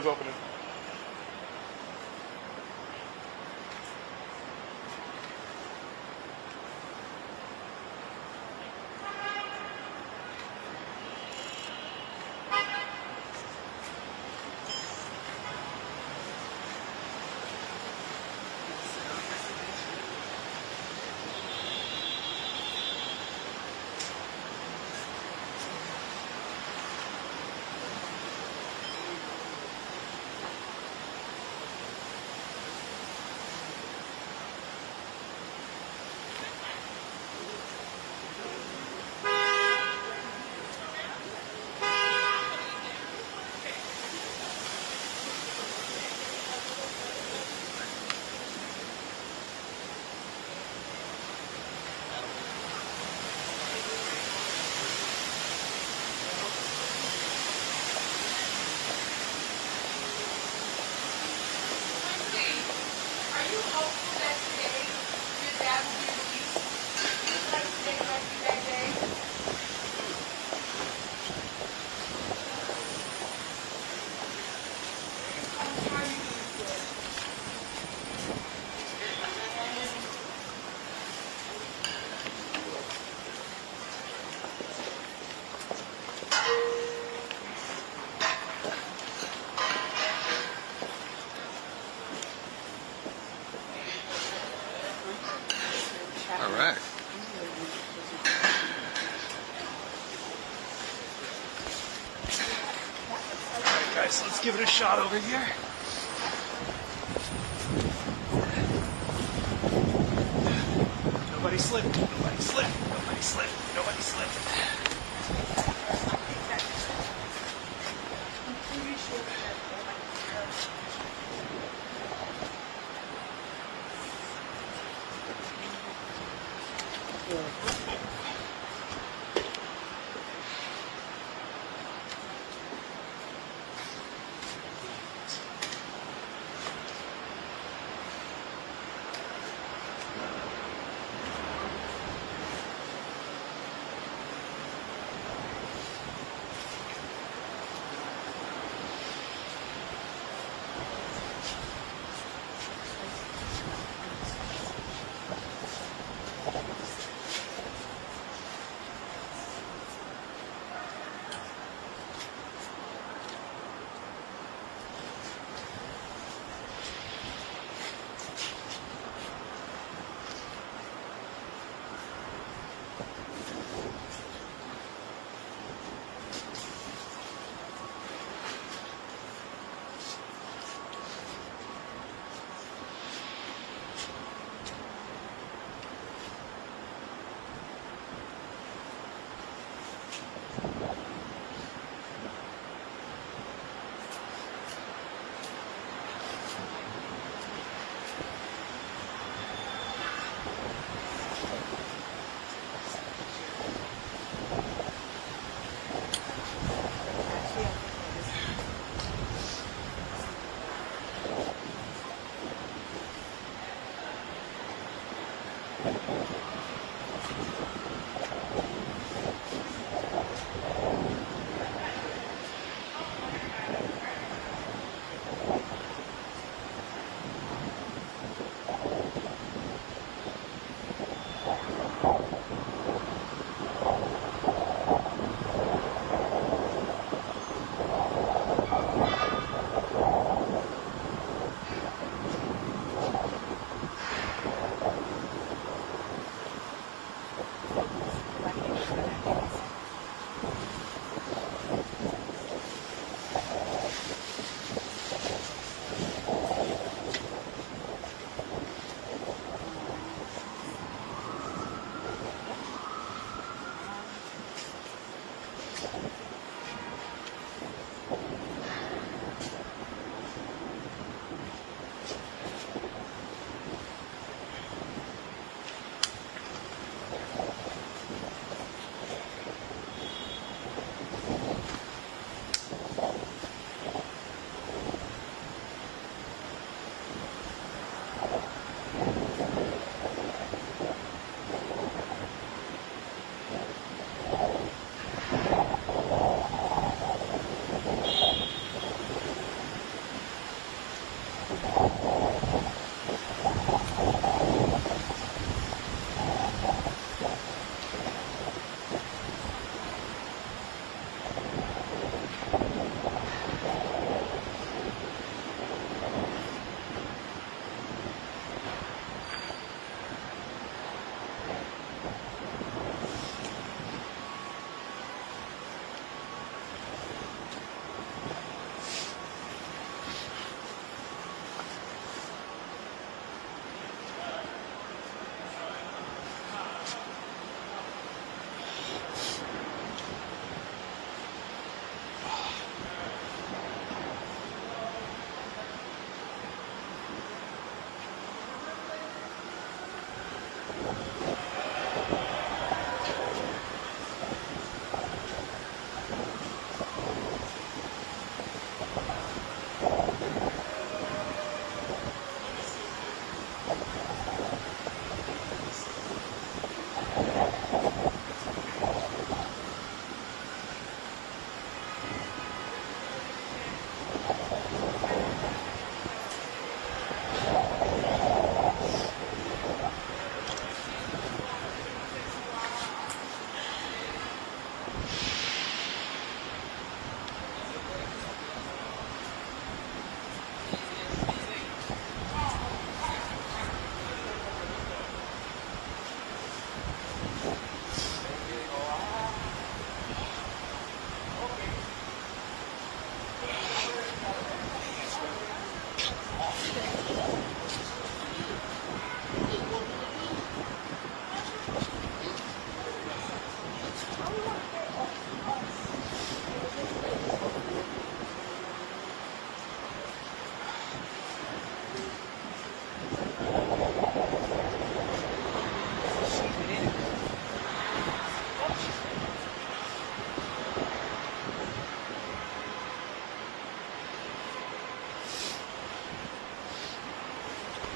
door's opening. All right. Alright guys, let's give it a shot over here. Nobody slipped, nobody slipped, nobody slipped, nobody slipped.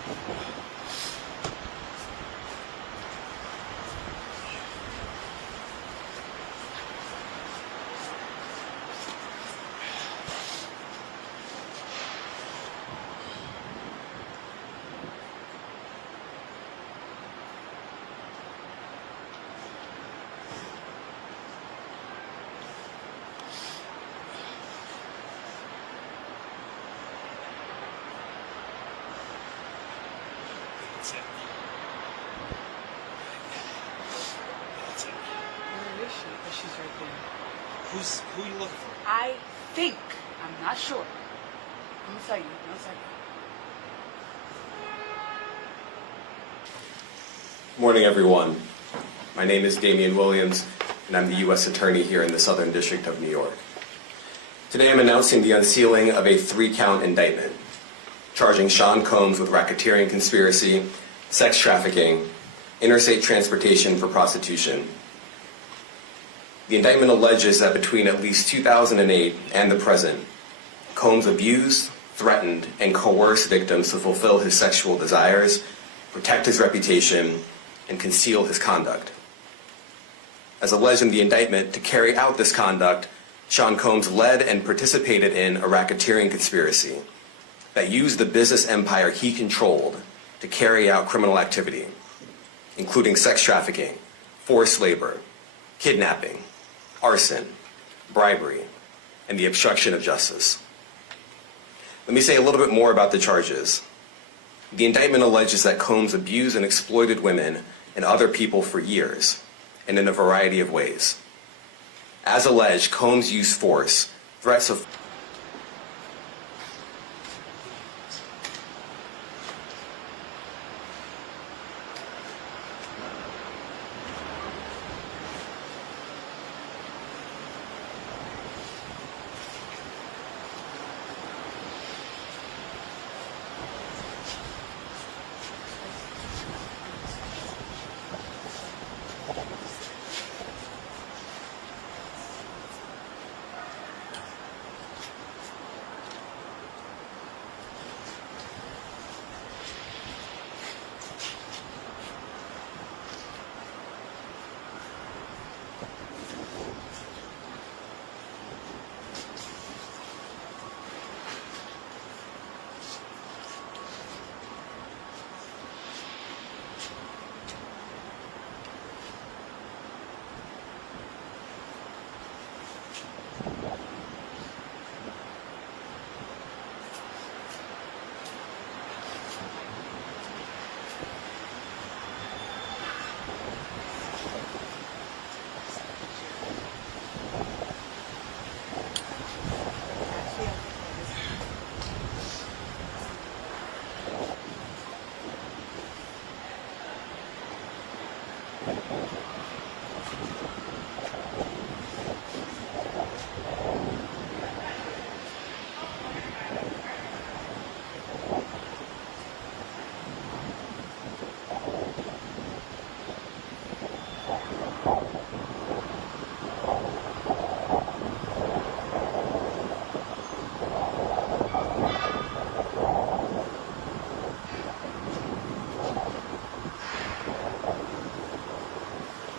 That's it. That's it. Where is she? Oh, she's right there. Who are you looking for? I think. I'm not sure. I'm gonna tell you. No second. Good morning, everyone. My name is Damian Williams, and I'm the U.S. Attorney here in the Southern District of New York. Today I'm announcing the unsealing of a 3-count indictment, charging Sean Combs with racketeering conspiracy, sex trafficking, interstate transportation for prostitution. The indictment alleges that between at least 2008 and the present, Combs abused, threatened, and coerced victims to fulfill his sexual desires, protect his reputation, and conceal his conduct. As alleged in the indictment, to carry out this conduct, Sean Combs led and participated in a racketeering conspiracy that used the business empire he controlled to carry out criminal activity, including sex trafficking, forced labor, kidnapping, arson, bribery, and the obstruction of justice. Let me say a little bit more about the charges. The indictment alleges that Combs abused and exploited women and other people for years, and in a variety of ways. As alleged, Combs used force, threats of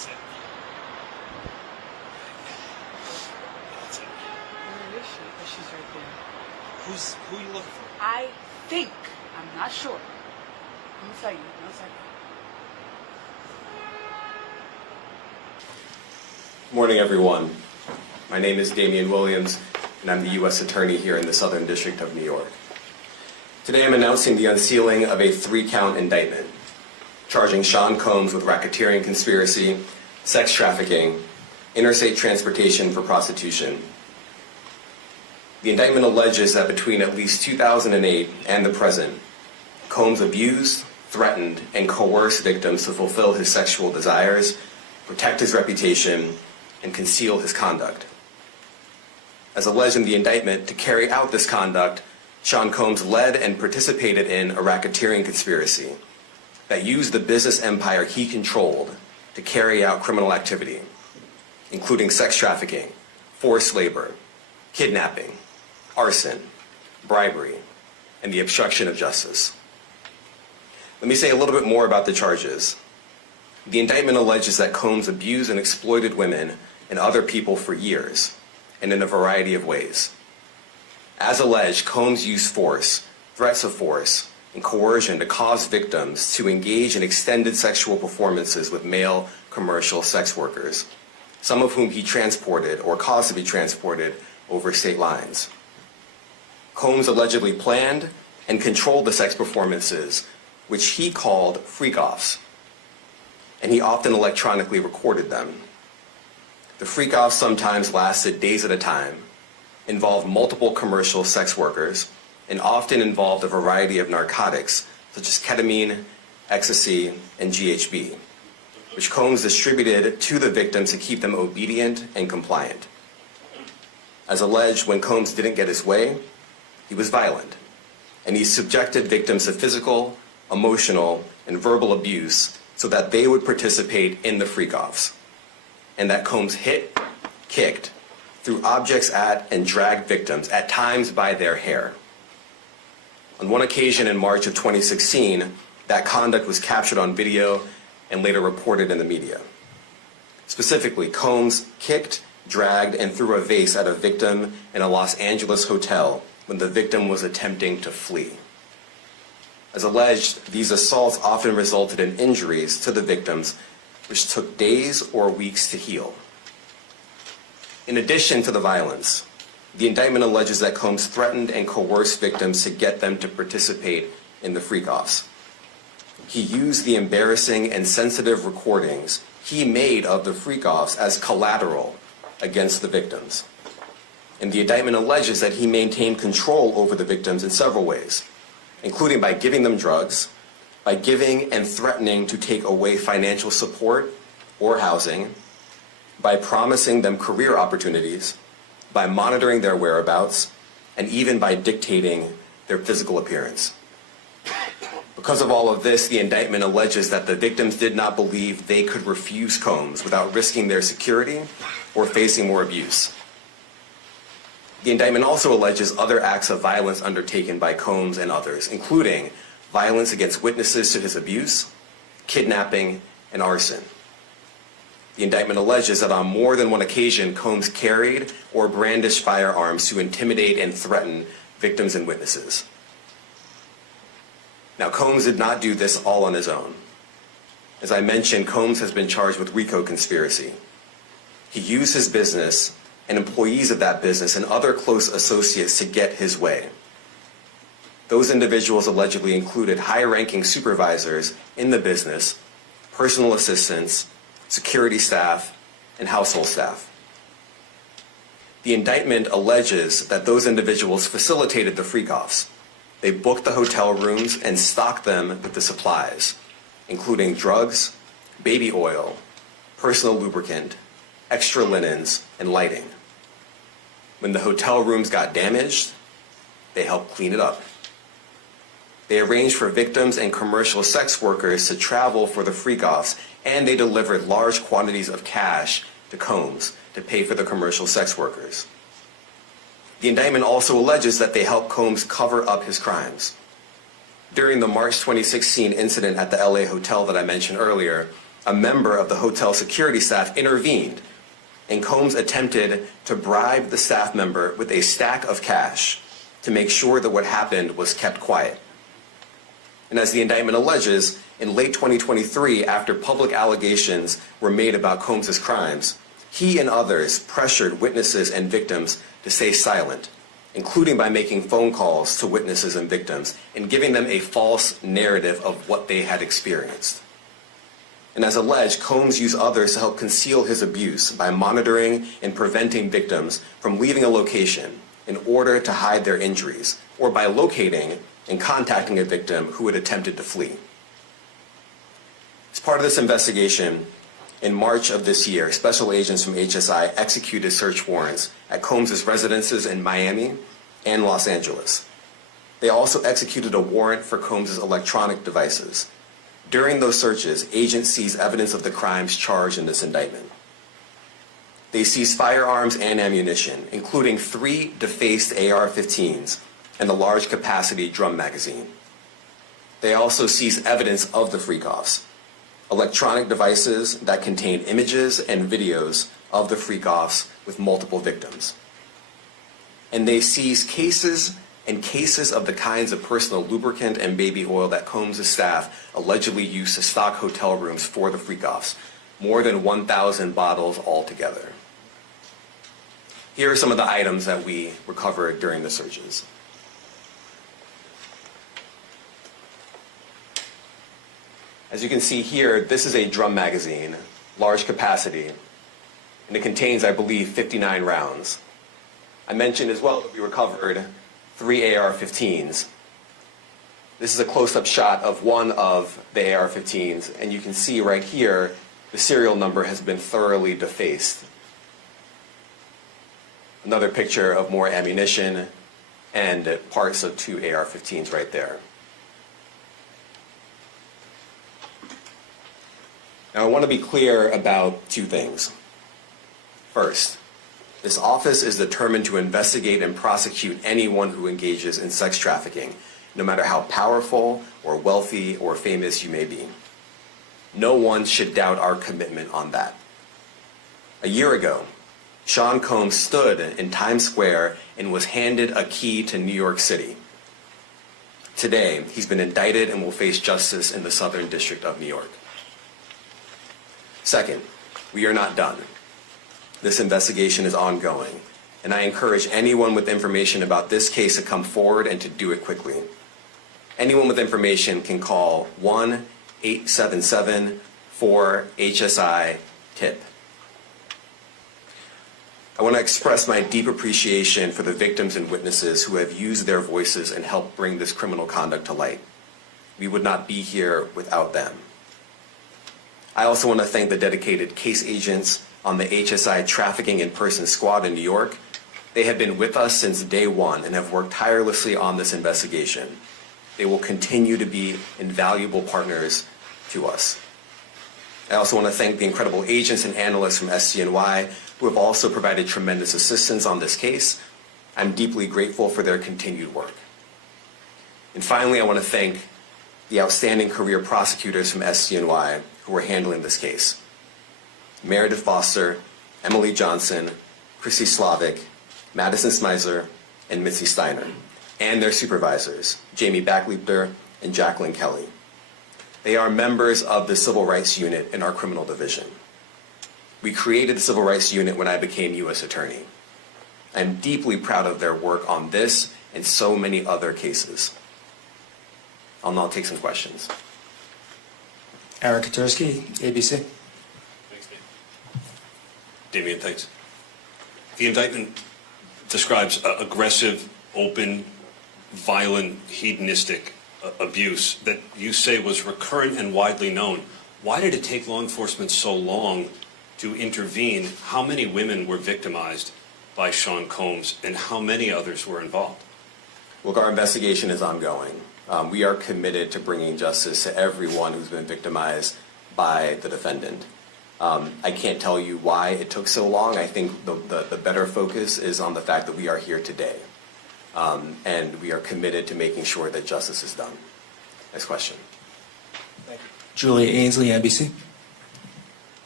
That's it. That's it. Where is she? Oh, she's right there. Who you looking for? I think. I'm not sure. I'm gonna tell you. No second. Morning, everyone. My name is Damian Williams, and I'm the U.S. Attorney here in the Southern District of New York. Today I'm announcing the unsealing of a 3-count indictment, charging Sean Combs with racketeering conspiracy, sex trafficking, interstate transportation for prostitution. The indictment alleges that between at least 2008 and the present, Combs abused, threatened, and coerced victims to fulfill his sexual desires, protect his reputation, and conceal his conduct. As alleged in the indictment, to carry out this conduct, Sean Combs led and participated in a racketeering conspiracy that used the business empire he controlled to carry out criminal activity, including sex trafficking, forced labor, kidnapping, arson, bribery, and the obstruction of justice. Let me say a little bit more about the charges. The indictment alleges that Combs abused and exploited women and other people for years, and in a variety of ways. As alleged, Combs used force, threats of force, and coercion to cause victims to engage in extended sexual performances with male commercial sex workers, some of whom he transported or caused to be transported over state lines. Combs allegedly planned and controlled the sex performances, which he called freak-offs, and he often electronically recorded them. The freak-offs sometimes lasted days at a time, involved multiple commercial sex workers, and often involved a variety of narcotics such as ketamine, ecstasy, and GHB, which Combs distributed to the victims to keep them obedient and compliant. As alleged, when Combs didn't get his way, he was violent, and he subjected victims to physical, emotional, and verbal abuse so that they would participate in the freak-offs, and that Combs hit, kicked, threw objects at, and dragged victims, at times by their hair. On one occasion in March of 2016, that conduct was captured on video and later reported in the media. Specifically, Combs kicked, dragged, and threw a vase at a victim in a Los Angeles hotel when the victim was attempting to flee. As alleged, these assaults often resulted in injuries to the victims, which took days or weeks to heal. In addition to the violence, the indictment alleges that Combs threatened and coerced victims to get them to participate in the freak-offs. He used the embarrassing and sensitive recordings he made of the freak-offs as collateral against the victims. And the indictment alleges that he maintained control over the victims in several ways, including by giving them drugs, by giving and threatening to take away financial support or housing, by promising them career opportunities, by monitoring their whereabouts, and even by dictating their physical appearance. Because of all of this, the indictment alleges that the victims did not believe they could refuse Combs without risking their security or facing more abuse. The indictment also alleges other acts of violence undertaken by Combs and others, including violence against witnesses to his abuse, kidnapping, and arson. The indictment alleges that on more than one occasion, Combs carried or brandished firearms to intimidate and threaten victims and witnesses. Now, Combs did not do this all on his own. As I mentioned, Combs has been charged with RICO conspiracy. He used his business and employees of that business and other close associates to get his way. Those individuals allegedly included high-ranking supervisors in the business, personal assistants, security staff, and household staff. The indictment alleges that those individuals facilitated the freak-offs. They booked the hotel rooms and stocked them with the supplies, including drugs, baby oil, personal lubricant, extra linens, and lighting. When the hotel rooms got damaged, they helped clean it up. They arranged for victims and commercial sex workers to travel for the freak-offs, and they delivered large quantities of cash to Combs to pay for the commercial sex workers. The indictment also alleges that they helped Combs cover up his crimes. During the March 2016 incident at the LA hotel that I mentioned earlier, a member of the hotel security staff intervened, and Combs attempted to bribe the staff member with a stack of cash to make sure that what happened was kept quiet. And as the indictment alleges, in late 2023, after public allegations were made about Combs' crimes, he and others pressured witnesses and victims to stay silent, including by making phone calls to witnesses and victims and giving them a false narrative of what they had experienced. And as alleged, Combs used others to help conceal his abuse by monitoring and preventing victims from leaving a location in order to hide their injuries, or by locating and contacting a victim who had attempted to flee. As part of this investigation, in March of this year, special agents from HSI executed search warrants at Combs' residences in Miami and Los Angeles. They also executed a warrant for Combs' electronic devices. During those searches, agents seized evidence of the crimes charged in this indictment. They seized firearms and ammunition, including 3 defaced AR-15s and a large capacity drum magazine. They also seized evidence of the freak-offs, electronic devices that contain images and videos of the freak-offs with multiple victims. And they seized cases and cases of the kinds of personal lubricant and baby oil that Combs' staff allegedly used to stock hotel rooms for the freak-offs, more than 1,000 bottles altogether. Here are some of the items that we recovered during the searches. As you can see here, this is a drum magazine, large capacity, and it contains, I believe, 59 rounds. I mentioned as well that we recovered 3 AR-15s. This is a close-up shot of one of the AR-15s, and you can see right here, the serial number has been thoroughly defaced. Another picture of more ammunition and parts of 2 AR-15s right there. Now, I want to be clear about 2 things. First, this office is determined to investigate and prosecute anyone who engages in sex trafficking, no matter how powerful or wealthy or famous you may be. No one should doubt our commitment on that. A year ago, Sean Combs stood in Times Square and was handed a key to New York City. Today, he's been indicted and will face justice in the Southern District of New York. Second, we are not done. This investigation is ongoing, and I encourage anyone with information about this case to come forward and to do it quickly. Anyone with information can call 1-877-4HSI-TIP. I want to express my deep appreciation for the victims and witnesses who have used their voices and helped bring this criminal conduct to light. We would not be here without them. I also want to thank the dedicated case agents on the HSI Trafficking in Person Squad in New York. They have been with us since day one and have worked tirelessly on this investigation. They will continue to be invaluable partners to us. I also want to thank the incredible agents and analysts from SCNY who have also provided tremendous assistance on this case. I'm deeply grateful for their continued work. And finally, I want to thank the outstanding career prosecutors from SCNY who are handling this case. Meredith Foster, Emily Johnson, Chrissy Slavic, Madison Smizer, and Mitzi Steiner, and their supervisors, Jamie Backleiter and Jacqueline Kelly. They are members of the Civil Rights Unit in our criminal division. We created the Civil Rights Unit when I became U.S. Attorney. I'm deeply proud of their work on this and so many other cases. I'll now take some questions. Eric Katursky, ABC. Thanks, Damian, thanks. The indictment describes aggressive, open, violent, hedonistic abuse that you say was recurrent and widely known. Why did it take law enforcement so long to intervene? How many women were victimized by Sean Combs, and how many others were involved? Look, our investigation is ongoing. We are committed to bringing justice to everyone who's been victimized by the defendant. I can't tell you why it took so long. I think the better focus is on the fact that we are here today. And we are committed to making sure that justice is done. Next question. Julia Ainsley, NBC.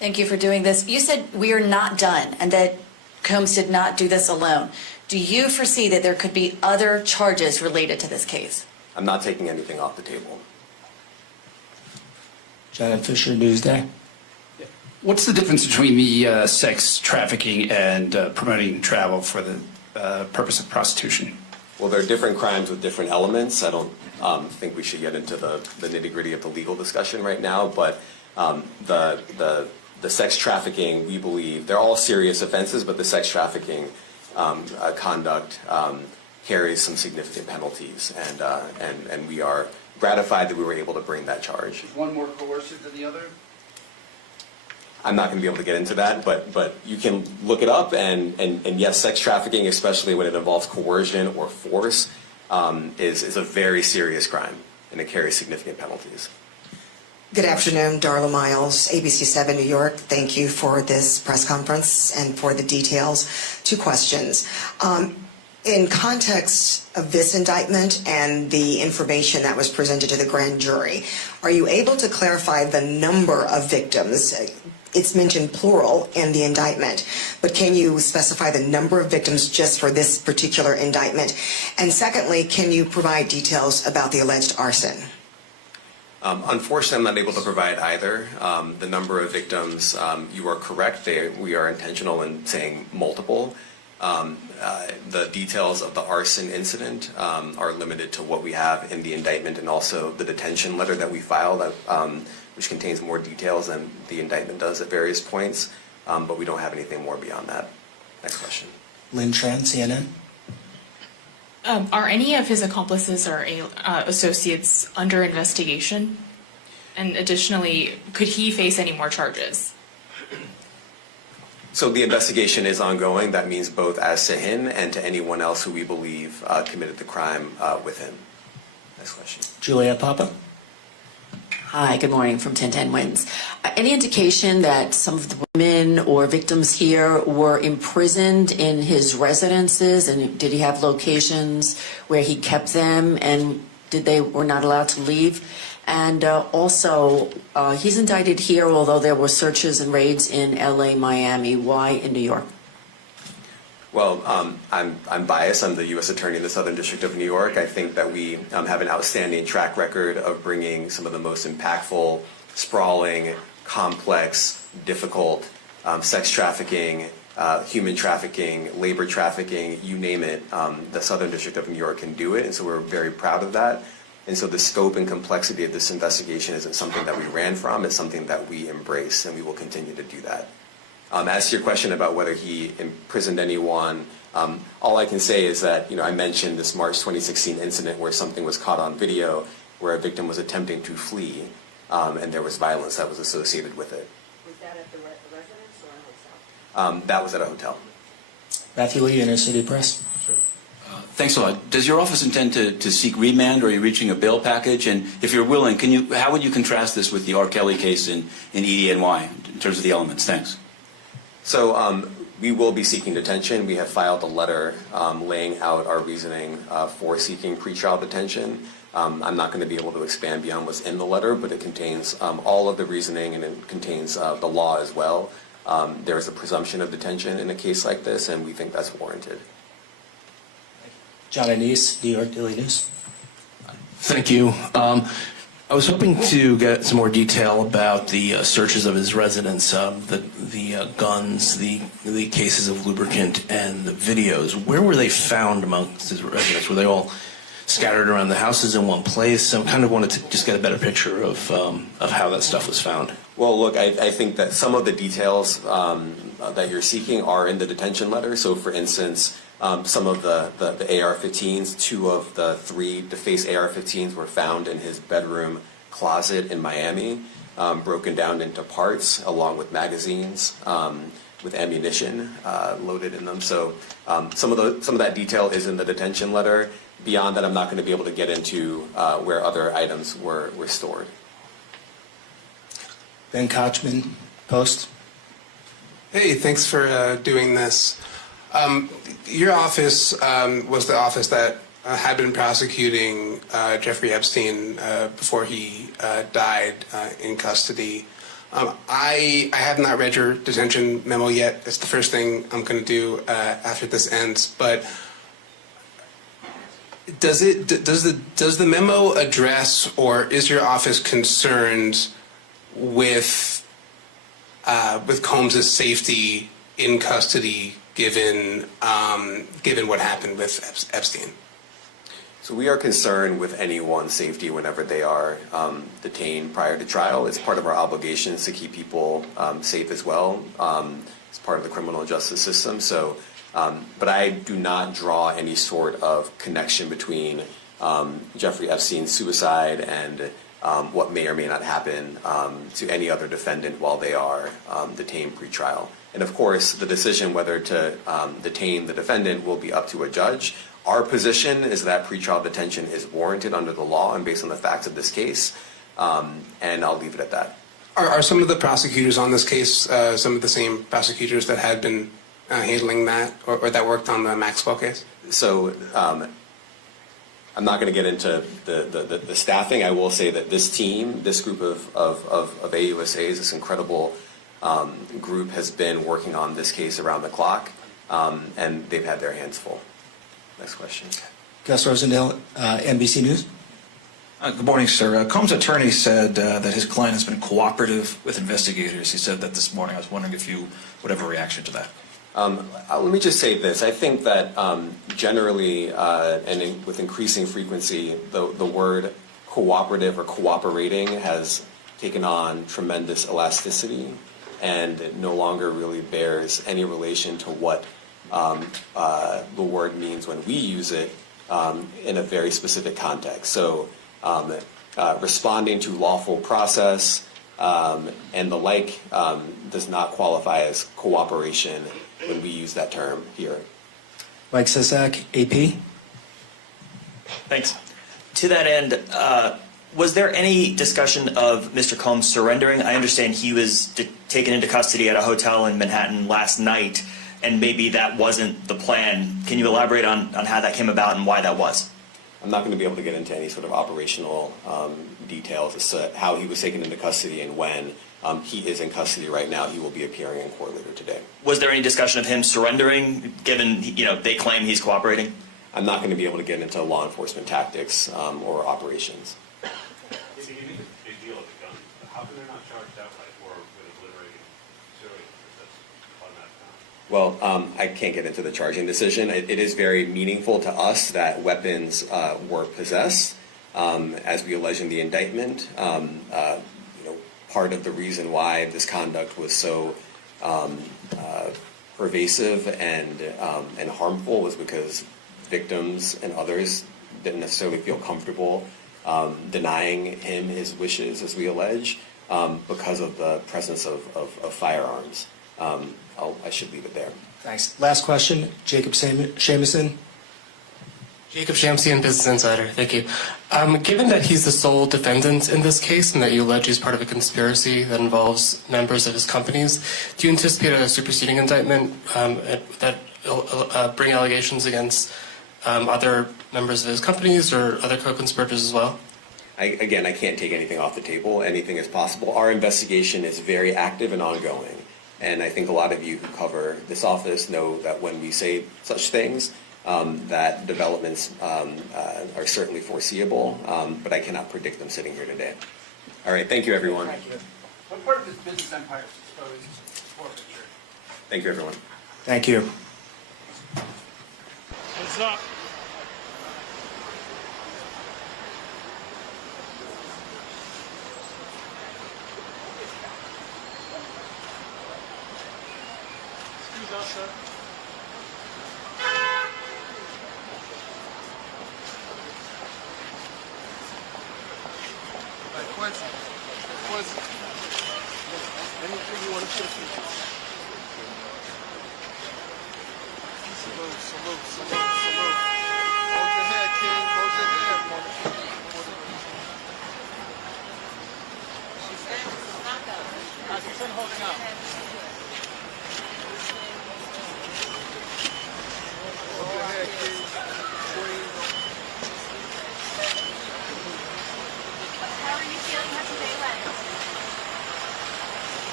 Thank you for doing this. You said we are not done and that Combs did not do this alone. Do you foresee that there could be other charges related to this case? I'm not taking anything off the table. Janet Fisher, Newsday. What's the difference between the sex trafficking and promoting travel for the purpose of prostitution? Well, there are different crimes with different elements. I don't think we should get into the nitty-gritty of the legal discussion right now, but the sex trafficking, we believe, they're all serious offenses, but the sex trafficking conduct carries some significant penalties, and we are gratified that we were able to bring that charge. Is one more coercive than the other? I'm not going to be able to get into that, but you can look it up, and yes, sex trafficking, especially when it involves coercion or force, is a very serious crime, and it carries significant penalties. Good afternoon, Darla Miles, ABC7 New York. Thank you for this press conference and for the details. Two questions. In context of this indictment and the information that was presented to the grand jury, are you able to clarify the number of victims? It's mentioned plural in the indictment, but can you specify the number of victims just for this particular indictment? And secondly, can you provide details about the alleged arson? Unfortunately, I'm not able to provide either. The number of victims, you are correct. We are intentional in saying multiple. The details of the arson incident are limited to what we have in the indictment and also the detention letter that we filed, which contains more details than the indictment does at various points, but we don't have anything more beyond that. Next question. Lynn Tran, CNN. Are any of his accomplices or associates under investigation? And additionally, could he face any more charges? So the investigation is ongoing. That means both as to him and to anyone else who we believe committed the crime with him. Next question. Juliet Papa. Hi, good morning from 1010 Wins. Any indication that some of the women or victims here were imprisoned in his residences, and did he have locations where he kept them, and were not allowed to leave? And also, he's indicted here, although there were searches and raids in LA, Miami. Why in New York? Well, I'm biased. I'm the U.S. Attorney in the Southern District of New York. I think that we have an outstanding track record of bringing some of the most impactful, sprawling, complex, difficult sex trafficking, human trafficking, labor trafficking, you name it. The Southern District of New York can do it, and so we're very proud of that. And so the scope and complexity of this investigation isn't something that we ran from. It's something that we embrace, and we will continue to do that. As to your question about whether he imprisoned anyone, all I can say is that, I mentioned this March 2016 incident where something was caught on video where a victim was attempting to flee, and there was violence that was associated with it. Was that at the residence or a hotel? That was at a hotel. Matthew Lee, Inner City Press. Thanks a lot. Does your office intend to seek remand, or are you reaching a bail package? And if you're willing, how would you contrast this with the R. Kelly case in EDNY in terms of the elements? Thanks. So we will be seeking detention. We have filed a letter laying out our reasoning for seeking pretrial detention. I'm not going to be able to expand beyond what's in the letter, but it contains all of the reasoning, and it contains the law as well. There is a presumption of detention in a case like this, and we think that's warranted. John Anise, New York Daily News. Thank you. I was hoping to get some more detail about the searches of his residence, the guns, the cases of lubricant, and the videos. Where were they found amongst his residence? Were they all scattered around the houses in one place? I kind of wanted to just get a better picture of how that stuff was found. Well, look, I think that some of the details that you're seeking are in the detention letter. So, for instance, some of the AR-15s, 2 of the 3 defaced AR-15s were found in his bedroom closet in Miami, broken down into parts along with magazines with ammunition loaded in them. So some of that detail is in the detention letter. Beyond that, I'm not going to be able to get into where other items were stored. Ben Kochman, Post. Hey, thanks for doing this. Your office was the office that had been prosecuting Jeffrey Epstein before he died in custody. I have not read your detention memo yet. It's the first thing I'm going to do after this ends. But does the memo address, or is your office concerned with Combs' safety in custody, given what happened with Epstein? So we are concerned with anyone's safety whenever they are detained prior to trial. It's part of our obligations to keep people safe as well. It's part of the criminal justice system. So, but I do not draw any sort of connection between Jeffrey Epstein's suicide and what may or may not happen to any other defendant while they are detained pre-trial. And of course, the decision whether to detain the defendant will be up to a judge. Our position is that pretrial detention is warranted under the law and based on the facts of this case, and I'll leave it at that. Are some of the prosecutors on this case some of the same prosecutors that had been handling that, or that worked on the Maxwell case? So I'm not going to get into the staffing. I will say that this team, this group of AUSAs, this incredible group has been working on this case around the clock, and they've had their hands full. Next question. Gus Rosendale, NBC News. Good morning, sir. Combs' attorney said that his client has been cooperative with investigators. He said that this morning. I was wondering if you would have a reaction to that. Let me just say this. I think that generally with increasing frequency, the word cooperative or cooperating has taken on tremendous elasticity and it no longer really bears any relation to what the word means when we use it in a very specific context. So responding to lawful process and the like does not qualify as cooperation when we use that term here. Mike Sisak, AP. Thanks. To that end, was there any discussion of Mr. Combs surrendering? I understand he was taken into custody at a hotel in Manhattan last night, and maybe that wasn't the plan. Can you elaborate on how that came about and why that was? I'm not going to be able to get into any sort of operational details as to how he was taken into custody and when. He is in custody right now. He will be appearing in court later today. Was there any discussion of him surrendering, given they claim he's cooperating? I'm not going to be able to get into law enforcement tactics or operations. It's a big deal with the gun. How come they're not charged outright or with obliterating civilians? That's automatic. Well, I can't get into the charging decision. It is very meaningful to us that weapons were possessed, as we allege in the indictment. Part of the reason why this conduct was so pervasive and harmful was because victims and others didn't necessarily feel comfortable denying him his wishes, as we allege, because of the presence of firearms. I should leave it there. Thanks. Last question, Jacob Shamison. Jacob Shamsian, Business Insider. Thank you. Given that he's the sole defendant in this case and that you allege he's part of a conspiracy that involves members of his companies, do you anticipate a superseding indictment that bring allegations against other members of his companies or other co-conspirators as well? I can't take anything off the table. Anything is possible. Our investigation is very active and ongoing. And I think a lot of you who cover this office know that when we say such things, that developments are certainly foreseeable, but I cannot predict them sitting here today. All right, thank you, everyone. Thank you. What part of his business empire is exposed to forfeiture? Thank you, everyone. Thank you. What's up? Excuse us, sir. Quincy. Anything you want to put in? Salute. Hold your head, King. Hold your head, motherfucker. She's holding up. Hold your head, King. Queen. How are you feeling? How's your day went?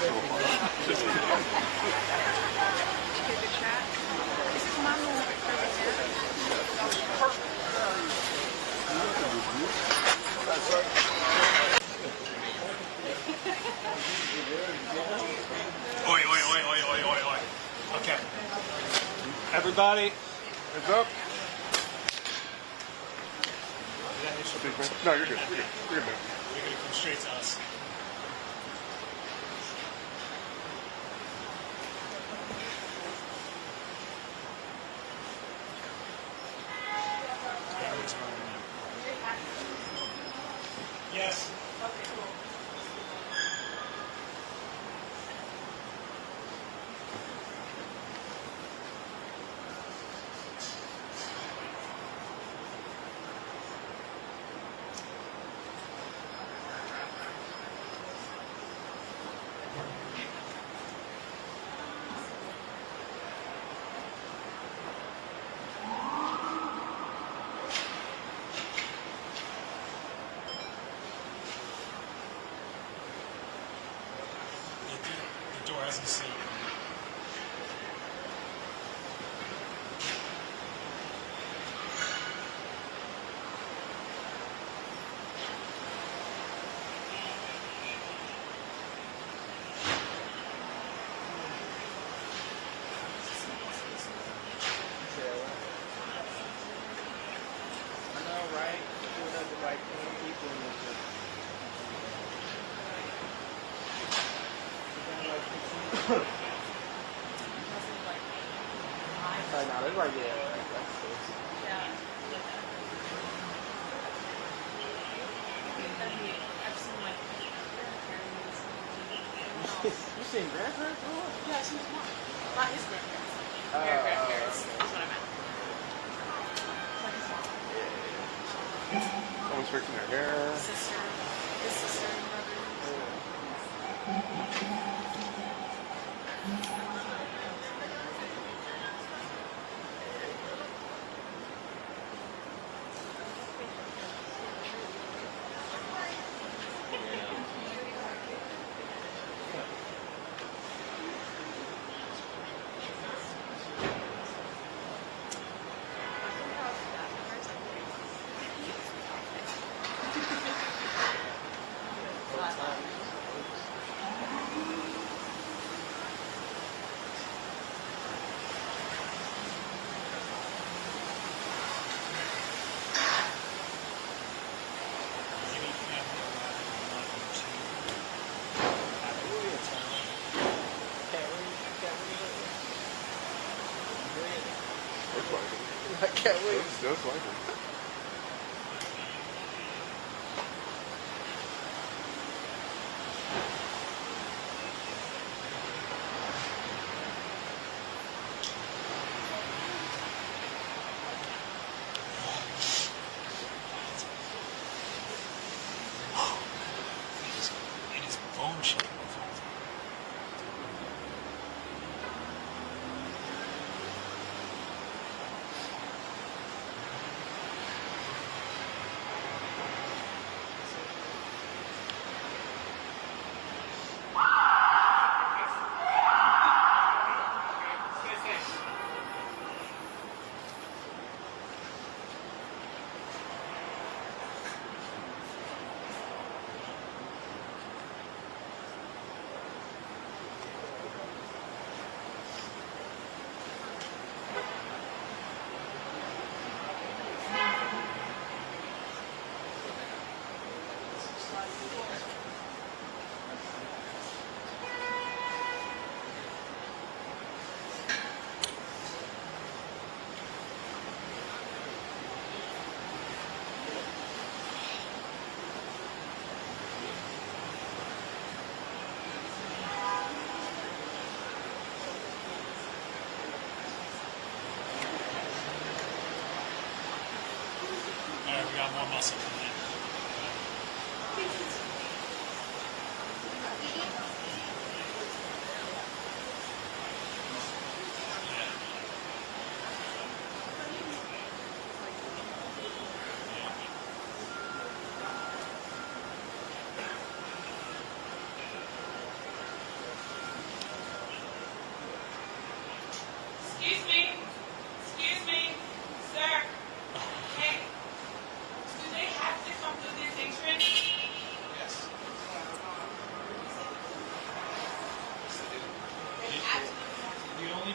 Oi, oi, oi, oi, oi, oi, oi. Okay. Everybody, heads up. No, you're good. You're good. You're good, man. You're gonna come straight to us. Yes. Okay, cool. The door has a seat. I know, right? Doing up with like 10 people in this shit. Right now, it's like, yeah, that's close. You seen grandparents? Yeah, she's not. Not his grandparents. Her grandparents. That's what I meant. Like his mom. Someone's fixing their hair. Sister. His sister and I can't wait. That's like it. It is bone chilling.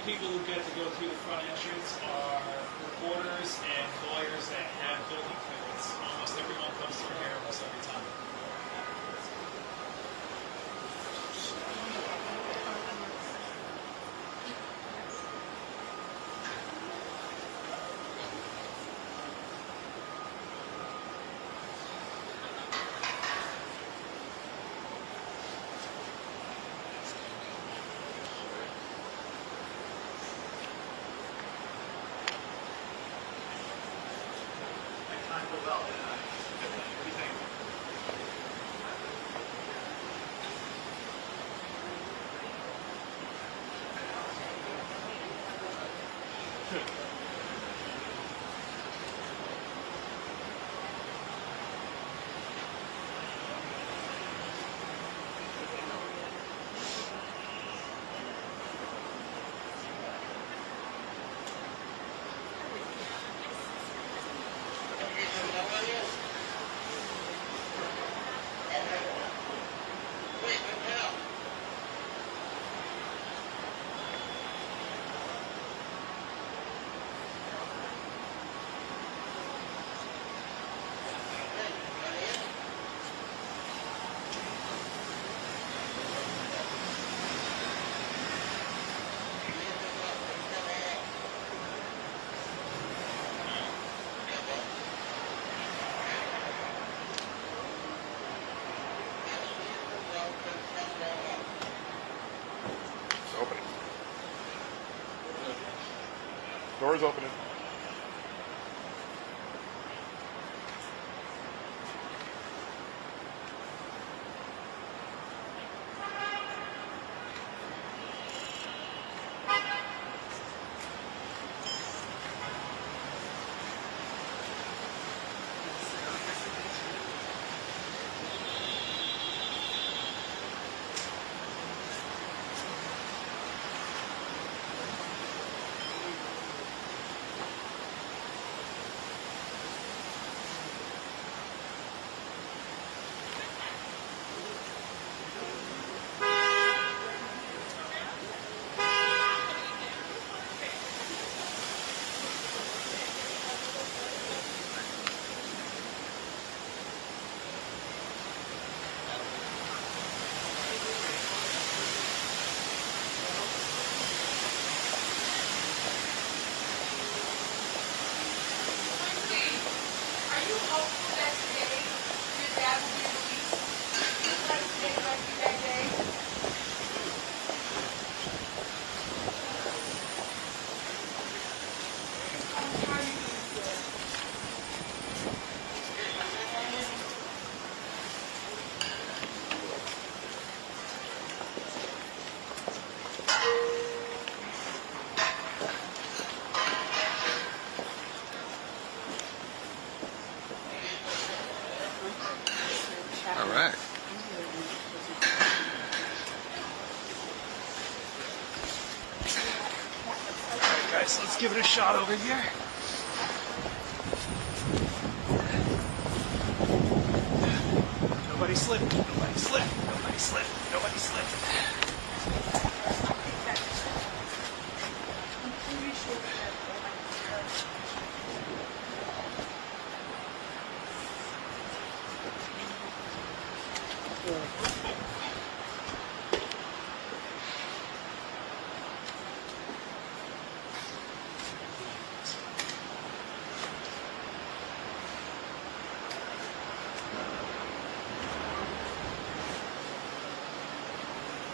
people who get to go through the front entrance are reporters and lawyers that have building permits. Almost everyone comes through here almost every time. Doors opening. All right. Guys, let's give it a shot over here. Nobody slip. Nobody slip. Nobody slip. Nobody slip.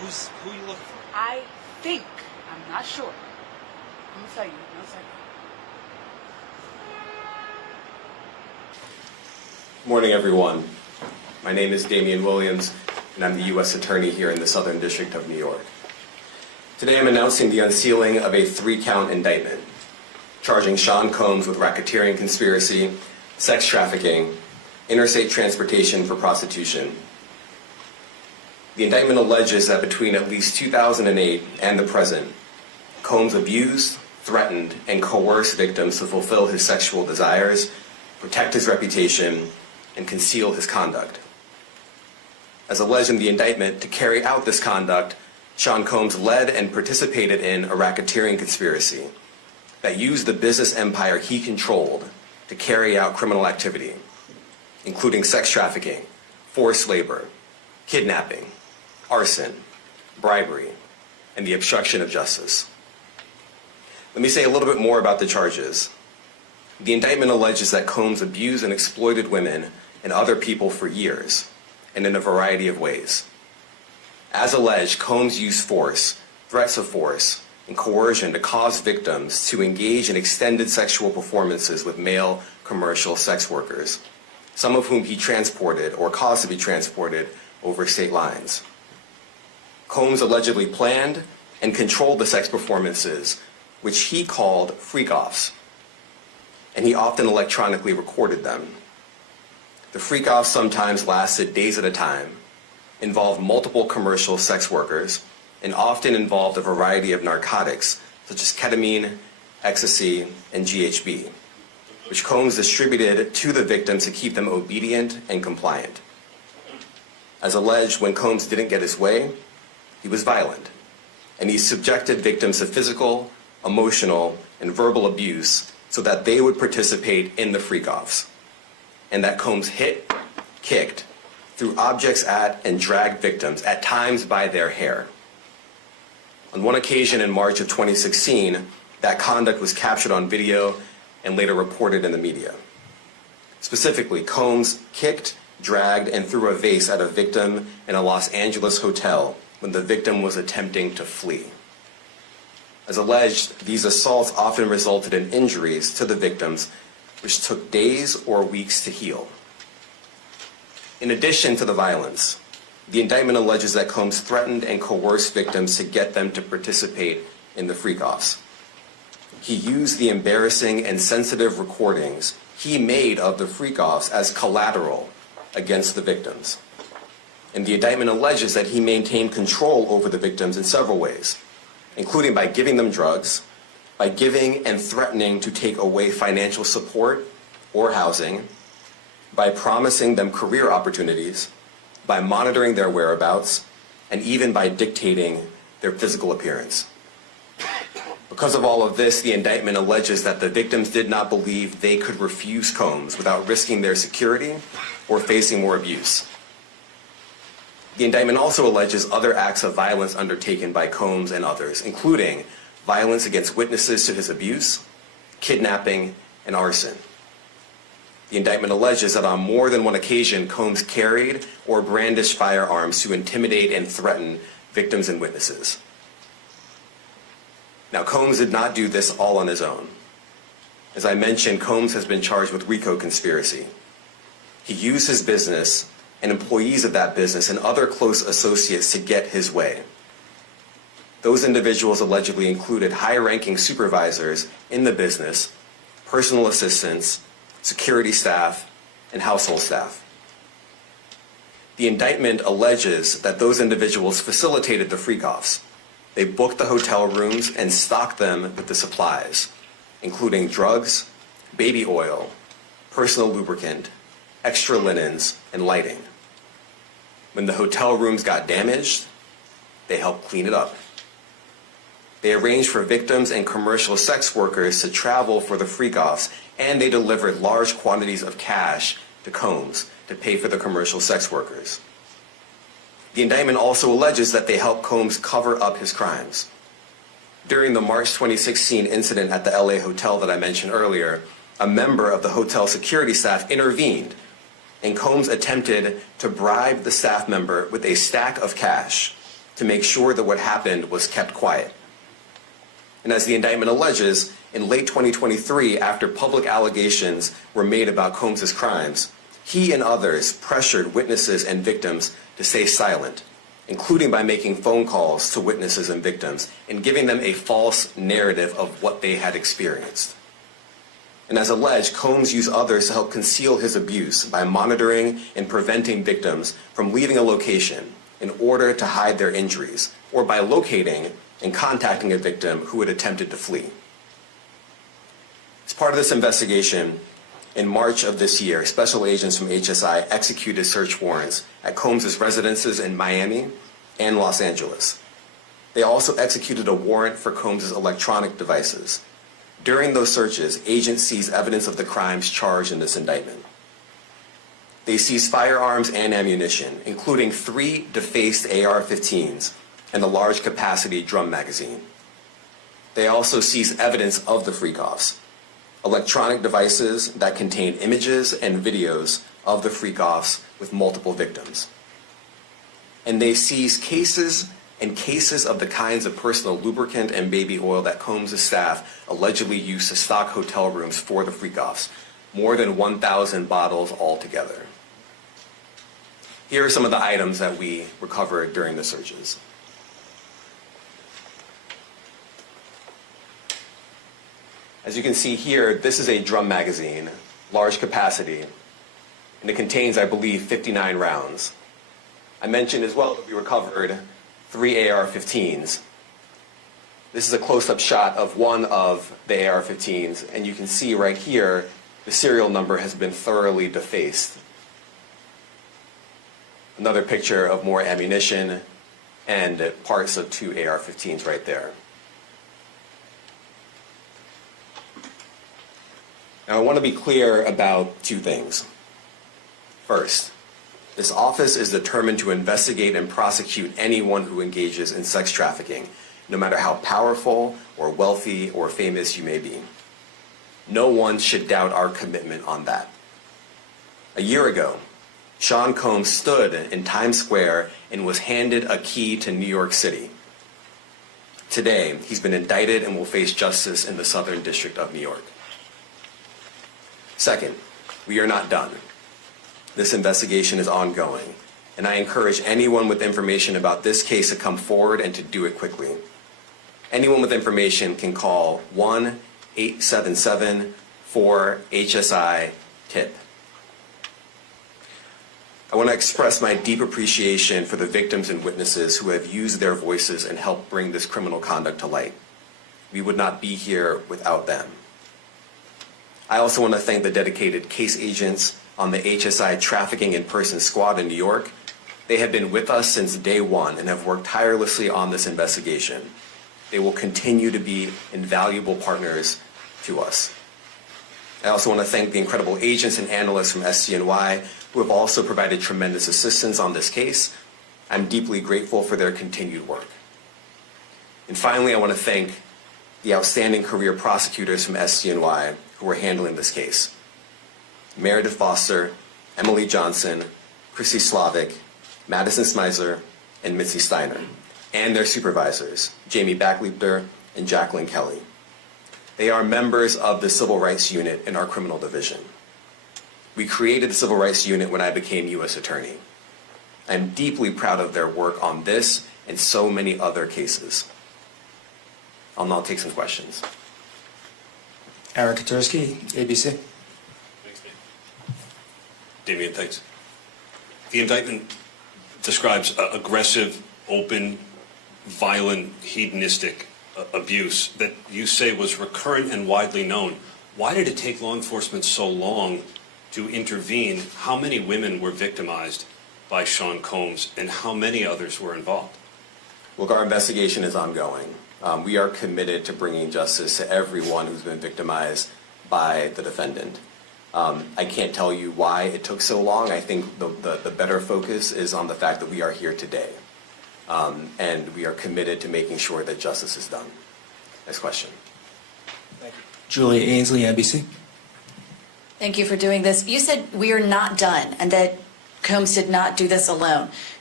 Who you looking for? I think, I'm not sure. I'm gonna tell you, no second. Morning, everyone. My name is Damian Williams, and I'm the U.S. Attorney here in the Southern District of New York. Today I'm announcing the unsealing of a 3-count indictment, charging Sean Combs with racketeering conspiracy, sex trafficking, interstate transportation for prostitution. The indictment alleges that between at least 2008 and the present, Combs abused, threatened, and coerced victims to fulfill his sexual desires, protect his reputation, and conceal his conduct. As alleged in the indictment, to carry out this conduct, Sean Combs led and participated in a racketeering conspiracy that used the business empire he controlled to carry out criminal activity, including sex trafficking, forced labor, kidnapping, arson, bribery, and the obstruction of justice. Let me say a little bit more about the charges. The indictment alleges that Combs abused and exploited women and other people for years, and in a variety of ways. As alleged, Combs used force, threats of force, and coercion to cause victims to engage in extended sexual performances with male commercial sex workers, some of whom he transported or caused to be transported over state lines. Combs allegedly planned and controlled the sex performances, which he called freak-offs, and he often electronically recorded them. The freak-offs sometimes lasted days at a time, involved multiple commercial sex workers, and often involved a variety of narcotics such as ketamine, ecstasy, and GHB, which Combs distributed to the victims to keep them obedient and compliant. As alleged, when Combs didn't get his way, he was violent, and he subjected victims to physical, emotional, and verbal abuse so that they would participate in the freak-offs, and that Combs hit, kicked, threw objects at, and dragged victims, at times by their hair. On one occasion in March of 2016, that conduct was captured on video and later reported in the media. Specifically, Combs kicked, dragged, and threw a vase at a victim in a Los Angeles hotel when the victim was attempting to flee. As alleged, these assaults often resulted in injuries to the victims, which took days or weeks to heal. In addition to the violence, the indictment alleges that Combs threatened and coerced victims to get them to participate in the freak-offs. He used the embarrassing and sensitive recordings he made of the freak-offs as collateral against the victims. And the indictment alleges that he maintained control over the victims in several ways, including by giving them drugs, by giving and threatening to take away financial support or housing, by promising them career opportunities, by monitoring their whereabouts, and even by dictating their physical appearance. Because of all of this, the indictment alleges that the victims did not believe they could refuse Combs without risking their security or facing more abuse. The indictment also alleges other acts of violence undertaken by Combs and others, including violence against witnesses to his abuse, kidnapping, and arson. The indictment alleges that on more than one occasion, Combs carried or brandished firearms to intimidate and threaten victims and witnesses. Now, Combs did not do this all on his own. As I mentioned, Combs has been charged with RICO conspiracy. He used his business and employees of that business and other close associates to get his way. Those individuals allegedly included high-ranking supervisors in the business, personal assistants, security staff, and household staff. The indictment alleges that those individuals facilitated the freak-offs. They booked the hotel rooms and stocked them with the supplies, including drugs, baby oil, personal lubricant, extra linens, and lighting. When the hotel rooms got damaged, they helped clean it up. They arranged for victims and commercial sex workers to travel for the freak-offs, and they delivered large quantities of cash to Combs to pay for the commercial sex workers. The indictment also alleges that they helped Combs cover up his crimes. During the March 2016 incident at the LA hotel that I mentioned earlier, a member of the hotel security staff intervened, and Combs attempted to bribe the staff member with a stack of cash to make sure that what happened was kept quiet. And as the indictment alleges, in late 2023, after public allegations were made about Combs' crimes, he and others pressured witnesses and victims to stay silent, including by making phone calls to witnesses and victims and giving them a false narrative of what they had experienced. And as alleged, Combs used others to help conceal his abuse by monitoring and preventing victims from leaving a location in order to hide their injuries, or by locating and contacting a victim who had attempted to flee. As part of this investigation, in March of this year, special agents from HSI executed search warrants at Combs' residences in Miami and Los Angeles. They also executed a warrant for Combs' electronic devices. During those searches, agents seized evidence of the crimes charged in this indictment. They seized firearms and ammunition, including 3 defaced AR-15s and a large capacity drum magazine. They also seized evidence of the freak-offs, electronic devices that contain images and videos of the freak-offs with multiple victims. And they seized cases and cases of the kinds of personal lubricant and baby oil that Combs' staff allegedly used to stock hotel rooms for the freak-offs, more than 1,000 bottles altogether. Here are some of the items that we recovered during the searches. As you can see here, this is a drum magazine, large capacity, and it contains, I believe, 59 rounds. I mentioned as well that we recovered 3 AR-15s. This is a close-up shot of one of the AR-15s, and you can see right here, the serial number has been thoroughly defaced. Another picture of more ammunition and parts of 2 AR-15s right there. Now, I want to be clear about 2 things. First, this office is determined to investigate and prosecute anyone who engages in sex trafficking, no matter how powerful or wealthy or famous you may be. No one should doubt our commitment on that. A year ago, Sean Combs stood in Times Square and was handed a key to New York City. Today, he's been indicted and will face justice in the Southern District of New York. Second, we are not done. This investigation is ongoing, and I encourage anyone with information about this case to come forward and to do it quickly. Anyone with information can call 1-877-4-HSI-TIP. I want to express my deep appreciation for the victims and witnesses who have used their voices and helped bring this criminal conduct to light. We would not be here without them. I also want to thank the dedicated case agents on the HSI Trafficking in Person Squad in New York. They have been with us since day one and have worked tirelessly on this investigation. They will continue to be invaluable partners to us. I also want to thank the incredible agents and analysts from SCNY who have also provided tremendous assistance on this case. I'm deeply grateful for their continued work. And finally, I want to thank the outstanding career prosecutors from SCNY who are handling this case. Meredith Foster, Emily Johnson, Chrissy Slavic, Madison Smizer, and Mitzi Steiner, and their supervisors, Jamie Backleiter and Jacqueline Kelly. They are members of the Civil Rights Unit in our criminal division. We created the Civil Rights Unit when I became U.S. Attorney. I'm deeply proud of their work on this and so many other cases. I'll now take some questions. Eric Katursky, ABC. Thanks, Damian, thanks. The indictment describes aggressive, open, violent, hedonistic abuse that you say was recurrent and widely known. Why did it take law enforcement so long to intervene? How many women were victimized by Sean Combs, and how many others were involved? Look, our investigation is ongoing. We are committed to bringing justice to everyone who's been victimized by the defendant. I can't tell you why it took so long. I think the better focus is on the fact that we are here today. And we are committed to making sure that justice is done. Next question. Thank you. Julia Ainsley, NBC. Thank you for doing this. You said we are not done and that Combs did not do this alone.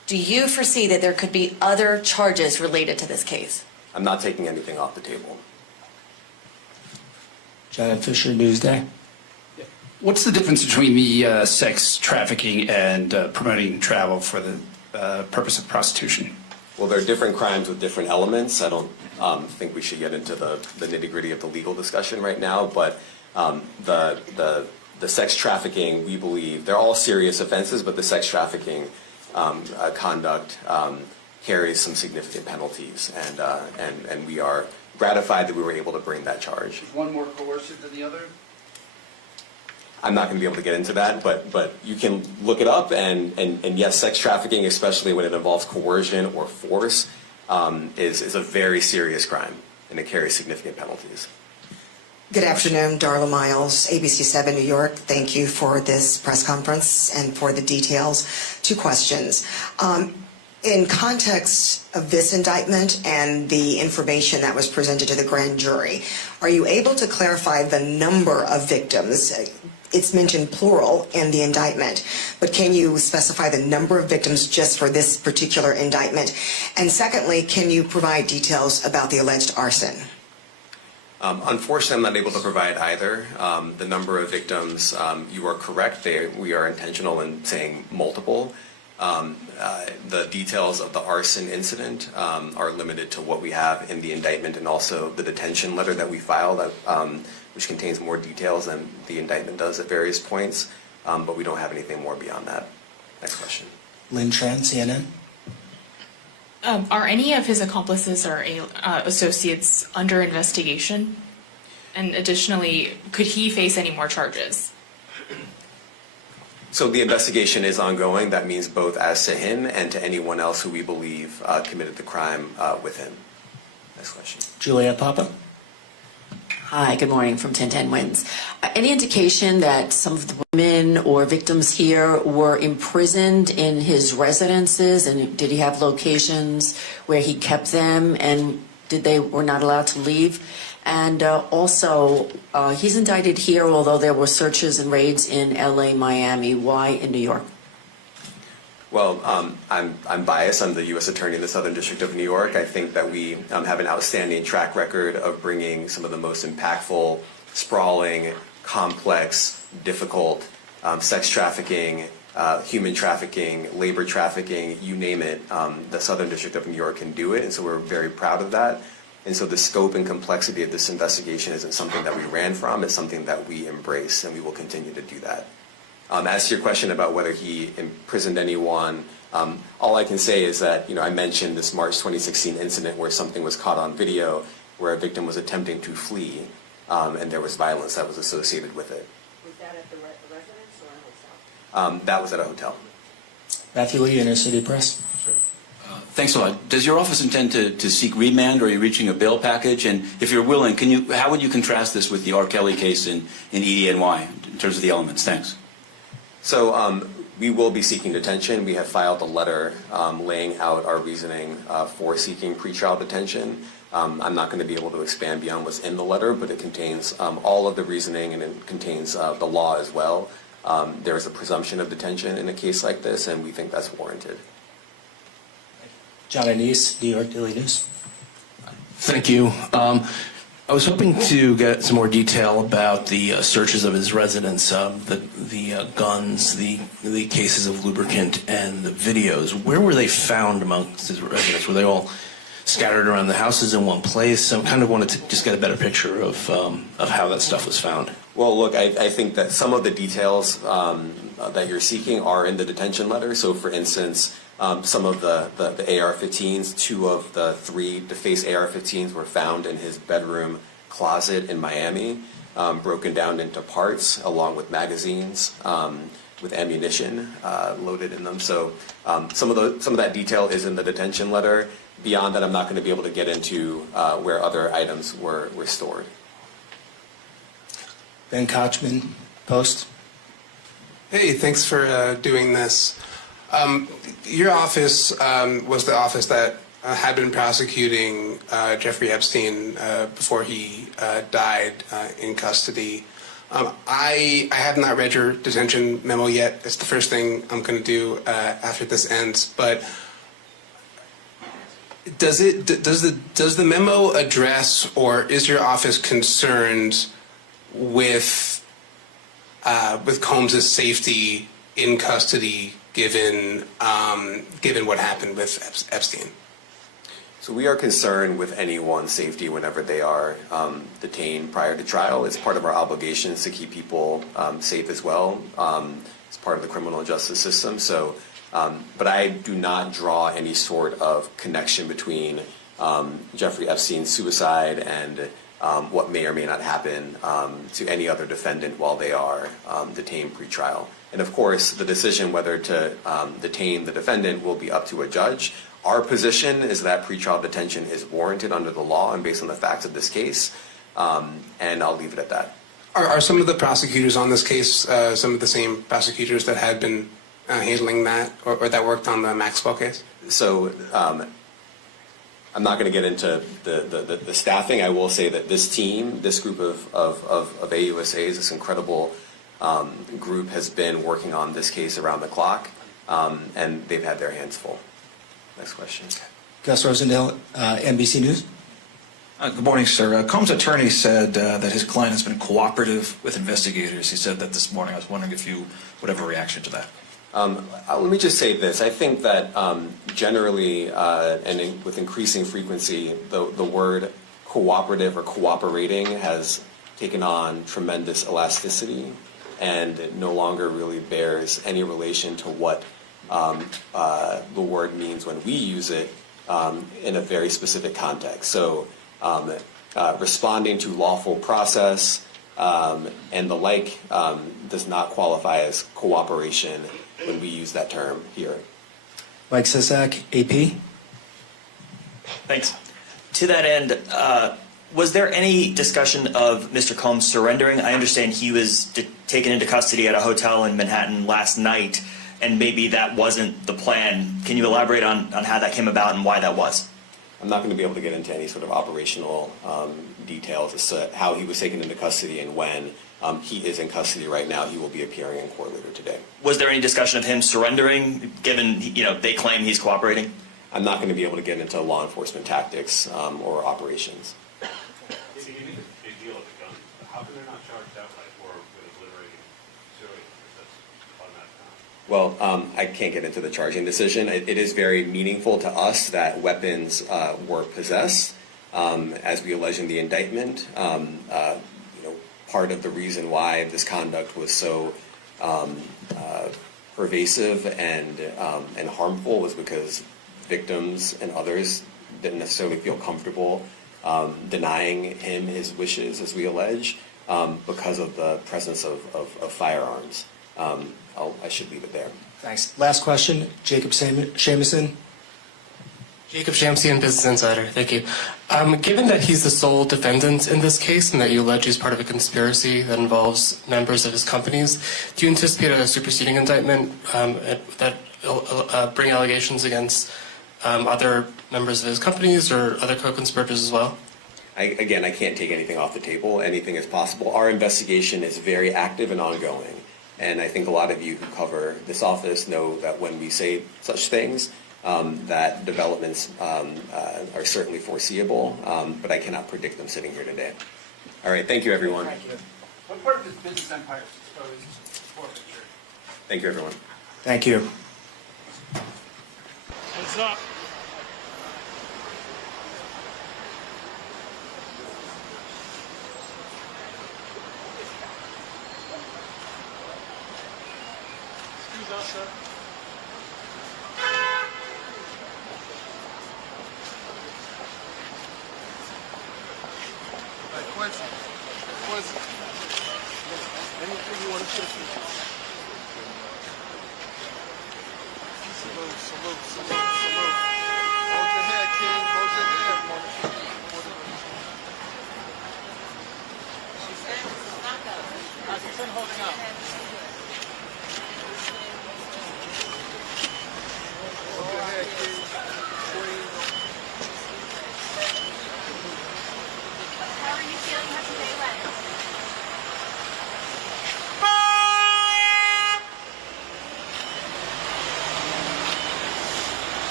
Do you foresee that there could be other charges related to this case? I'm not taking anything off the table. Janet Fisher, Newsday. What's the difference between the sex trafficking and promoting travel for the purpose of prostitution? Well, there are different crimes with different elements. I don't think we should get into the nitty-gritty of the legal discussion right now, but the sex trafficking, we believe, they're all serious offenses, but the sex trafficking conduct carries some significant penalties, and we are gratified that we were able to bring that charge. Is one more coercive than the other? I'm not going to be able to get into that, but you can look it up, and yes, sex trafficking, especially when it involves coercion or force, is a very serious crime, and it carries significant penalties. Good afternoon, Darla Miles, ABC 7 New York. Thank you for this press conference and for the details. 2 questions. In context of this indictment and the information that was presented to the grand jury, are you able to clarify the number of victims? It's mentioned plural in the indictment, but can you specify the number of victims just for this particular indictment? And secondly, can you provide details about the alleged arson? Unfortunately, I'm not able to provide either. The number of victims, you are correct. We are intentional in saying multiple. The details of the arson incident are limited to what we have in the indictment and also the detention letter that we filed, which contains more details than the indictment does at various points, but we don't have anything more beyond that. Next question. Lynn Tran, CNN. Are any of his accomplices or associates under investigation? And additionally, could he face any more charges? So the investigation is ongoing. That means both as to him and to anyone else who we believe committed the crime with him. Next question. Juliet Papa. Hi, good morning from 1010 Wins. Any indication that some of the women or victims here were imprisoned in his residences, and did he have locations where he kept them, and were not allowed to leave? And also, he's indicted here, although there were searches and raids in LA, Miami. Why in New York? Well, I'm biased. I'm the U.S. Attorney in the Southern District of New York. I think that we have an outstanding track record of bringing some of the most impactful, sprawling, complex, difficult sex trafficking, human trafficking, labor trafficking, you name it. The Southern District of New York can do it, and so we're very proud of that. And so the scope and complexity of this investigation isn't something that we ran from. It's something that we embrace, and we will continue to do that. As to your question about whether he imprisoned anyone, all I can say is that, I mentioned this March 2016 incident where something was caught on video where a victim was attempting to flee, and there was violence that was associated with it. Was that at the residence or a hotel? That was at a hotel. Matthew Lee, Inner City Press. Thanks a lot. Does your office intend to seek remand, or are you reaching a bail package? And if you're willing, how would you contrast this with the R. Kelly case in EDNY in terms of the elements? Thanks. So we will be seeking detention. We have filed a letter laying out our reasoning for seeking pretrial detention. I'm not going to be able to expand beyond what's in the letter, but it contains all of the reasoning, and it contains the law as well. There is a presumption of detention in a case like this, and we think that's warranted. John Anise, New York Daily News. Thank you. I was hoping to get some more detail about the searches of his residence, the guns, the cases of lubricant, and the videos. Where were they found amongst his residence? Were they all scattered around the houses in one place? I kind of wanted to just get a better picture of how that stuff was found. Well, look, I think that some of the details that you're seeking are in the detention letter. So, for instance, some of the AR-15s, 2 of the 3 DeFace AR-15s were found in his bedroom closet in Miami, broken down into parts along with magazines with ammunition loaded in them. So some of that detail is in the detention letter. Beyond that, I'm not going to be able to get into where other items were stored. Ben Kochman, Post. Hey, thanks for doing this. Your office was the office that had been prosecuting Jeffrey Epstein before he died in custody. I have not read your detention memo yet. It's the first thing I'm going to do after this ends. But does the memo address, or is your office concerned with Combs' safety in custody, given what happened with Epstein? So we are concerned with anyone's safety whenever they are detained prior to trial. It's part of our obligations to keep people safe as well. It's part of the criminal justice system. So, but I do not draw any sort of connection between Jeffrey Epstein's suicide and what may or may not happen to any other defendant while they are detained pre-trial. And of course, the decision whether to detain the defendant will be up to a judge. Our position is that pretrial detention is warranted under the law and based on the facts of this case, and I'll leave it at that. Are some of the prosecutors on this case some of the same prosecutors that had been handling that, or that worked on the Maxwell case? So I'm not going to get into the staffing. I will say that this team, this group of AUSAs, this incredible group has been working on this case around the clock, and they've had their hands full. Next question. Gus Rosendale, NBC News. Good morning, sir. Combs' attorney said that his client has been cooperative with investigators. He said that this morning. I was wondering if you would have a reaction to that. Let me just say this. I think that generally and with increasing frequency, the word cooperative or cooperating has taken on tremendous elasticity and no longer really bears any relation to what the word means when we use it in a very specific context. So responding to lawful process and the like does not qualify as cooperation when we use that term here. Mike Sisak, AP. Thanks. To that end, was there any discussion of Mr. Combs surrendering? I understand he was taken into custody at a hotel in Manhattan last night, and maybe that wasn't the plan. Can you elaborate on how that came about and why that was? I'm not going to be able to get into any sort of operational details as to how he was taken into custody and when. He is in custody right now. He will be appearing in court later today. Was there any discussion of him surrendering, given they claim he's cooperating? I'm not going to be able to get into law enforcement tactics or operations. You make a big deal of the gun. How come they're not charged outright or with liberating Syria? That's automatic. Well, I can't get into the charging decision. It is very meaningful to us that weapons were possessed, as we allege in the indictment. Part of the reason why this conduct was so pervasive and harmful was because victims and others didn't necessarily feel comfortable denying him his wishes, as we allege, because of the presence of firearms. I should leave it there. Thanks. Last question, Jacob Shamison. Jacob Shamsian, Business Insider. Thank you. Given that he's the sole defendant in this case and that you allege he's part of a conspiracy that involves members of his companies, do you anticipate a superseding indictment that bring allegations against other members of his companies or other co-conspirators as well? I can't take anything off the table. Anything is possible. Our investigation is very active and ongoing. And I think a lot of you who cover this office know that when we say such things, that developments are certainly foreseeable, but I cannot predict them sitting here today. All right, thank you, everyone. Thank you. What part of his business empire is exposed to forfeiture? Thank you, everyone. Thank you. What's up? Excuse us, sir. Quincy. Anything you want to say? Salute. Hold your head, King. Hold your head, motherfucker. She's in holding up. Hold your head, King. Queen. How are you feeling? How's your day went?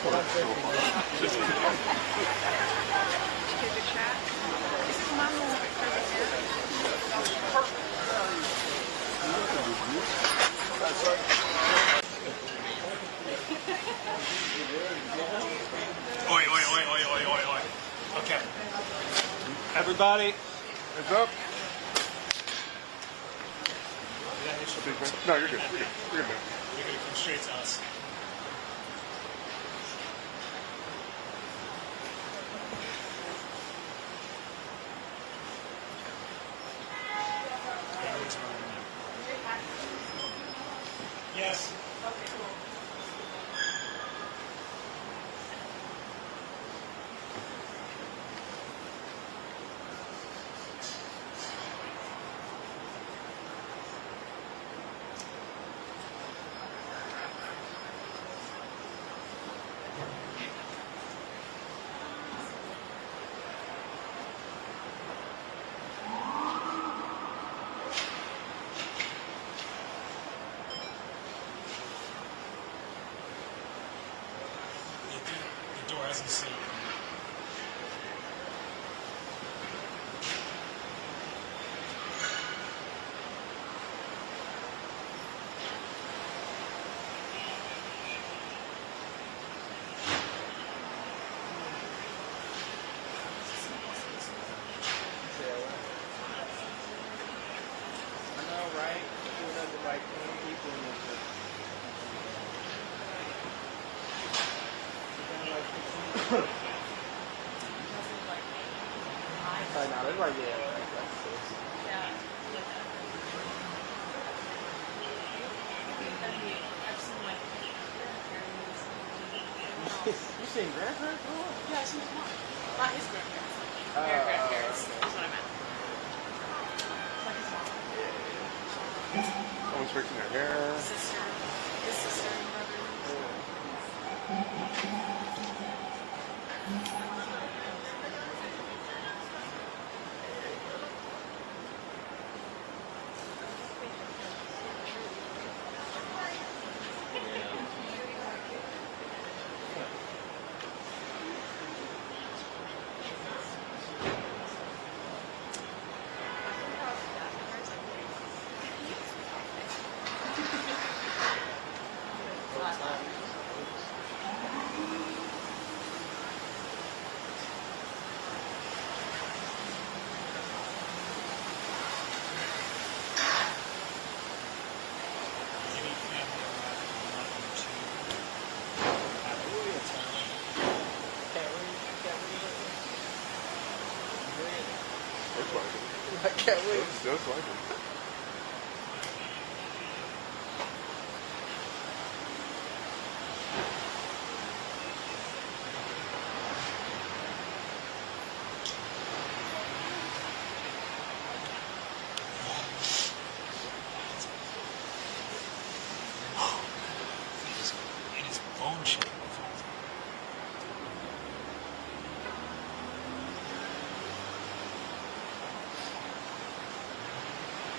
Oi, oi, oi, oi, oi, oi, oi. Okay. Everybody. Hands up. No, you're good. You're good. You're good, man. You're going to come straight to us. Yes. The door hasn't seen. I know, right? Doing nothing but like 10 people in this. Now that's right there. You seen grandparents? Yeah, I seen his mom. Not his grandparents. Their grandparents. That's what I meant. Like his mom. Someone's fixing their hair. Sister. His sister and brother. I can't wait. Just like it. It is bone chilling.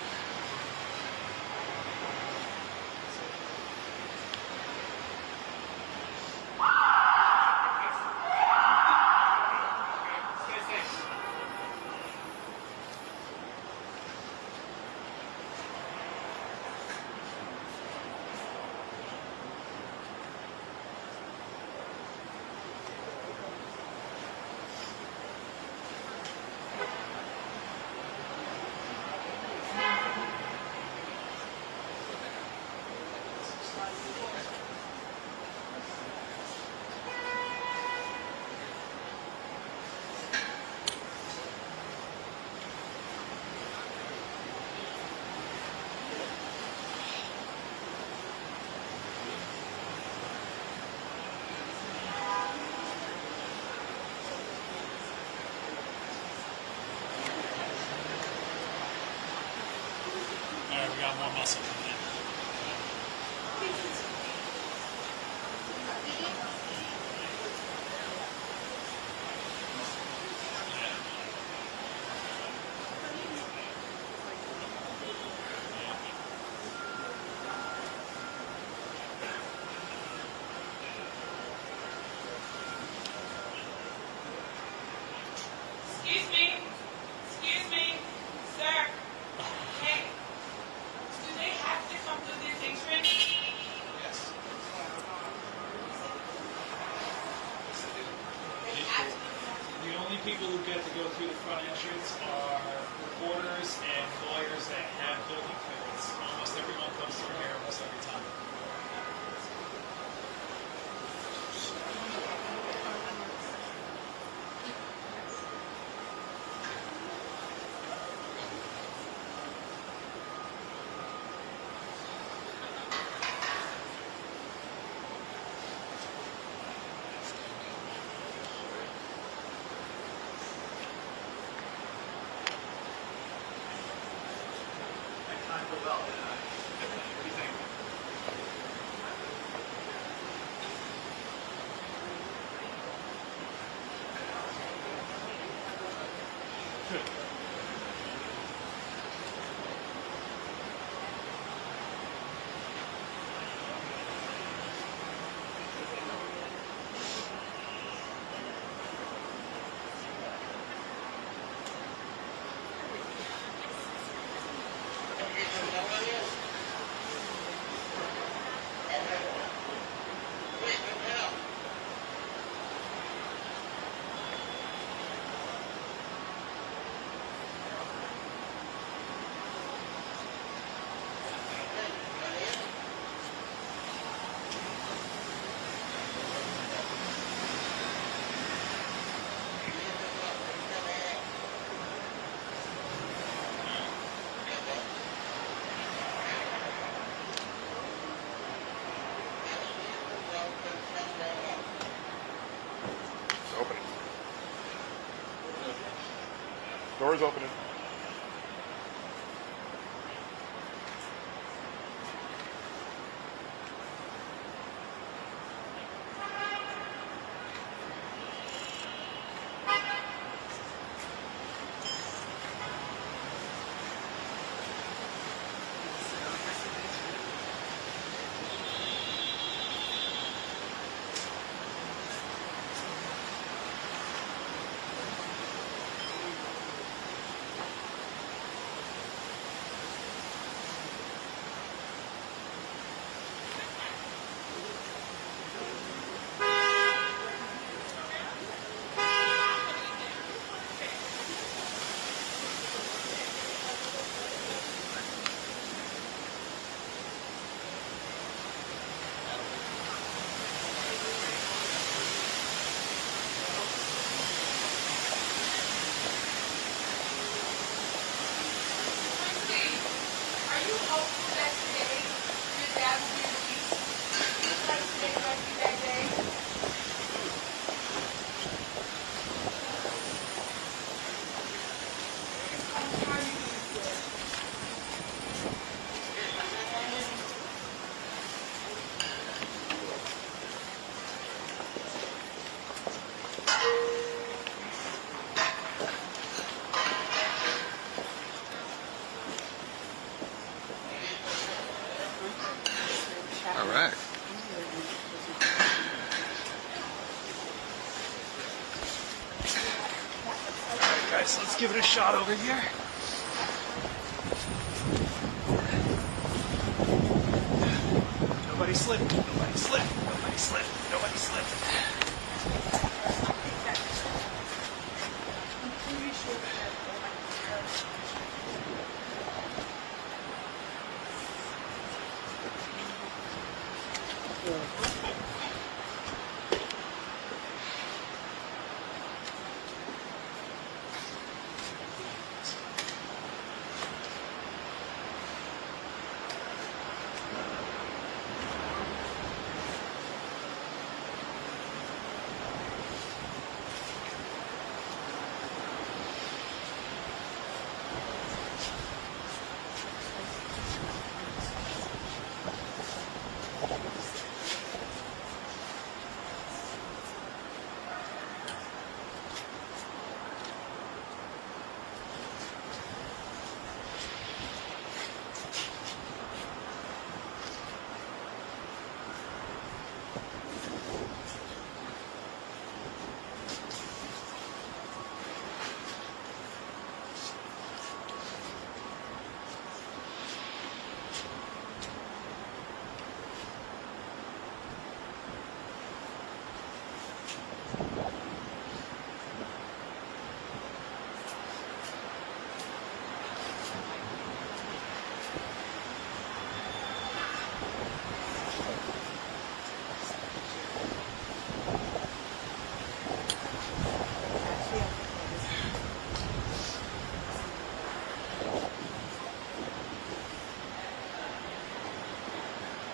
through the front entrance are reporters and lawyers that have building permits. Almost everyone comes through here almost every time. Doors opening. All right. All right, guys, let's give it a shot over here. Nobody slipped. Nobody slipped. Nobody slipped. Nobody slipped.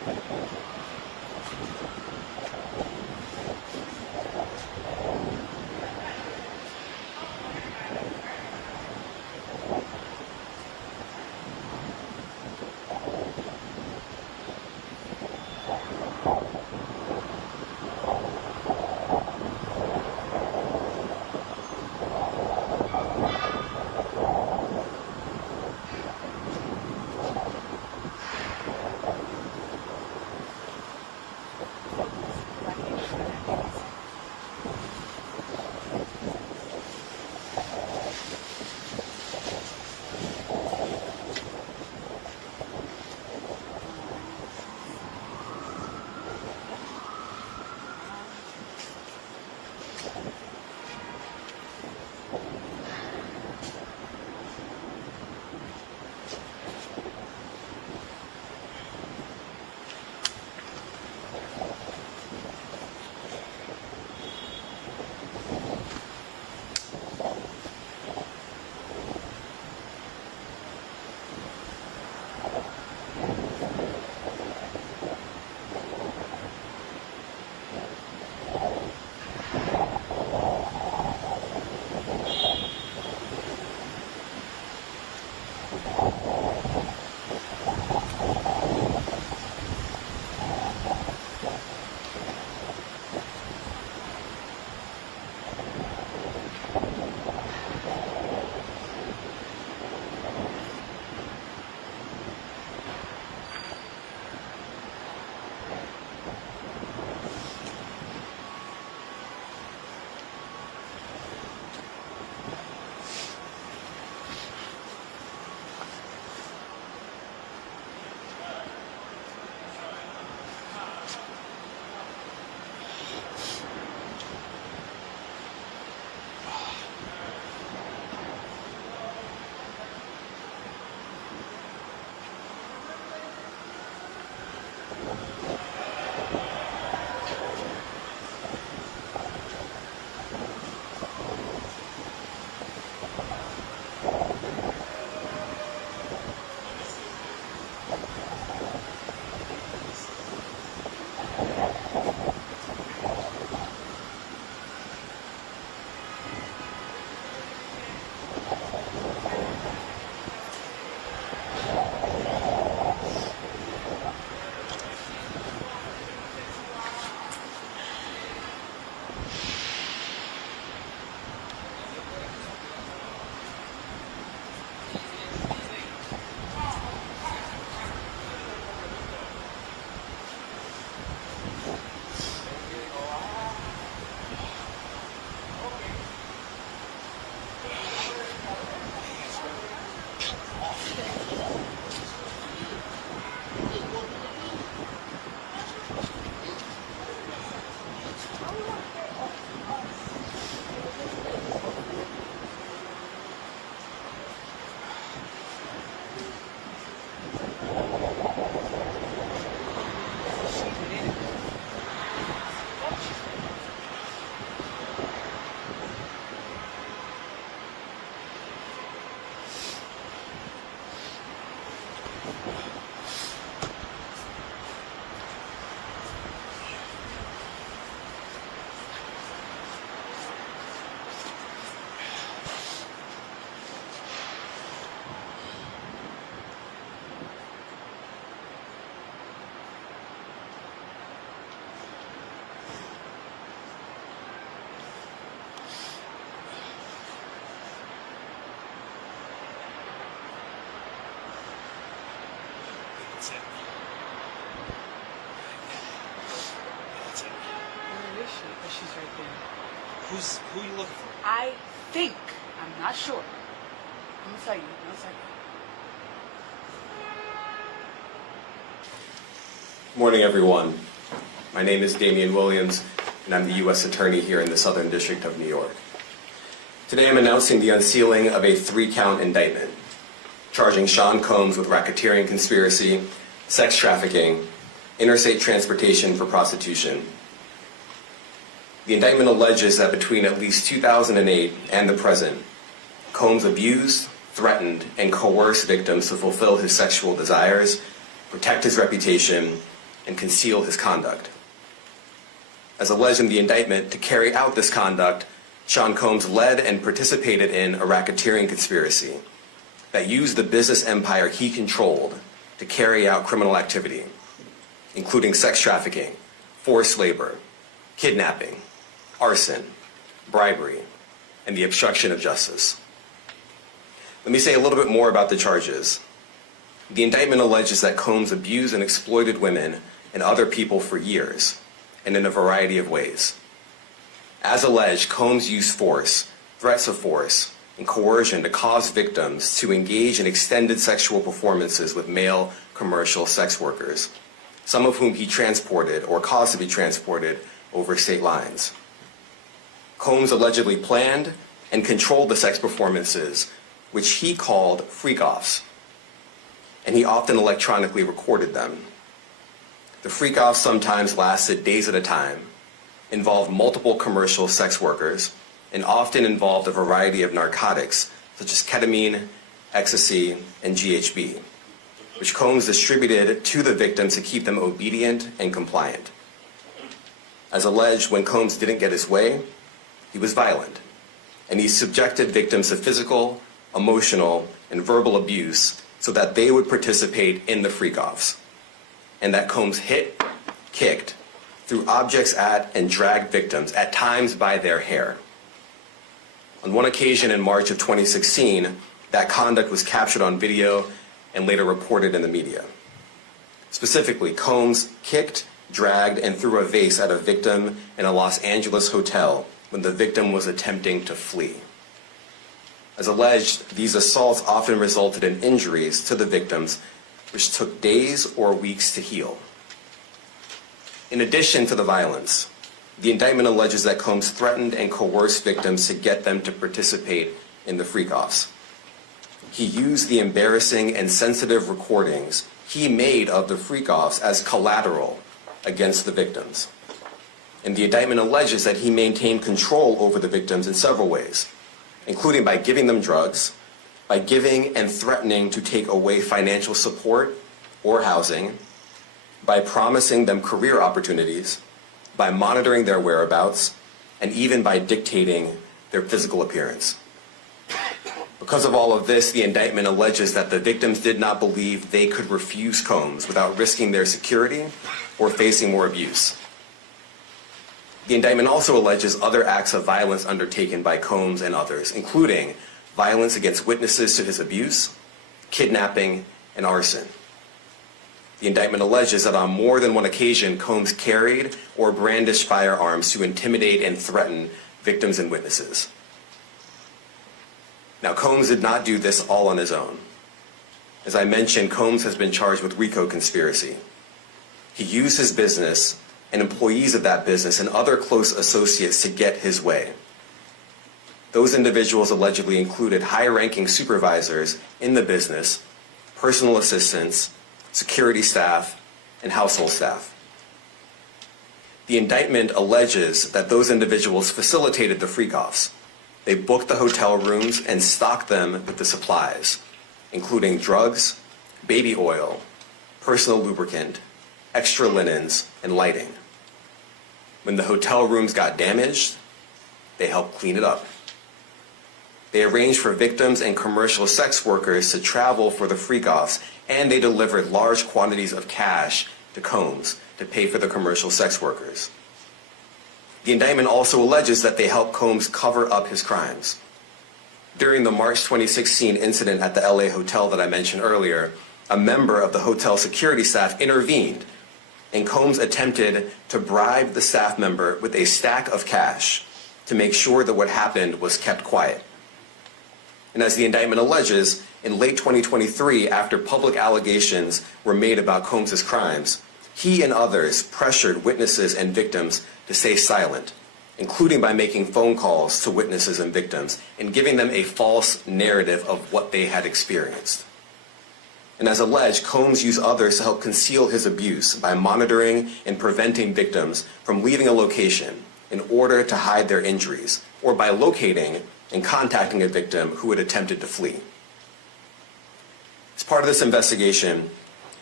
She's right there. Who are you looking for? I think. I'm not sure. I'm gonna tell you. No second. Morning, everyone. My name is Damian Williams, and I'm the U.S. Attorney here in the Southern District of New York. Today I'm announcing the unsealing of a 3-count indictment, charging Sean Combs with racketeering conspiracy, sex trafficking, interstate transportation for prostitution. The indictment alleges that between at least 2008 and the present, Combs abused, threatened, and coerced victims to fulfill his sexual desires, protect his reputation, and conceal his conduct. As alleged in the indictment, to carry out this conduct, Sean Combs led and participated in a racketeering conspiracy that used the business empire he controlled to carry out criminal activity, including sex trafficking, forced labor, kidnapping, arson, bribery, and the obstruction of justice. Let me say a little bit more about the charges. The indictment alleges that Combs abused and exploited women and other people for years, and in a variety of ways. As alleged, Combs used force, threats of force, and coercion to cause victims to engage in extended sexual performances with male commercial sex workers, some of whom he transported or caused to be transported over state lines. Combs allegedly planned and controlled the sex performances, which he called freak-offs, and he often electronically recorded them. The freak-offs sometimes lasted days at a time, involved multiple commercial sex workers, and often involved a variety of narcotics such as ketamine, ecstasy, and GHB, which Combs distributed to the victims to keep them obedient and compliant. As alleged, when Combs didn't get his way, he was violent, and he subjected victims to physical, emotional, and verbal abuse so that they would participate in the freak-offs, and that Combs hit, kicked, threw objects at, and dragged victims, at times by their hair. On one occasion in March of 2016, that conduct was captured on video and later reported in the media. Specifically, Combs kicked, dragged, and threw a vase at a victim in a Los Angeles hotel when the victim was attempting to flee. As alleged, these assaults often resulted in injuries to the victims, which took days or weeks to heal. In addition to the violence, the indictment alleges that Combs threatened and coerced victims to get them to participate in the freak-offs. He used the embarrassing and sensitive recordings he made of the freak-offs as collateral against the victims. And the indictment alleges that he maintained control over the victims in several ways, including by giving them drugs, by giving and threatening to take away financial support or housing, by promising them career opportunities, by monitoring their whereabouts, and even by dictating their physical appearance. Because of all of this, the indictment alleges that the victims did not believe they could refuse Combs without risking their security or facing more abuse. The indictment also alleges other acts of violence undertaken by Combs and others, including violence against witnesses to his abuse, kidnapping, and arson. The indictment alleges that on more than one occasion, Combs carried or brandished firearms to intimidate and threaten victims and witnesses. Now, Combs did not do this all on his own. As I mentioned, Combs has been charged with RICO conspiracy. He used his business and employees of that business and other close associates to get his way. Those individuals allegedly included high-ranking supervisors in the business, personal assistants, security staff, and household staff. The indictment alleges that those individuals facilitated the freak-offs. They booked the hotel rooms and stocked them with the supplies, including drugs, baby oil, personal lubricant, extra linens, and lighting. When the hotel rooms got damaged, they helped clean it up. They arranged for victims and commercial sex workers to travel for the freak-offs, and they delivered large quantities of cash to Combs to pay for the commercial sex workers. The indictment also alleges that they helped Combs cover up his crimes. During the March 2016 incident at the LA hotel that I mentioned earlier, a member of the hotel security staff intervened, and Combs attempted to bribe the staff member with a stack of cash to make sure that what happened was kept quiet. And as the indictment alleges, in late 2023, after public allegations were made about Combs' crimes, he and others pressured witnesses and victims to stay silent, including by making phone calls to witnesses and victims and giving them a false narrative of what they had experienced. And as alleged, Combs used others to help conceal his abuse by monitoring and preventing victims from leaving a location in order to hide their injuries, or by locating and contacting a victim who had attempted to flee. As part of this investigation,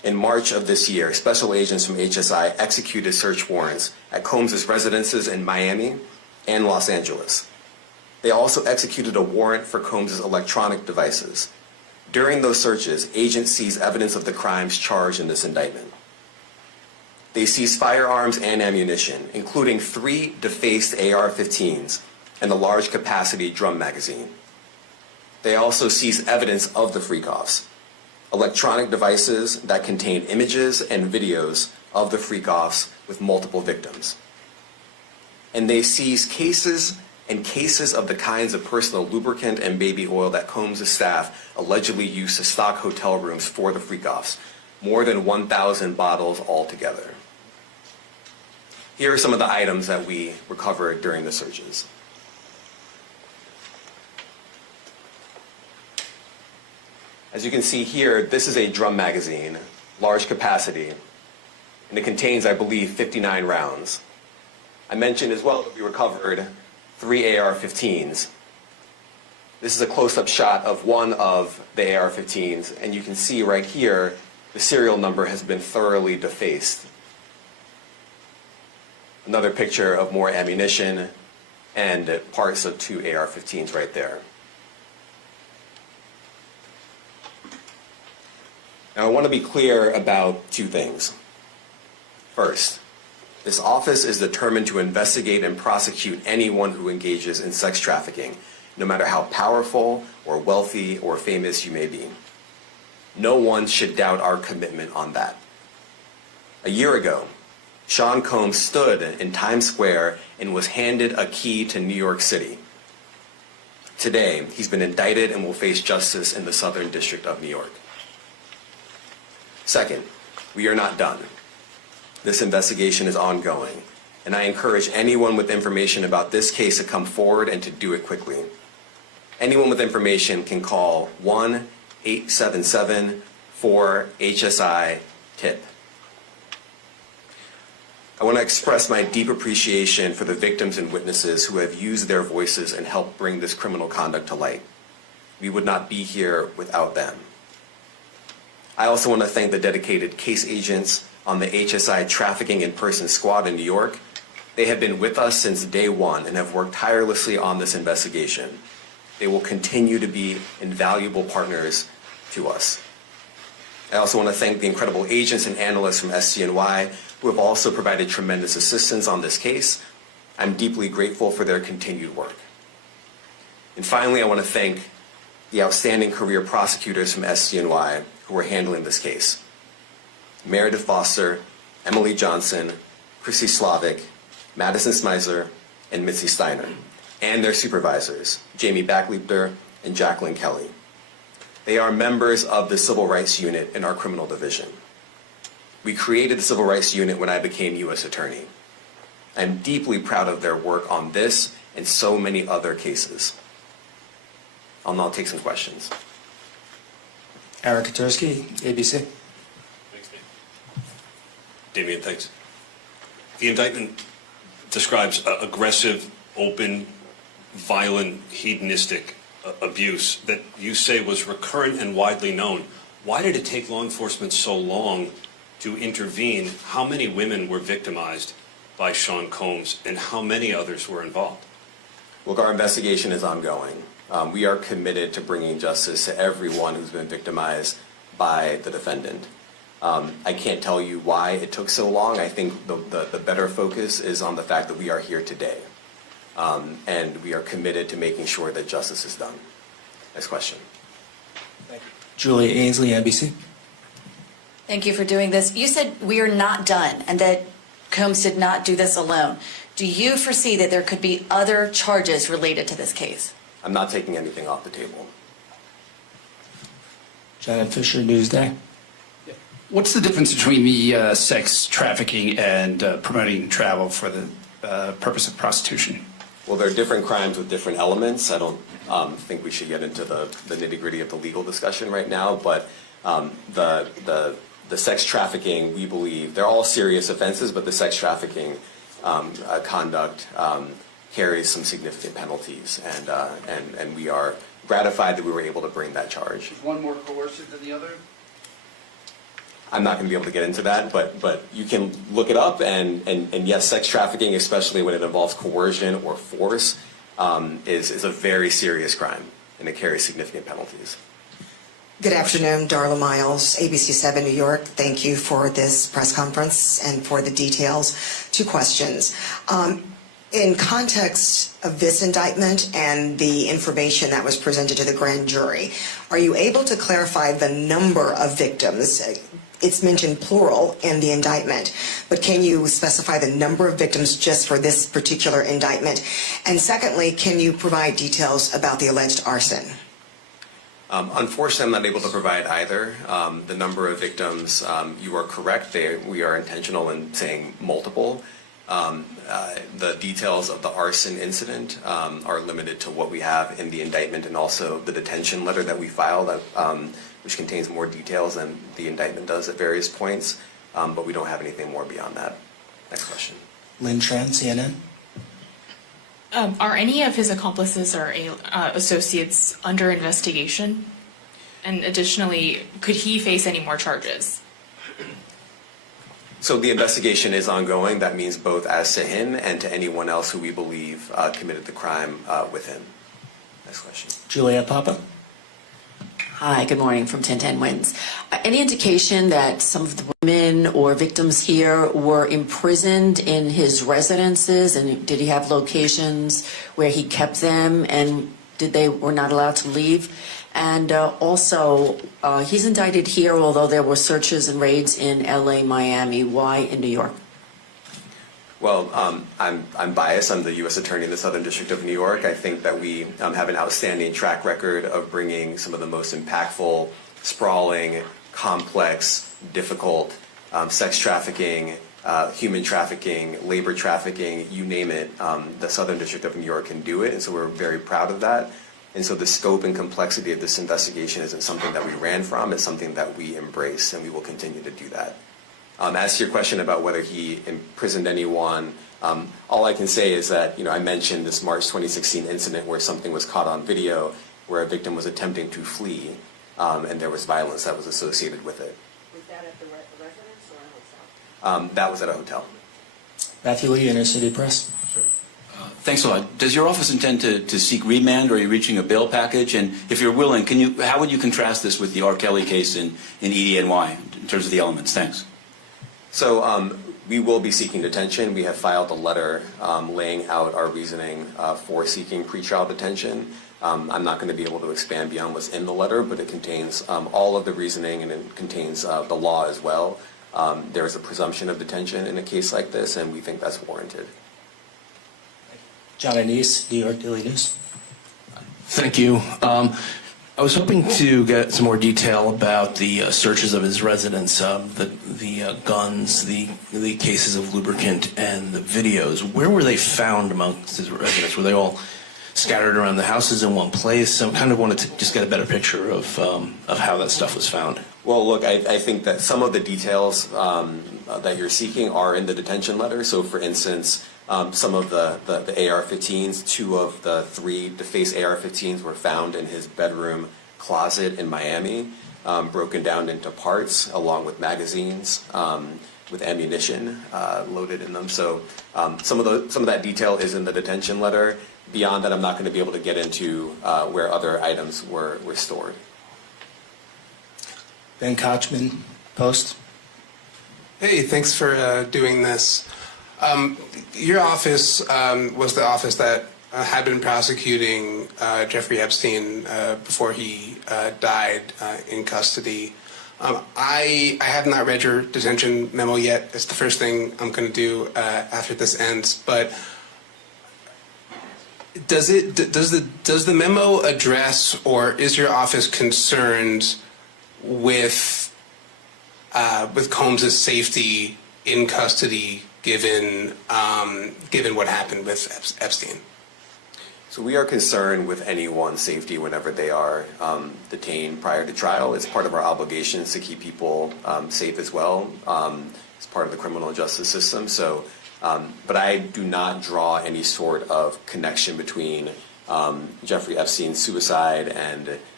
In March of this year, special agents from HSI executed search warrants at Combs' residences in Miami and Los Angeles. They also executed a warrant for Combs' electronic devices. During those searches, agents seized evidence of the crimes charged in this indictment. They seized firearms and ammunition, including 3 defaced AR-15s and a large capacity drum magazine. They also seized evidence of the freak-offs, electronic devices that contained images and videos of the freak-offs with multiple victims. And they seized cases and cases of the kinds of personal lubricant and baby oil that Combs' staff allegedly used to stock hotel rooms for the freak-offs, more than 1,000 bottles altogether. Here are some of the items that we recovered during the searches. As you can see here, this is a drum magazine, large capacity, and it contains, I believe, 59 rounds. I mentioned as well that we recovered 3 AR-15s. This is a close-up shot of one of the AR-15s, and you can see right here the serial number has been thoroughly defaced. Another picture of more ammunition and parts of 2 AR-15s right there. Now, I want to be clear about 2 things. First, this office is determined to investigate and prosecute anyone who engages in sex trafficking, no matter how powerful or wealthy or famous you may be. No one should doubt our commitment on that. A year ago, Sean Combs stood in Times Square and was handed a key to New York City. Today, he's been indicted and will face justice in the Southern District of New York. Second, we are not done. This investigation is ongoing, and I encourage anyone with information about this case to come forward and to do it quickly. Anyone with information can call 1-877-4-HSI-TIP. I want to express my deep appreciation for the victims and witnesses who have used their voices and helped bring this criminal conduct to light. We would not be here without them. I also want to thank the dedicated case agents on the HSI Trafficking in Person Squad in New York. They have been with us since day one and have worked tirelessly on this investigation. They will continue to be invaluable partners to us. I also want to thank the incredible agents and analysts from SCNY who have also provided tremendous assistance on this case. I'm deeply grateful for their continued work. And finally, I want to thank the outstanding career prosecutors from SCNY who are handling this case. Meredith Foster, Emily Johnson, Chrissy Slavic, Madison Smizer, and Mitzi Steiner, and their supervisors, Jamie Backleiter and Jacqueline Kelly. They are members of the Civil Rights Unit in our criminal division. We created the Civil Rights Unit when I became U.S. Attorney. I'm deeply proud of their work on this and so many other cases. I'll now take some questions. Eric Katursky, ABC. Thanks, Damien, thanks. The indictment describes aggressive, open, violent, hedonistic abuse that you say was recurrent and widely known. Why did it take law enforcement so long to intervene? How many women were victimized by Sean Combs, and how many others were involved? Look, our investigation is ongoing. We are committed to bringing justice to everyone who's been victimized by the defendant. I can't tell you why it took so long. I think the better focus is on the fact that we are here today. And we are committed to making sure that justice is done. Next question. Thank you. Julia Ainsley, NBC. Thank you for doing this. You said we are not done and that Combs did not do this alone. Do you foresee that there could be other charges related to this case? I'm not taking anything off the table. Janet Fisher, Newsday. What's the difference between the sex trafficking and promoting travel for the purpose of prostitution? Well, there are different crimes with different elements. I don't think we should get into the nitty-gritty of the legal discussion right now, but the sex trafficking, we believe, they're all serious offenses, but the sex trafficking conduct carries some significant penalties, and we are gratified that we were able to bring that charge. Is one more coercive than the other? I'm not going to be able to get into that, but you can look it up, and yes, sex trafficking, especially when it involves coercion or force, is a very serious crime, and it carries significant penalties. Good afternoon, Darla Miles, ABC 7 New York. Thank you for this press conference and for the details. 2 questions. In context of this indictment and the information that was presented to the grand jury, are you able to clarify the number of victims? It's mentioned plural in the indictment, but can you specify the number of victims just for this particular indictment? And secondly, can you provide details about the alleged arson? Unfortunately, I'm not able to provide either. The number of victims, you are correct. We are intentional in saying multiple. The details of the arson incident are limited to what we have in the indictment and also the detention letter that we filed, which contains more details than the indictment does at various points, but we don't have anything more beyond that. Next question. Lynn Tran, CNN. Are any of his accomplices or associates under investigation? And additionally, could he face any more charges? So the investigation is ongoing. That means both as to him and to anyone else who we believe committed the crime with him. Next question. Juliet Papa. Hi, good morning from 1010 Wins. Any indication that some of the women or victims here were imprisoned in his residences, and did he have locations where he kept them, and were not allowed to leave? And also, he's indicted here, although there were searches and raids in LA, Miami. Why in New York? Well, I'm biased. I'm the U.S. Attorney in the Southern District of New York. I think that we have an outstanding track record of bringing some of the most impactful, sprawling, complex, difficult sex trafficking, human trafficking, labor trafficking, you name it. The Southern District of New York can do it, and so we're very proud of that. And so the scope and complexity of this investigation isn't something that we ran from. It's something that we embrace, and we will continue to do that. As to your question about whether he imprisoned anyone, all I can say is that, I mentioned this March 2016 incident where something was caught on video where a victim was attempting to flee, and there was violence that was associated with it. Was that at the residence or a hotel? That was at a hotel. Matthew Lee, Inner City Press. Thanks a lot. Does your office intend to seek remand, or are you reaching a bail package? And if you're willing, how would you contrast this with the R. Kelly case in EDNY in terms of the elements? Thanks. So we will be seeking detention. We have filed a letter laying out our reasoning for seeking pretrial detention. I'm not going to be able to expand beyond what's in the letter, but it contains all of the reasoning, and it contains the law as well. There is a presumption of detention in a case like this, and we think that's warranted. John Anise, New York Daily News. Thank you. I was hoping to get some more detail about the searches of his residence, the guns, the cases of lubricant, and the videos. Where were they found amongst his residence? Were they all scattered around the houses in one place? I kind of wanted to just get a better picture of how that stuff was found. Well, look, I think that some of the details that you're seeking are in the detention letter. So, for instance, some of the AR-15s, 2 of the 3 defaced AR-15s were found in his bedroom closet in Miami, broken down into parts along with magazines with ammunition loaded in them. So some of that detail is in the detention letter. Beyond that, I'm not going to be able to get into where other items were stored. Ben Kochman, Post. Hey, thanks for doing this. Your office was the office that had been prosecuting Jeffrey Epstein before he died in custody. I have not read your detention memo yet. It's the first thing I'm going to do after this ends. But does the memo address, or is your office concerned with Combs' safety in custody, given what happened with Epstein? So we are concerned with anyone's safety whenever they are detained prior to trial. It's part of our obligations to keep people safe as well. It's part of the criminal justice system. So, but I do not draw any sort of connection between Jeffrey Epstein's suicide and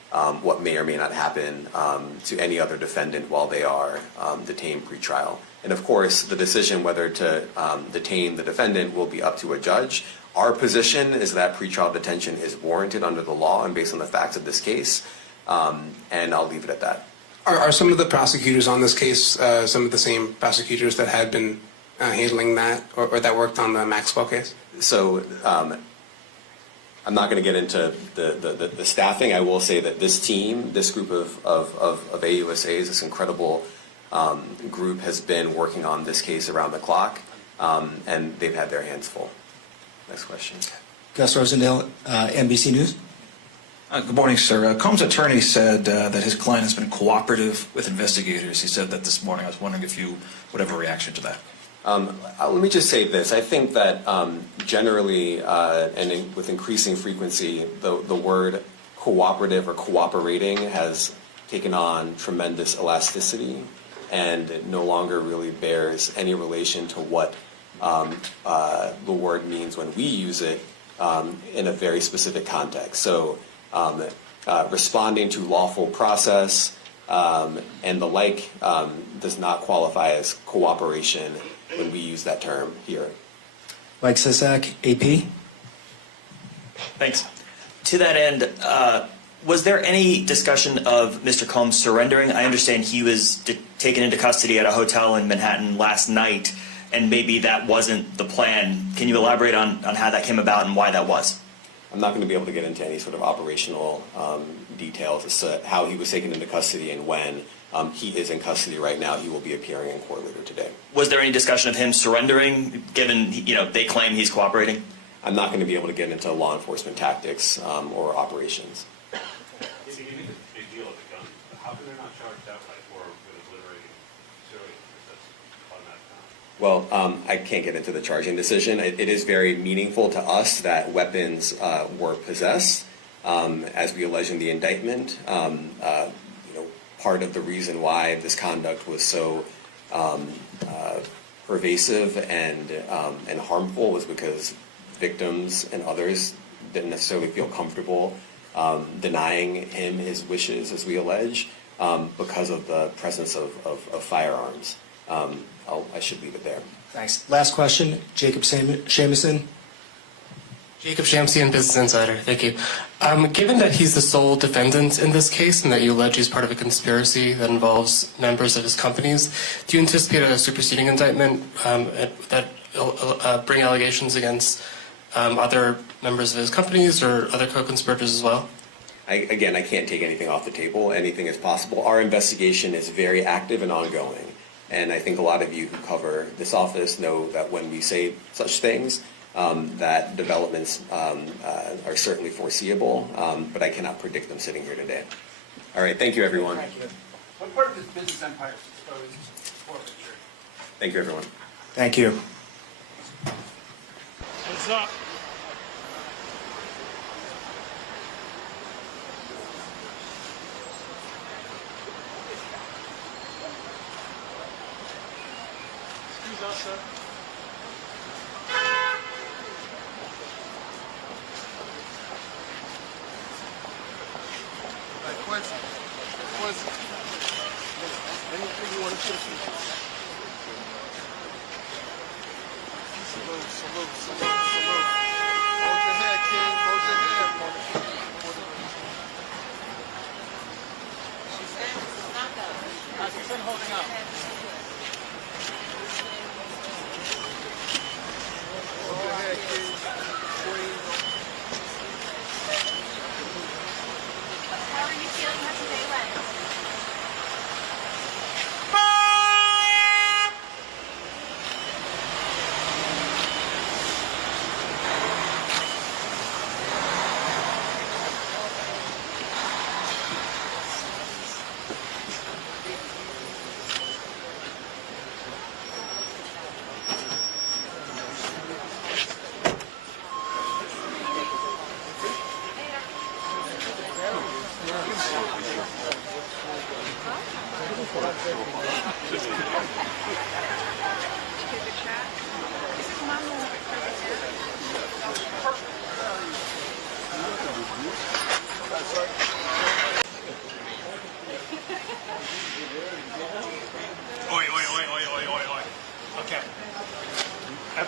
what may or may not happen to any other defendant while they are detained pretrial. And of course, the decision whether to detain the defendant will be up to a judge. Our position is that pretrial detention is warranted under the law and based on the facts of this case, and I'll leave it at that. Are some of the prosecutors on this case some of the same prosecutors that had been handling that or that worked on the Maxwell case? So I'm not going to get into the staffing. I will say that this team, this group of AUSAs, this incredible group has been working on this case around the clock, and they've had their hands full. Next question. Gus Rosendale, NBC News. Good morning, sir. Combs' attorney said that his client has been cooperative with investigators. He said that this morning. I was wondering if you would have a reaction to that. Let me just say this. I think that generally and with increasing frequency, the word cooperative or cooperating has taken on tremendous elasticity, and it no longer really bears any relation to what the word means when we use it in a very specific context. So responding to lawful process and the like does not qualify as cooperation when we use that term here. Mike Sisak, AP. Thanks. To that end, was there any discussion of Mr. Combs surrendering? I understand he was taken into custody at a hotel in Manhattan last night, and maybe that wasn't the plan. Can you elaborate on how that came about and why that was? I'm not going to be able to get into any sort of operational details as to how he was taken into custody and when. He is in custody right now. He will be appearing in court later today. Was there any discussion of him surrendering, given they claim he's cooperating? I'm not going to be able to get into law enforcement tactics or operations. You make a big deal of the gun. How come they're not charged outright or with obliterating civilians? That's automatic. Well, I can't get into the charging decision. It is very meaningful to us that weapons were possessed, as we allege in the indictment. Part of the reason why this conduct was so pervasive and harmful was because victims and others didn't necessarily feel comfortable denying him his wishes, as we allege, because of the presence of firearms. I should leave it there. Thanks. Last question, Jacob Shamison. Jacob Shamsian, Business Insider. Thank you. Given that he's the sole defendant in this case and that you allege he's part of a conspiracy that involves members of his companies, do you anticipate a superseding indictment that bring allegations against other members of his companies or other co-conspirators as well? I can't take anything off the table. Anything is possible. Our investigation is very active and ongoing. And I think a lot of you who cover this office know that when we say such things, that developments are certainly foreseeable, but I cannot predict them sitting here today. All right, thank you, everyone. Thank you. What part of his business empire is exposed forfeiture? Thank you, everyone. Thank you. What's up? Excuse us, sir. Quincy, anything you want to say? Salute, salute, salute, salute. Hold your head, King. Hold your head, motherfucker. She's in holding up. Hold your head, King. Queen. How are you feeling? How's your day went?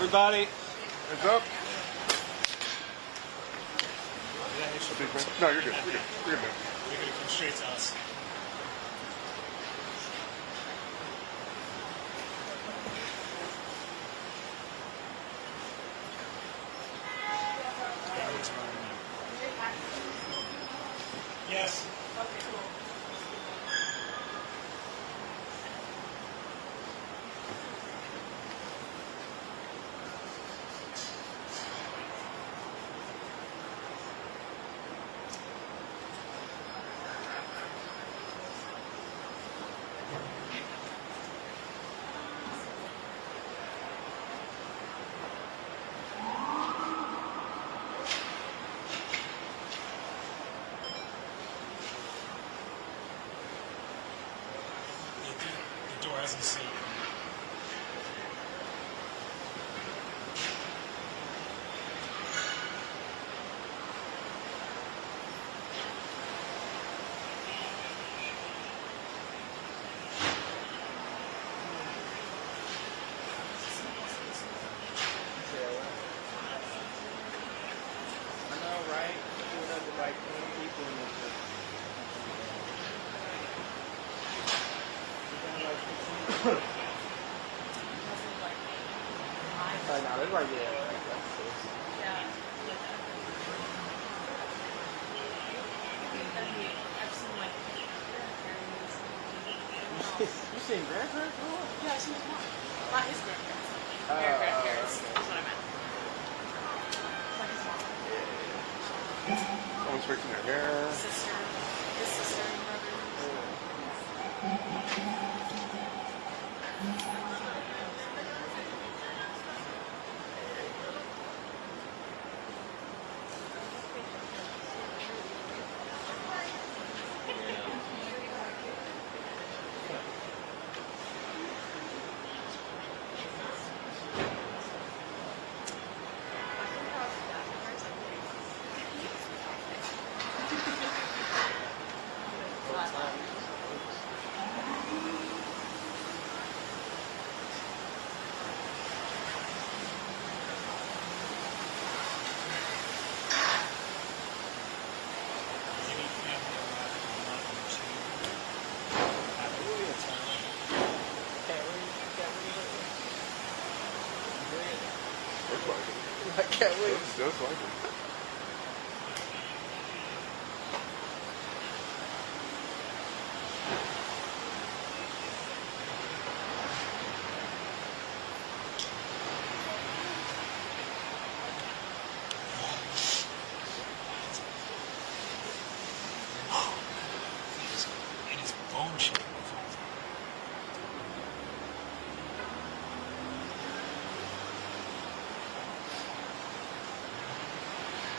Everybody. Hands up. No, you're good. You're good. You're good, man. You're going to come straight to us. Yes. The door hasn't seen. I know, right? Doing up to like 20 people in this room. Like, no, there's like, You seen grandparents? Yeah, she was mom. Not his grandparents. Their grandparents. That's what I meant. Like his mom. Someone's fixing their hair. Sister. His sister and brother. I can't wait. Just like it. It is bone shit.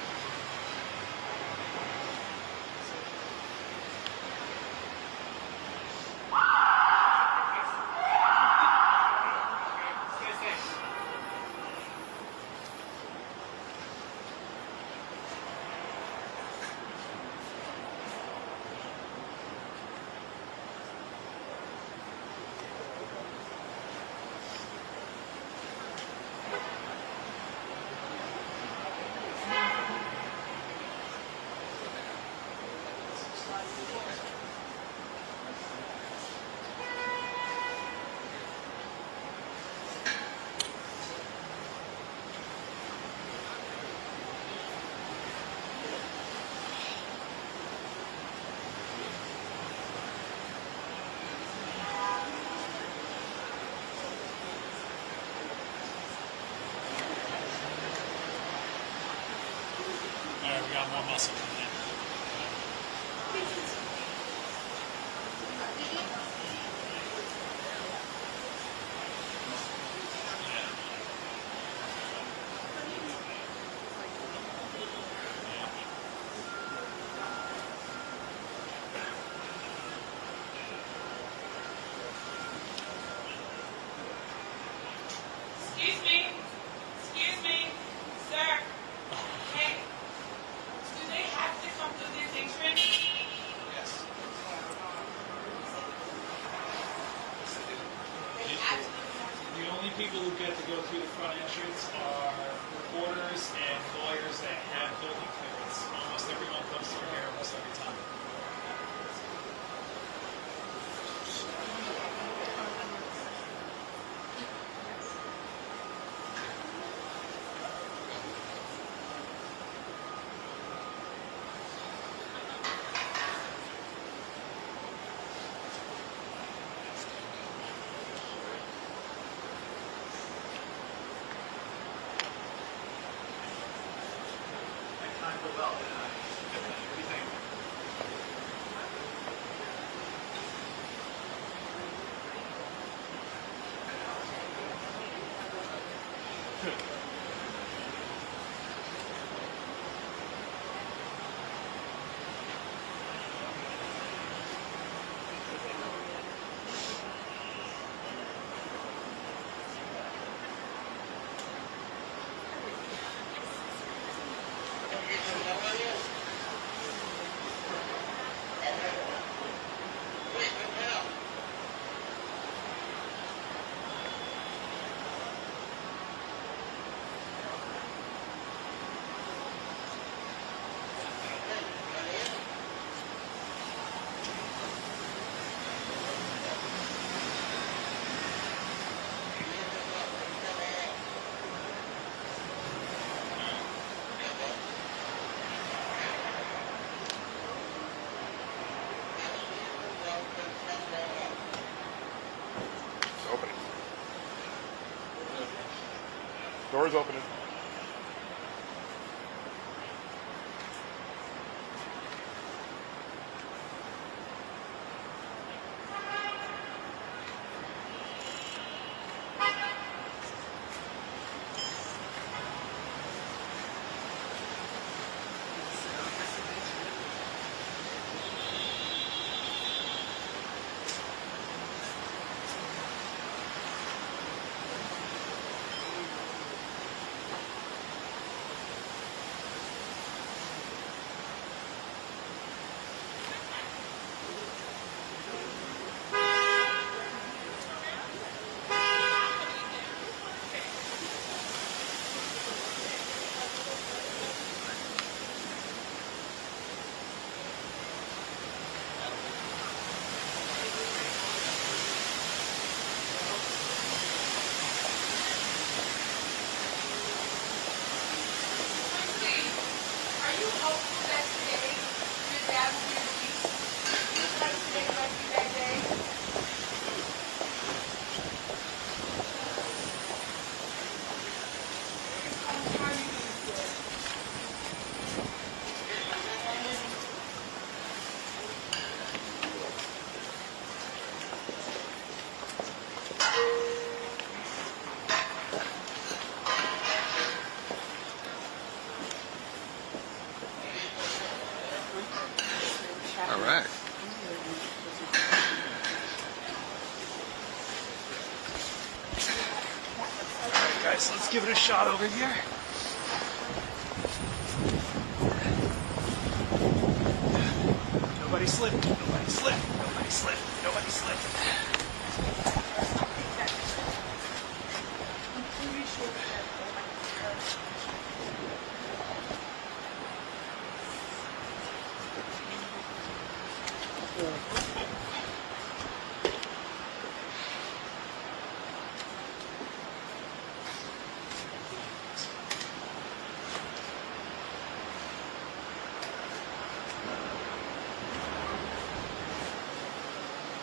people who get to go through the front entrance are reporters and lawyers that have building clearance. Almost everyone comes through here almost every time. Doors opening. All right. Guys, let's give it a shot over here. Nobody slip, nobody slip, nobody slip, nobody slip.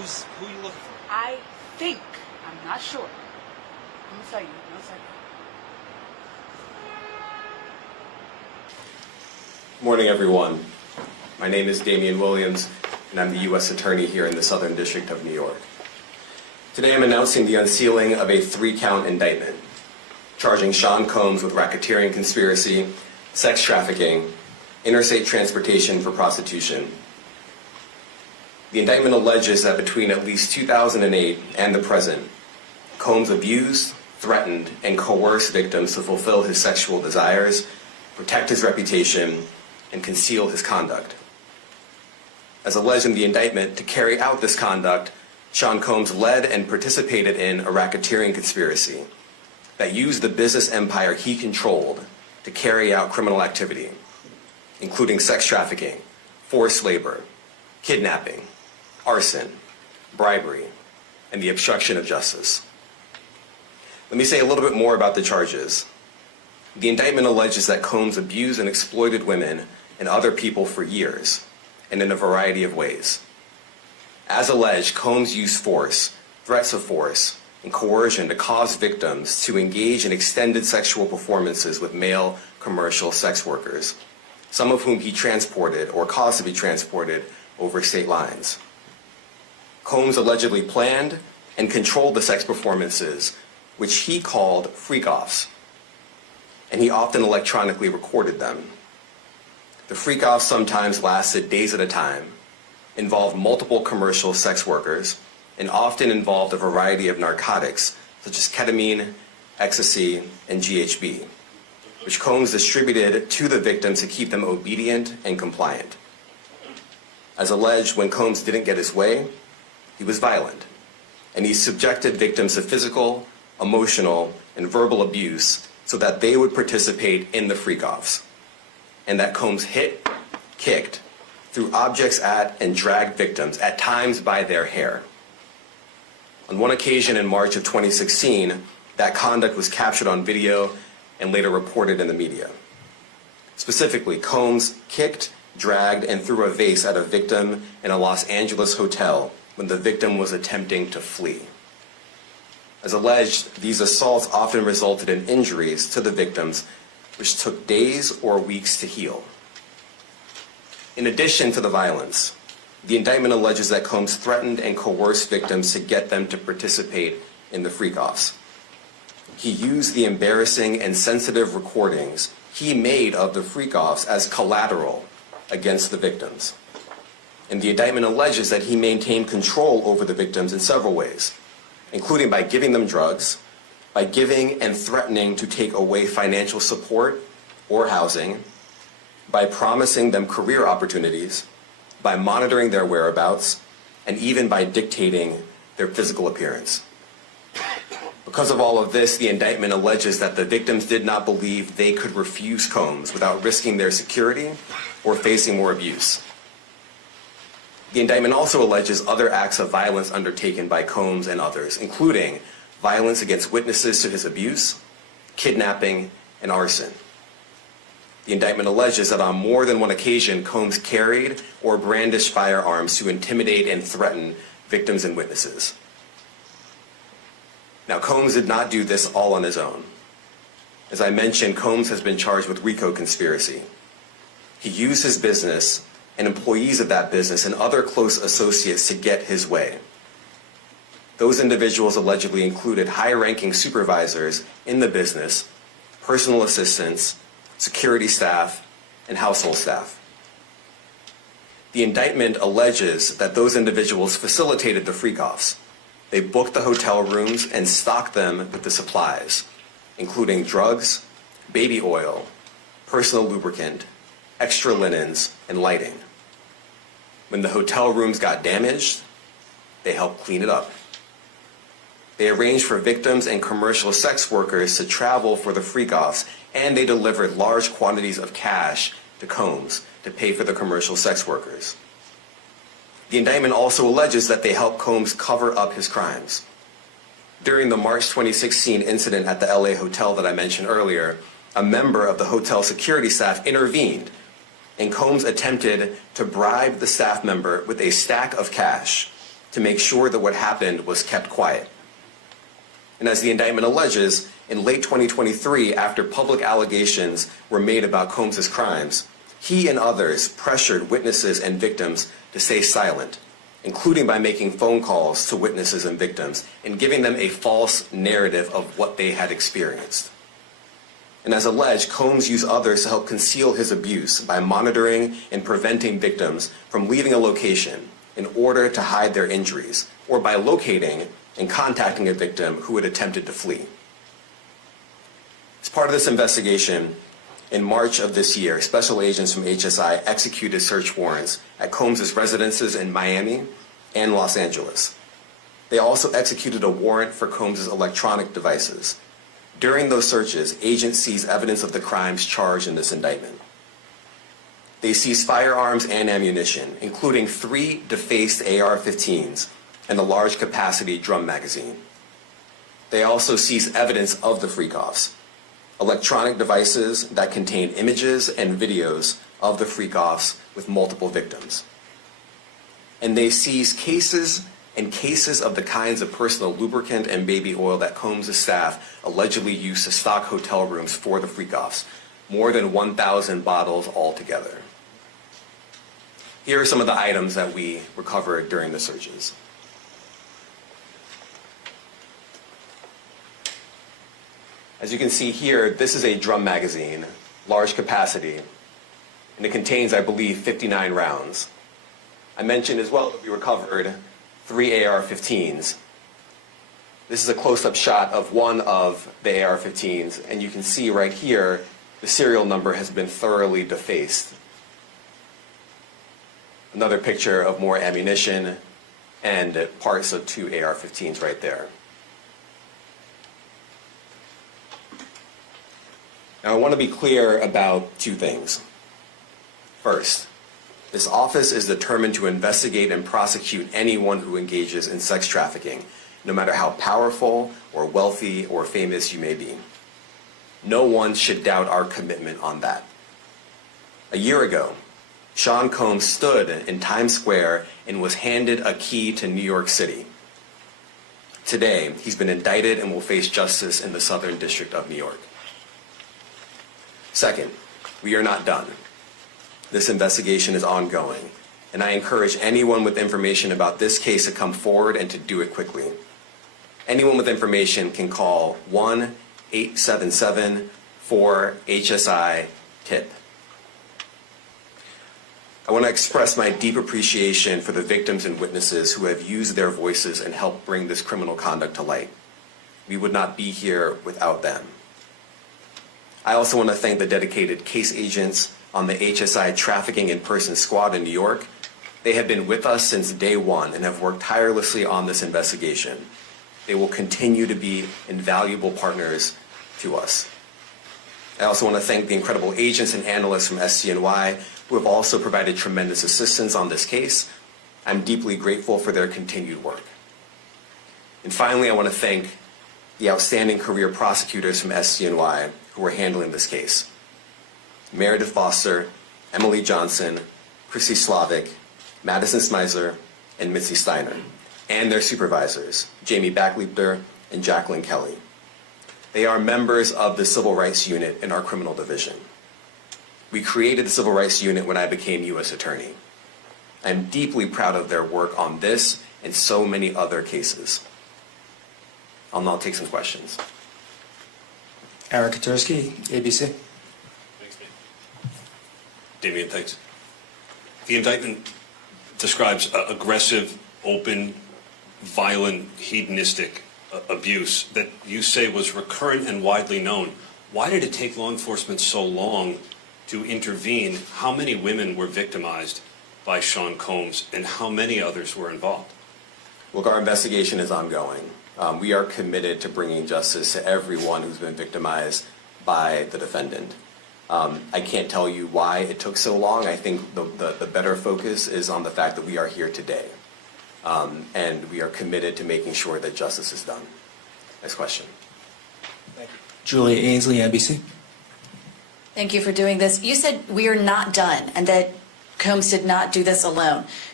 Who you looking for? I think, I'm not sure. I'm gonna tell you, 1 second. Morning, everyone. My name is Damian Williams, and I'm the U.S. Attorney here in the Southern District of New York. Today I'm announcing the unsealing of a 3-count indictment, charging Sean Combs with racketeering conspiracy, sex trafficking, interstate transportation for prostitution. The indictment alleges that between at least 2008 and the present, Combs abused, threatened, and coerced victims to fulfill his sexual desires, protect his reputation, and conceal his conduct. As alleged in the indictment, to carry out this conduct, Sean Combs led and participated in a racketeering conspiracy that used the business empire he controlled to carry out criminal activity, including sex trafficking, forced labor, kidnapping, arson, bribery, and the obstruction of justice. Let me say a little bit more about the charges. The indictment alleges that Combs abused and exploited women and other people for years, and in a variety of ways. As alleged, Combs used force, threats of force, and coercion to cause victims to engage in extended sexual performances with male commercial sex workers, some of whom he transported or caused to be transported over state lines. Combs allegedly planned and controlled the sex performances, which he called freak-offs, and he often electronically recorded them. The freak-offs sometimes lasted days at a time, involved multiple commercial sex workers, and often involved a variety of narcotics such as ketamine, ecstasy, and GHB, which Combs distributed to the victims to keep them obedient and compliant. As alleged, when Combs didn't get his way, he was violent, and he subjected victims to physical, emotional, and verbal abuse so that they would participate in the freak-offs, and that Combs hit, kicked, threw objects at, and dragged victims, at times by their hair. On one occasion in March of 2016, that conduct was captured on video and later reported in the media. Specifically, Combs kicked, dragged, and threw a vase at a victim in a Los Angeles hotel when the victim was attempting to flee. As alleged, these assaults often resulted in injuries to the victims, which took days or weeks to heal. In addition to the violence, the indictment alleges that Combs threatened and coerced victims to get them to participate in the freak-offs. He used the embarrassing and sensitive recordings he made of the freak-offs as collateral against the victims. And the indictment alleges that he maintained control over the victims in several ways, including by giving them drugs, by giving and threatening to take away financial support or housing, by promising them career opportunities, by monitoring their whereabouts, and even by dictating their physical appearance. Because of all of this, the indictment alleges that the victims did not believe they could refuse Combs without risking their security or facing more abuse. The indictment also alleges other acts of violence undertaken by Combs and others, including violence against witnesses to his abuse, kidnapping, and arson. The indictment alleges that on more than one occasion, Combs carried or brandished firearms to intimidate and threaten victims and witnesses. Now, Combs did not do this all on his own. As I mentioned, Combs has been charged with RICO conspiracy. He used his business and employees of that business and other close associates to get his way. Those individuals allegedly included high-ranking supervisors in the business, personal assistants, security staff, and household staff. The indictment alleges that those individuals facilitated the freak-offs. They booked the hotel rooms and stocked them with the supplies, including drugs, baby oil, personal lubricant, extra linens, and lighting. When the hotel rooms got damaged, they helped clean it up. They arranged for victims and commercial sex workers to travel for the freak-offs, and they delivered large quantities of cash to Combs to pay for the commercial sex workers. The indictment also alleges that they helped Combs cover up his crimes. During the March 2016 incident at the LA hotel that I mentioned earlier, a member of the hotel security staff intervened, and Combs attempted to bribe the staff member with a stack of cash to make sure that what happened was kept quiet. And as the indictment alleges, in late 2023, after public allegations were made about Combs' crimes, he and others pressured witnesses and victims to stay silent, including by making phone calls to witnesses and victims and giving them a false narrative of what they had experienced. And as alleged, Combs used others to help conceal his abuse by monitoring and preventing victims from leaving a location in order to hide their injuries, or by locating and contacting a victim who had attempted to flee. As part of this investigation, in March of this year, special agents from HSI executed search warrants at Combs' residences in Miami and Los Angeles. They also executed a warrant for Combs' electronic devices. During those searches, agents seized evidence of the crimes charged in this indictment. They seized firearms and ammunition, including 3 defaced AR-15s and a large capacity drum magazine. They also seized evidence of the freak-offs, electronic devices that contain images and videos of the freak-offs with multiple victims. And they seized cases and cases of the kinds of personal lubricant and baby oil that Combs' staff allegedly used to stock hotel rooms for the freak-offs, more than 1,000 bottles altogether. Here are some of the items that we recovered during the searches. As you can see here, this is a drum magazine, large capacity, and it contains, I believe, 59 rounds. I mentioned as well that we recovered 3 AR-15s. This is a close-up shot of one of the AR-15s, and you can see right here, the serial number has been thoroughly defaced. Another picture of more ammunition and parts of 2 AR-15s right there. Now, I want to be clear about 2 things. First, this office is determined to investigate and prosecute anyone who engages in sex trafficking, no matter how powerful or wealthy or famous you may be. No one should doubt our commitment on that. A year ago, Sean Combs stood in Times Square and was handed a key to New York City. Today, he's been indicted and will face justice in the Southern District of New York. Second, we are not done. This investigation is ongoing, and I encourage anyone with information about this case to come forward and to do it quickly. Anyone with information can call 1-877-4HSI-TIP. I want to express my deep appreciation for the victims and witnesses who have used their voices and helped bring this criminal conduct to light. We would not be here without them. I also want to thank the dedicated case agents on the HSI Trafficking in Person Squad in New York. They have been with us since day one and have worked tirelessly on this investigation. They will continue to be invaluable partners to us. I also want to thank the incredible agents and analysts from SCNY who have also provided tremendous assistance on this case. I'm deeply grateful for their continued work. And finally, I want to thank the outstanding career prosecutors from SCNY who are handling this case. Meredith Foster, Emily Johnson, Chrissy Slavic, Madison Smizer, and Mitzi Steiner, and their supervisors, Jamie Backleiter and Jacqueline Kelly. They are members of the Civil Rights Unit in our criminal division. We created the Civil Rights Unit when I became U.S. Attorney. I'm deeply proud of their work on this and so many other cases. I'll now take some questions. Eric Katursky, ABC. Thanks, Damien, thanks. The indictment describes aggressive, open, violent, hedonistic abuse that you say was recurrent and widely known. Why did it take law enforcement so long to intervene? How many women were victimized by Sean Combs, and how many others were involved? Look, our investigation is ongoing. We are committed to bringing justice to everyone who's been victimized by the defendant. I can't tell you why it took so long. I think the better focus is on the fact that we are here today. And we are committed to making sure that justice is done. Next question. Julia Ainsley, NBC. Thank you for doing this. You said we are not done and that Combs did not do this alone.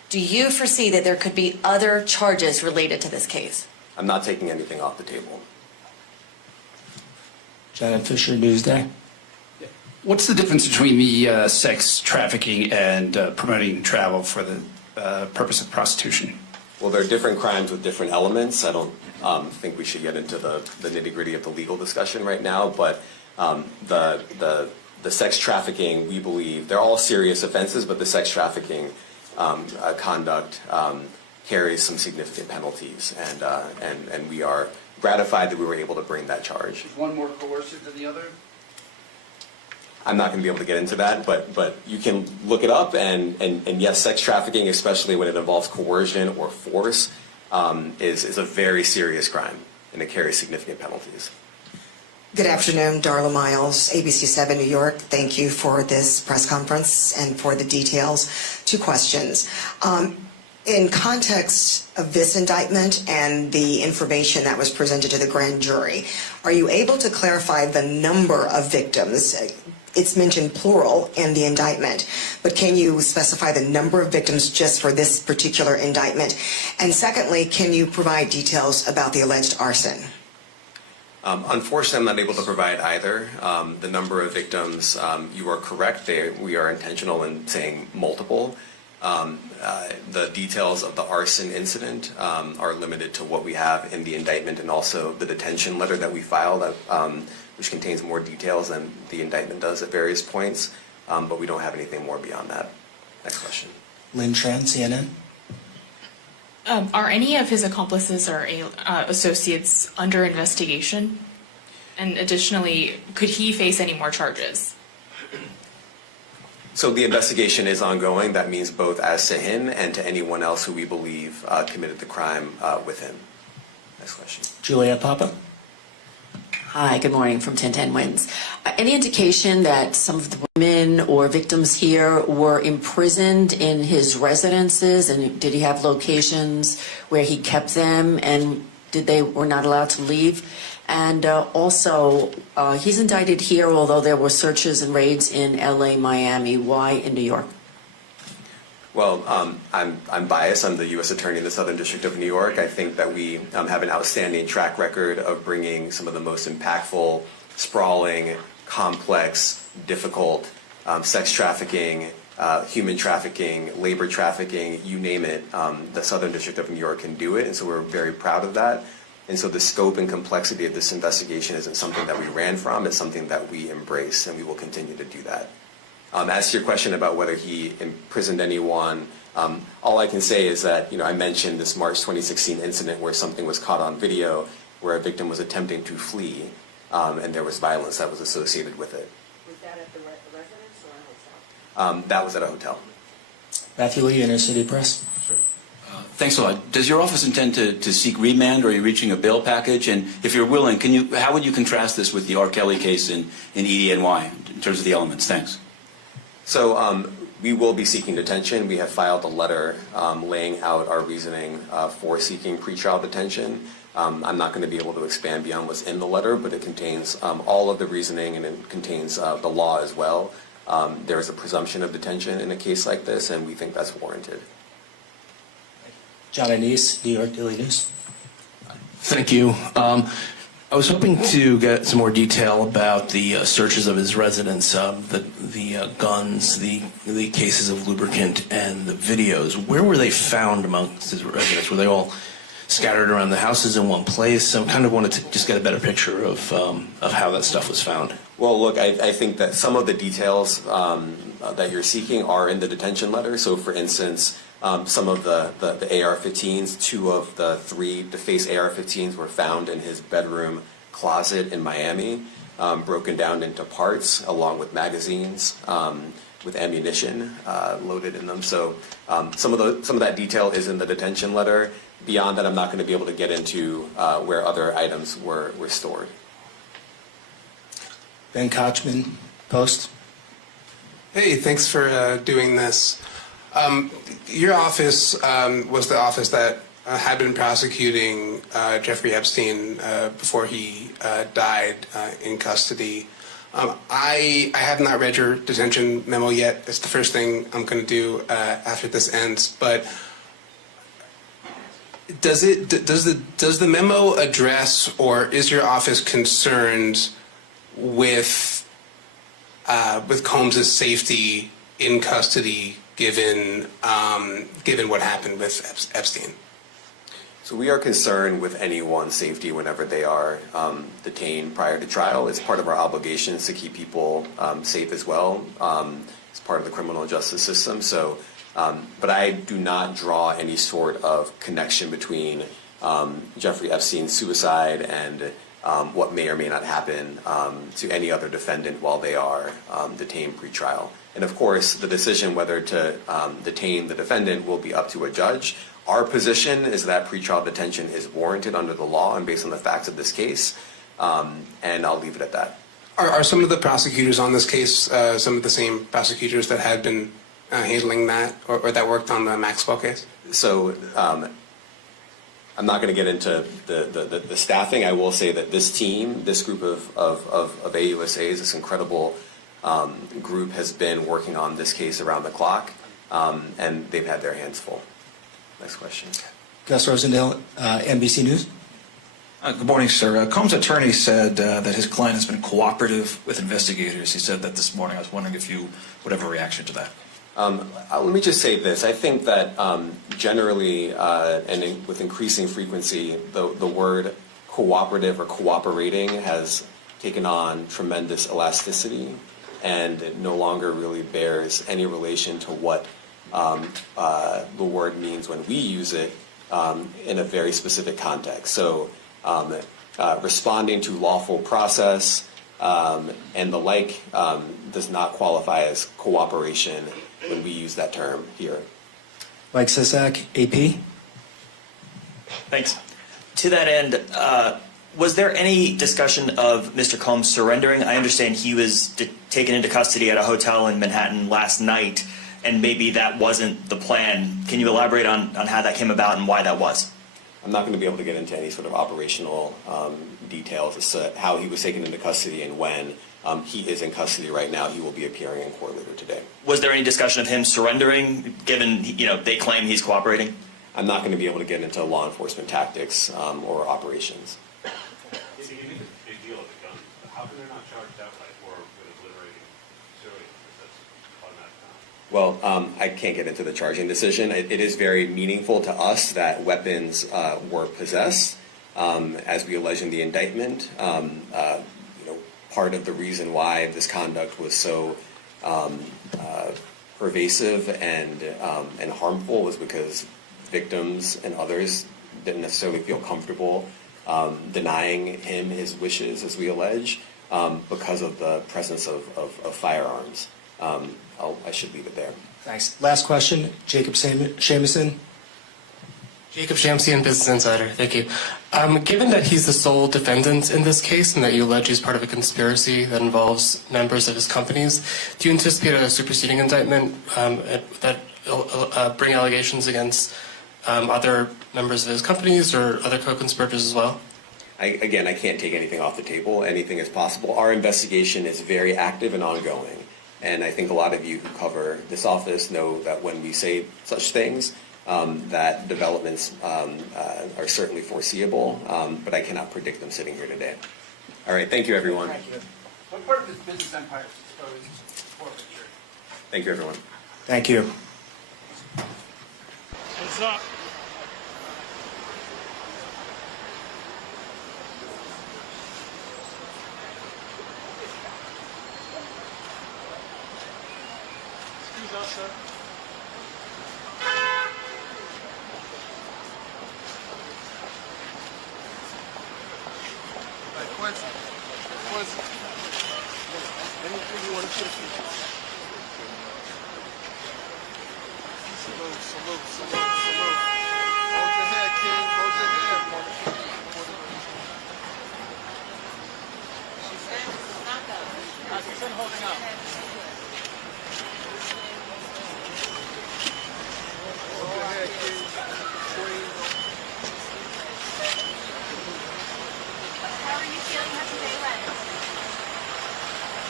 Do you foresee that there could be other charges related to this case? I'm not taking anything off the table. Janet Fisher, Newsday. What's the difference between the sex trafficking and promoting travel for the purpose of prostitution? Well, there are different crimes with different elements. I don't think we should get into the nitty-gritty of the legal discussion right now, but the sex trafficking, we believe, they're all serious offenses, but the sex trafficking conduct carries some significant penalties, and we are gratified that we were able to bring that charge. Is one more coercive than the other? I'm not going to be able to get into that, but you can look it up, and yes, sex trafficking, especially when it involves coercion or force, is a very serious crime, and it carries significant penalties. Good afternoon, Darla Miles, ABC 7 New York. Thank you for this press conference and for the details. 2 questions. In context of this indictment and the information that was presented to the grand jury, are you able to clarify the number of victims? It's mentioned plural in the indictment, but can you specify the number of victims just for this particular indictment? And secondly, can you provide details about the alleged arson? Unfortunately, I'm not able to provide either. The number of victims, you are correct. We are intentional in saying multiple. The details of the arson incident are limited to what we have in the indictment and also the detention letter that we filed, which contains more details than the indictment does at various points, but we don't have anything more beyond that. Next question. Lynn Tran, CNN. Are any of his accomplices or associates under investigation? And additionally, could he face any more charges? So the investigation is ongoing. That means both as to him and to anyone else who we believe committed the crime with him. Next question. Juliet Papa. Hi, good morning from 1010 Wins. Any indication that some of the women or victims here were imprisoned in his residences, and did he have locations where he kept them, and were not allowed to leave? And also, he's indicted here, although there were searches and raids in LA, Miami. Why in New York? Well, I'm biased. I'm the U.S. Attorney in the Southern District of New York. I think that we have an outstanding track record of bringing some of the most impactful, sprawling, complex, difficult sex trafficking, human trafficking, labor trafficking, you name it. The Southern District of New York can do it, and so we're very proud of that. And so the scope and complexity of this investigation isn't something that we ran from. It's something that we embrace, and we will continue to do that. As to your question about whether he imprisoned anyone, all I can say is that, I mentioned this March 2016 incident where something was caught on video where a victim was attempting to flee, and there was violence that was associated with it. Was that at the residence or a hotel? That was at a hotel. Matthew Lee, Inner City Press. Thanks a lot. Does your office intend to seek remand, or are you reaching a bail package? And if you're willing, how would you contrast this with the R. Kelly case in EDNY in terms of the elements? Thanks. So we will be seeking detention. We have filed a letter laying out our reasoning for seeking pretrial detention. I'm not going to be able to expand beyond what's in the letter, but it contains all of the reasoning, and it contains the law as well. There is a presumption of detention in a case like this, and we think that's warranted. John Anise, New York Daily News. Thank you. I was hoping to get some more detail about the searches of his residence, the guns, the cases of lubricant, and the videos. Where were they found amongst his residence? Were they all scattered around the houses in one place? I kind of wanted to just get a better picture of how that stuff was found. Well, look, I think that some of the details that you're seeking are in the detention letter. So, for instance, some of the AR-15s, 2 of the 3 defaced AR-15s were found in his bedroom closet in Miami, broken down into parts along with magazines with ammunition loaded in them. So some of that detail is in the detention letter. Beyond that, I'm not going to be able to get into where other items were stored. Ben Kochman, Post. Hey, thanks for doing this. Your office was the office that had been prosecuting Jeffrey Epstein before he died in custody. I have not read your detention memo yet. It's the first thing I'm going to do after this ends. But does the memo address, or is your office concerned with Combs' safety in custody, given what happened with Epstein? So we are concerned with anyone's safety whenever they are detained prior to trial. It's part of our obligations to keep people safe as well. It's part of the criminal justice system. So, but I do not draw any sort of connection between Jeffrey Epstein's suicide and what may or may not happen to any other defendant while they are detained pre-trial. And of course, the decision whether to detain the defendant will be up to a judge. Our position is that pretrial detention is warranted under the law and based on the facts of this case, and I'll leave it at that. Are some of the prosecutors on this case some of the same prosecutors that had been handling that, or that worked on the Maxwell case? So I'm not going to get into the staffing. I will say that this team, this group of AUSAs, this incredible group has been working on this case around the clock, and they've had their hands full. Next question. Gus Rosendale, NBC News. Good morning, sir. Combs' attorney said that his client has been cooperative with investigators. He said that this morning. I was wondering if you would have a reaction to that. Let me just say this. I think that generally and with increasing frequency, the word cooperative or cooperating has taken on tremendous elasticity and it no longer really bears any relation to what the word means when we use it in a very specific context. So responding to lawful process and the like does not qualify as cooperation when we use that term here. Mike Sisak, AP. Thanks. To that end, was there any discussion of Mr. Combs surrendering? I understand he was taken into custody at a hotel in Manhattan last night, and maybe that wasn't the plan. Can you elaborate on how that came about and why that was? I'm not going to be able to get into any sort of operational details as to how he was taken into custody and when. He is in custody right now. He will be appearing in court later today. Was there any discussion of him surrendering, given they claim he's cooperating? I'm not going to be able to get into law enforcement tactics or operations. It's a big deal with the gun. How come they're not charged outright or with obliterating civilians? That's automatic. Well, I can't get into the charging decision. It is very meaningful to us that weapons were possessed, as we allege in the indictment. Part of the reason why this conduct was so pervasive and harmful was because victims and others didn't necessarily feel comfortable denying him his wishes, as we allege, because of the presence of firearms. I should leave it there. Thanks. Last question, Jacob Shamison. Jacob Shamsian, Business Insider. Thank you. Given that he's the sole defendant in this case and that you allege he's part of a conspiracy that involves members of his companies, do you anticipate a superseding indictment that bring allegations against other members of his companies or other co-conspirators as well? I can't take anything off the table. Anything is possible. Our investigation is very active and ongoing. And I think a lot of you who cover this office know that when we say such things, that developments are certainly foreseeable, but I cannot predict them sitting here today. All right, thank you, everyone. Thank you. What part of his business empire is exposed forfeiture? Thank you, everyone. Thank you. What's up? Excuse us, sir. Quincy. Anything you want to say? Salute. Hold your head, King. Hold your head, motherfucker. She's in holding up. Hold your head, King. Queen. How are you feeling? How's your day went?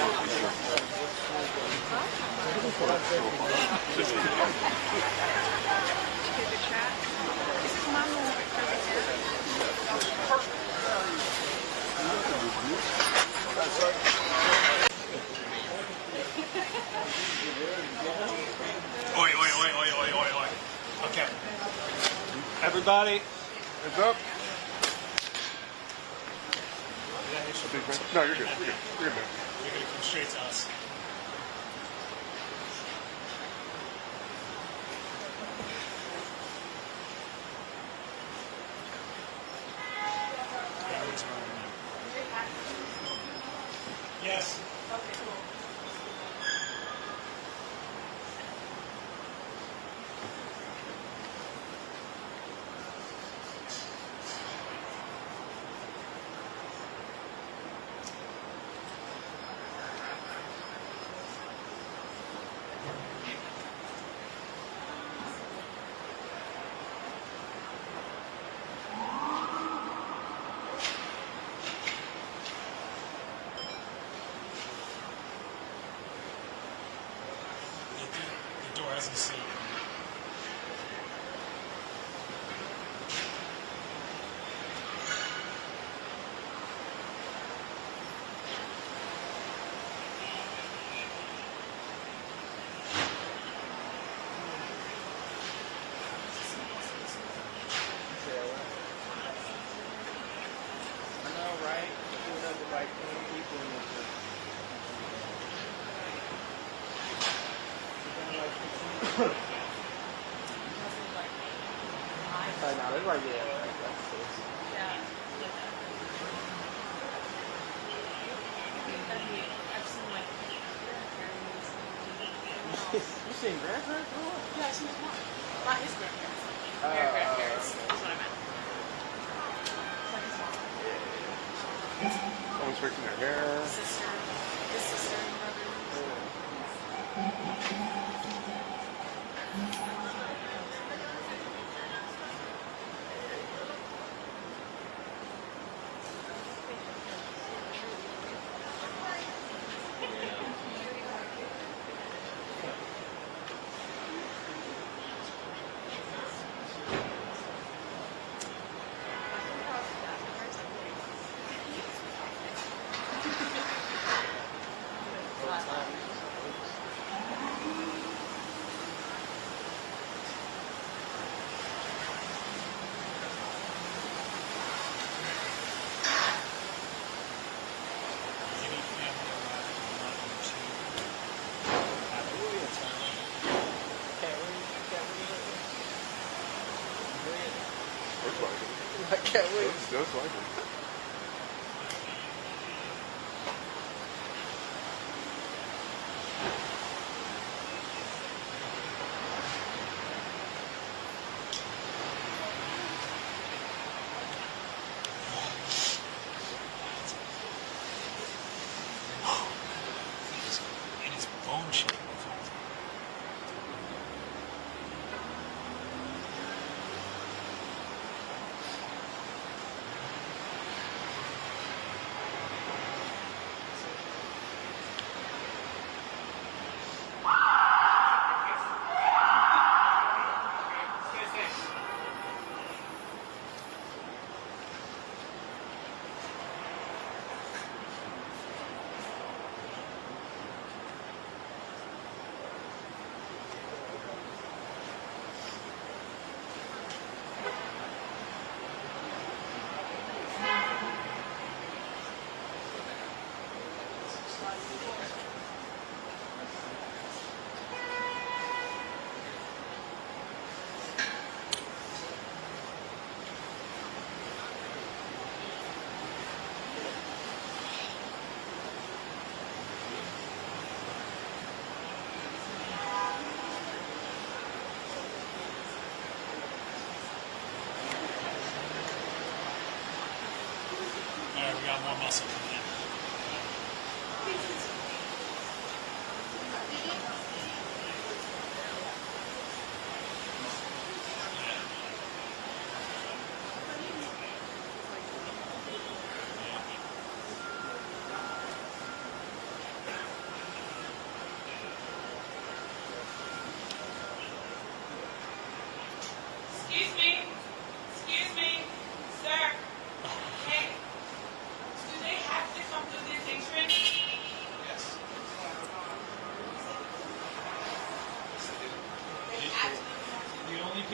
Oi, oi, oi, oi, oi, oi, oi. Okay. Everybody. Heads up. No, you're good. You're good. You're good. You're gonna come straight to us. Yes. Okay, cool. The door hasn't seen. I know, right? Doing up with like 10 people in this room. No, it's like, yeah, like, that's six. You seen grandparents grow up? Yeah, I seen his mom. Not his grandparents. Their grandparents. That's what I meant. Like his mom. Someone's fixing their hair. Sister. His sister and brother. I can't wait. That's like it. And it's bone shaking.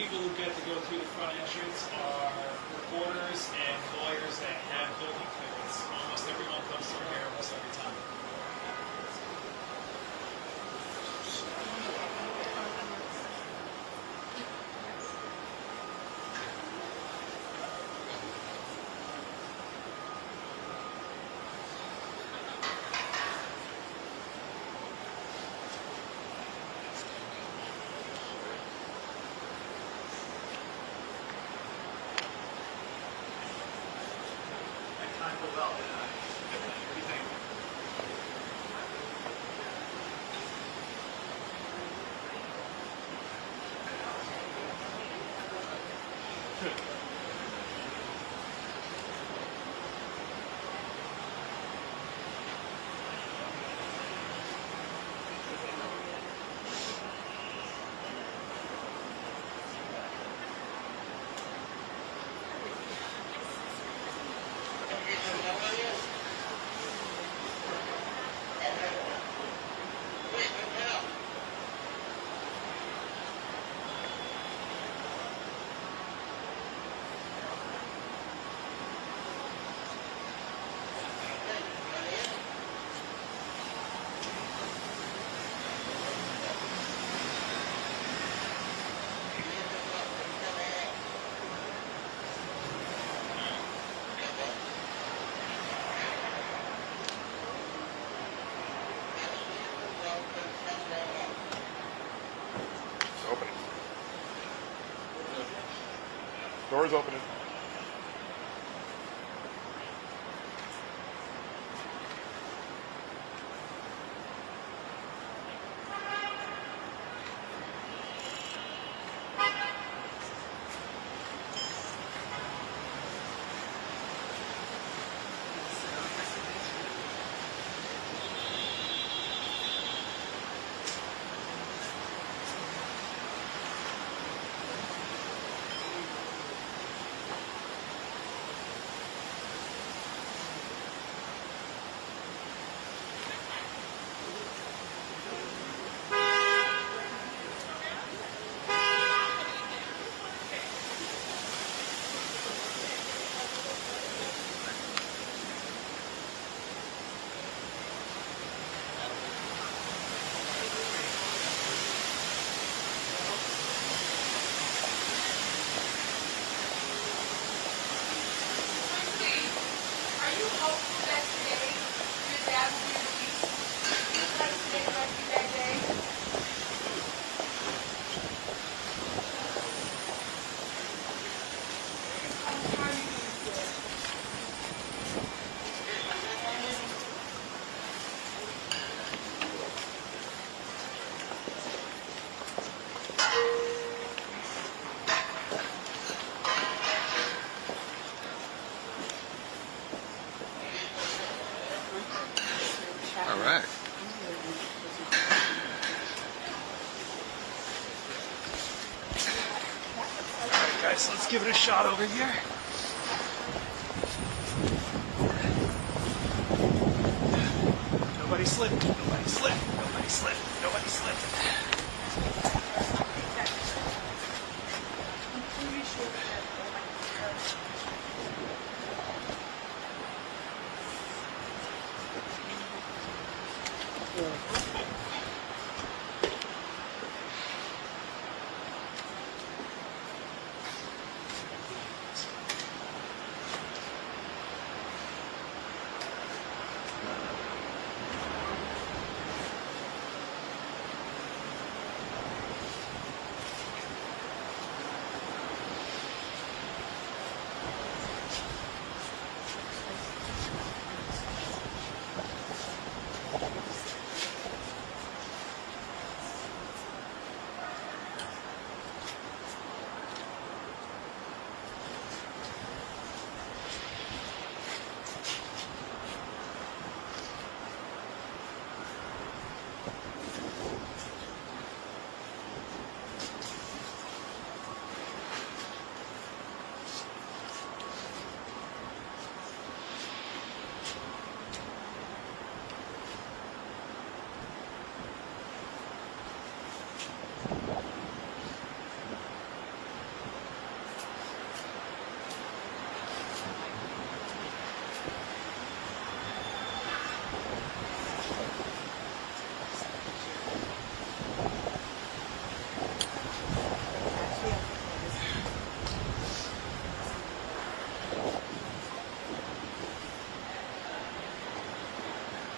people who get to go through the front entrance are reporters and lawyers that have building permits. Almost everyone comes through here almost every time. Open. Door's opening. All right. All right, guys, let's give it a shot over here. Nobody slipped. Nobody slipped. Nobody slipped. Nobody slipped.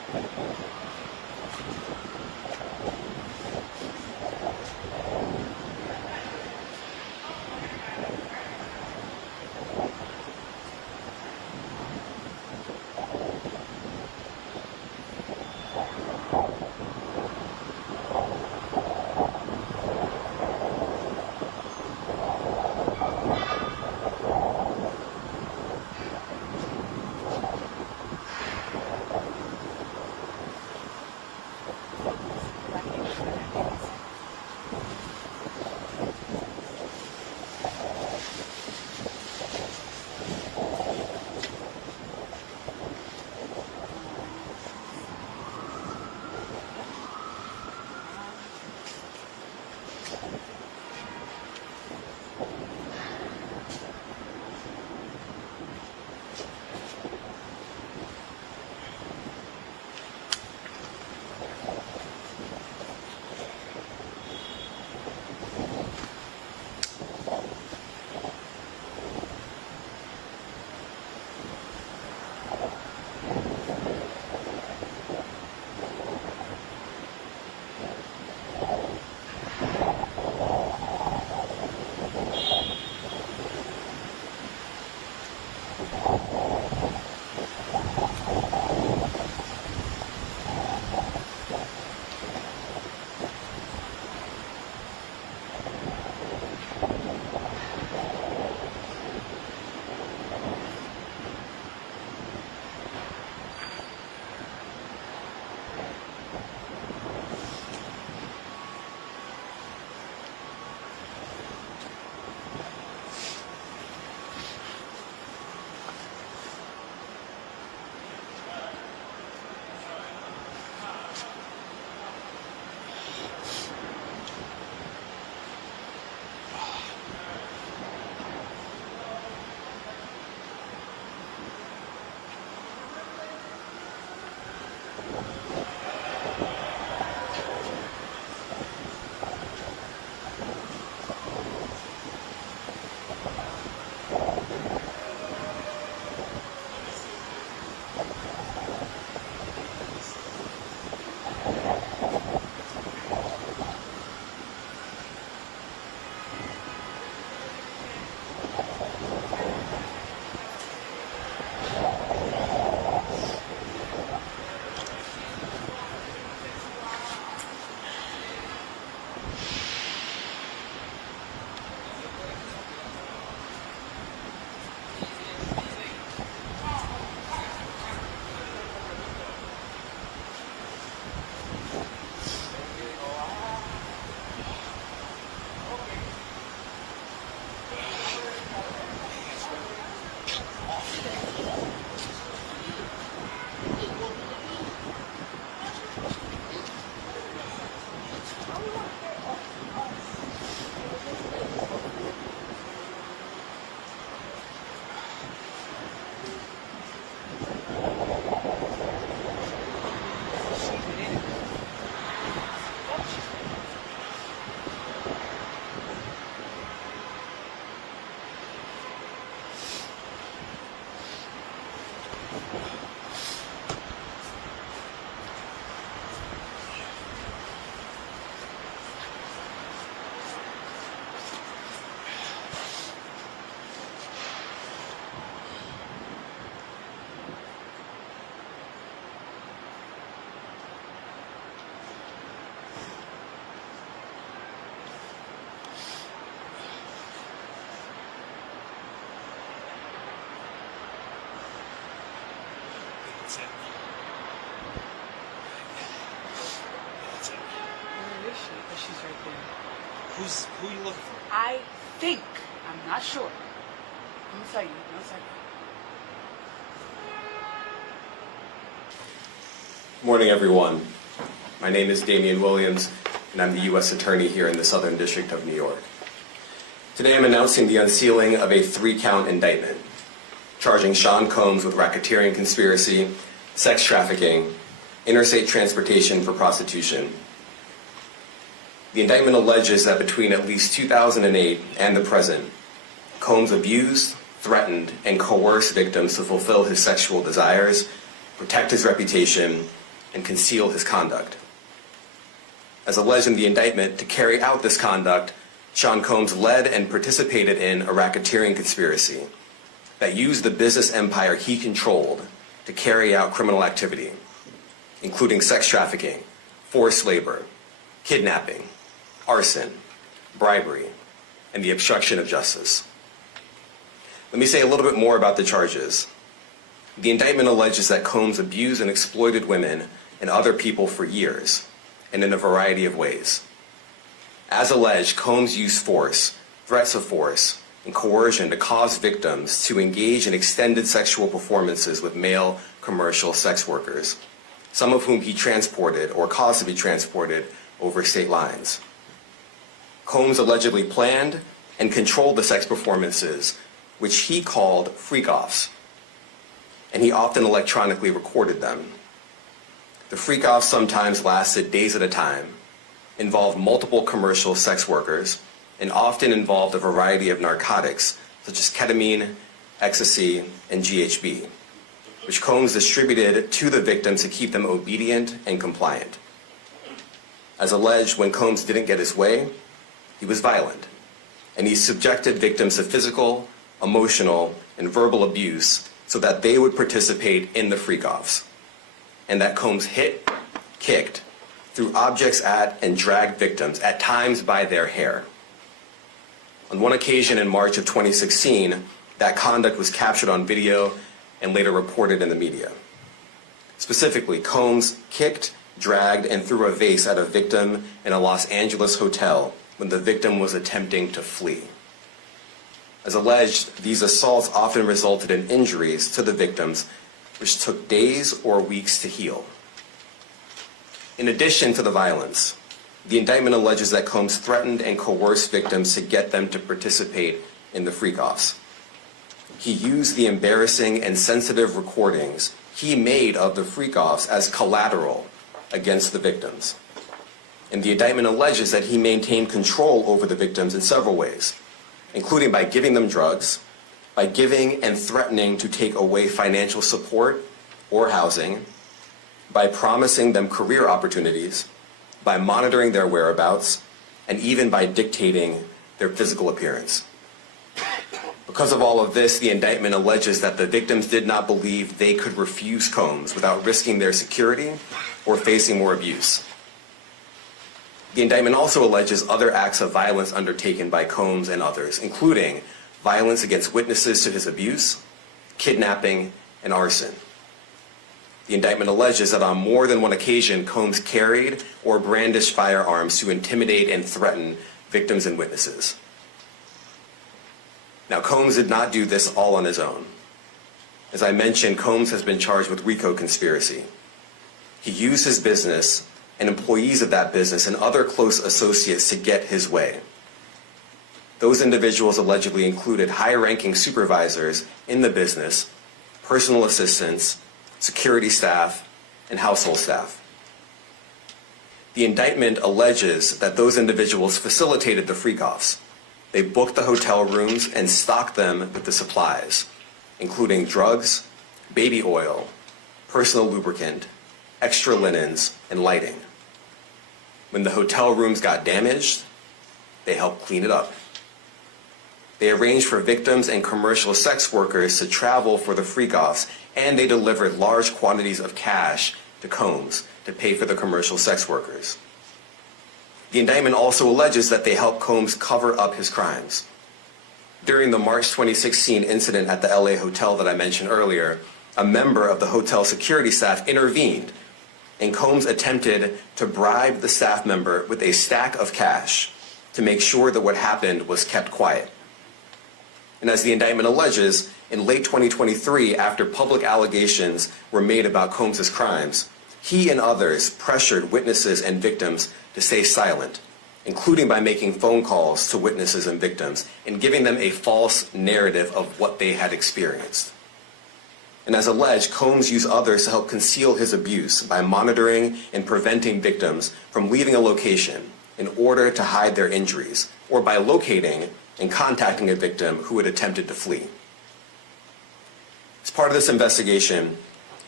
Who are you looking for? I think. I'm not sure. I'm gonna tell you. No second. Good morning, everyone. My name is Damian Williams, and I'm the U.S. Attorney here in the Southern District of New York. Today I'm announcing the unsealing of a 3-count indictment, charging Sean Combs with racketeering conspiracy, sex trafficking, interstate transportation for prostitution. The indictment alleges that between at least 2008 and the present, Combs abused, threatened, and coerced victims to fulfill his sexual desires, protect his reputation, and conceal his conduct. As alleged in the indictment, to carry out this conduct, Sean Combs led and participated in a racketeering conspiracy that used the business empire he controlled to carry out criminal activity, including sex trafficking, forced labor, kidnapping, arson, bribery, and the obstruction of justice. Let me say a little bit more about the charges. The indictment alleges that Combs abused and exploited women and other people for years, and in a variety of ways. As alleged, Combs used force, threats of force, and coercion to cause victims to engage in extended sexual performances with male commercial sex workers, some of whom he transported or caused to be transported over state lines. Combs allegedly planned and controlled the sex performances, which he called freak-offs, and he often electronically recorded them. The freak-offs sometimes lasted days at a time, involved multiple commercial sex workers, and often involved a variety of narcotics such as ketamine, ecstasy, and GHB, which Combs distributed to the victims to keep them obedient and compliant. As alleged, when Combs didn't get his way, he was violent, and he subjected victims to physical, emotional, and verbal abuse so that they would participate in the freak-offs, and that Combs hit, kicked, threw objects at, and dragged victims, at times by their hair. On one occasion in March of 2016, that conduct was captured on video and later reported in the media. Specifically, Combs kicked, dragged, and threw a vase at a victim in a Los Angeles hotel when the victim was attempting to flee. As alleged, these assaults often resulted in injuries to the victims, which took days or weeks to heal. In addition to the violence, the indictment alleges that Combs threatened and coerced victims to get them to participate in the freak-offs. He used the embarrassing and sensitive recordings he made of the freak-offs as collateral against the victims. And the indictment alleges that he maintained control over the victims in several ways, including by giving them drugs, by giving and threatening to take away financial support or housing, by promising them career opportunities, by monitoring their whereabouts, and even by dictating their physical appearance. Because of all of this, the indictment alleges that the victims did not believe they could refuse Combs without risking their security or facing more abuse. The indictment also alleges other acts of violence undertaken by Combs and others, including violence against witnesses to his abuse, kidnapping, and arson. The indictment alleges that on more than one occasion, Combs carried or brandished firearms to intimidate and threaten victims and witnesses. Now, Combs did not do this all on his own. As I mentioned, Combs has been charged with RICO conspiracy. He used his business and employees of that business and other close associates to get his way. Those individuals allegedly included high-ranking supervisors in the business, personal assistants, security staff, and household staff. The indictment alleges that those individuals facilitated the freak-offs. They booked the hotel rooms and stocked them with the supplies, including drugs, baby oil, personal lubricant, extra linens, and lighting. When the hotel rooms got damaged, they helped clean it up. They arranged for victims and commercial sex workers to travel for the freak-offs, and they delivered large quantities of cash to Combs to pay for the commercial sex workers. The indictment also alleges that they helped Combs cover up his crimes. During the March 2016 incident at the LA hotel that I mentioned earlier, a member of the hotel security staff intervened, and Combs attempted to bribe the staff member with a stack of cash to make sure that what happened was kept quiet. And as the indictment alleges, in late 2023, after public allegations were made about Combs' crimes, he and others pressured witnesses and victims to stay silent, including by making phone calls to witnesses and victims and giving them a false narrative of what they had experienced. And as alleged, Combs used others to help conceal his abuse by monitoring and preventing victims from leaving a location in order to hide their injuries, or by locating and contacting a victim who had attempted to flee. As part of this investigation,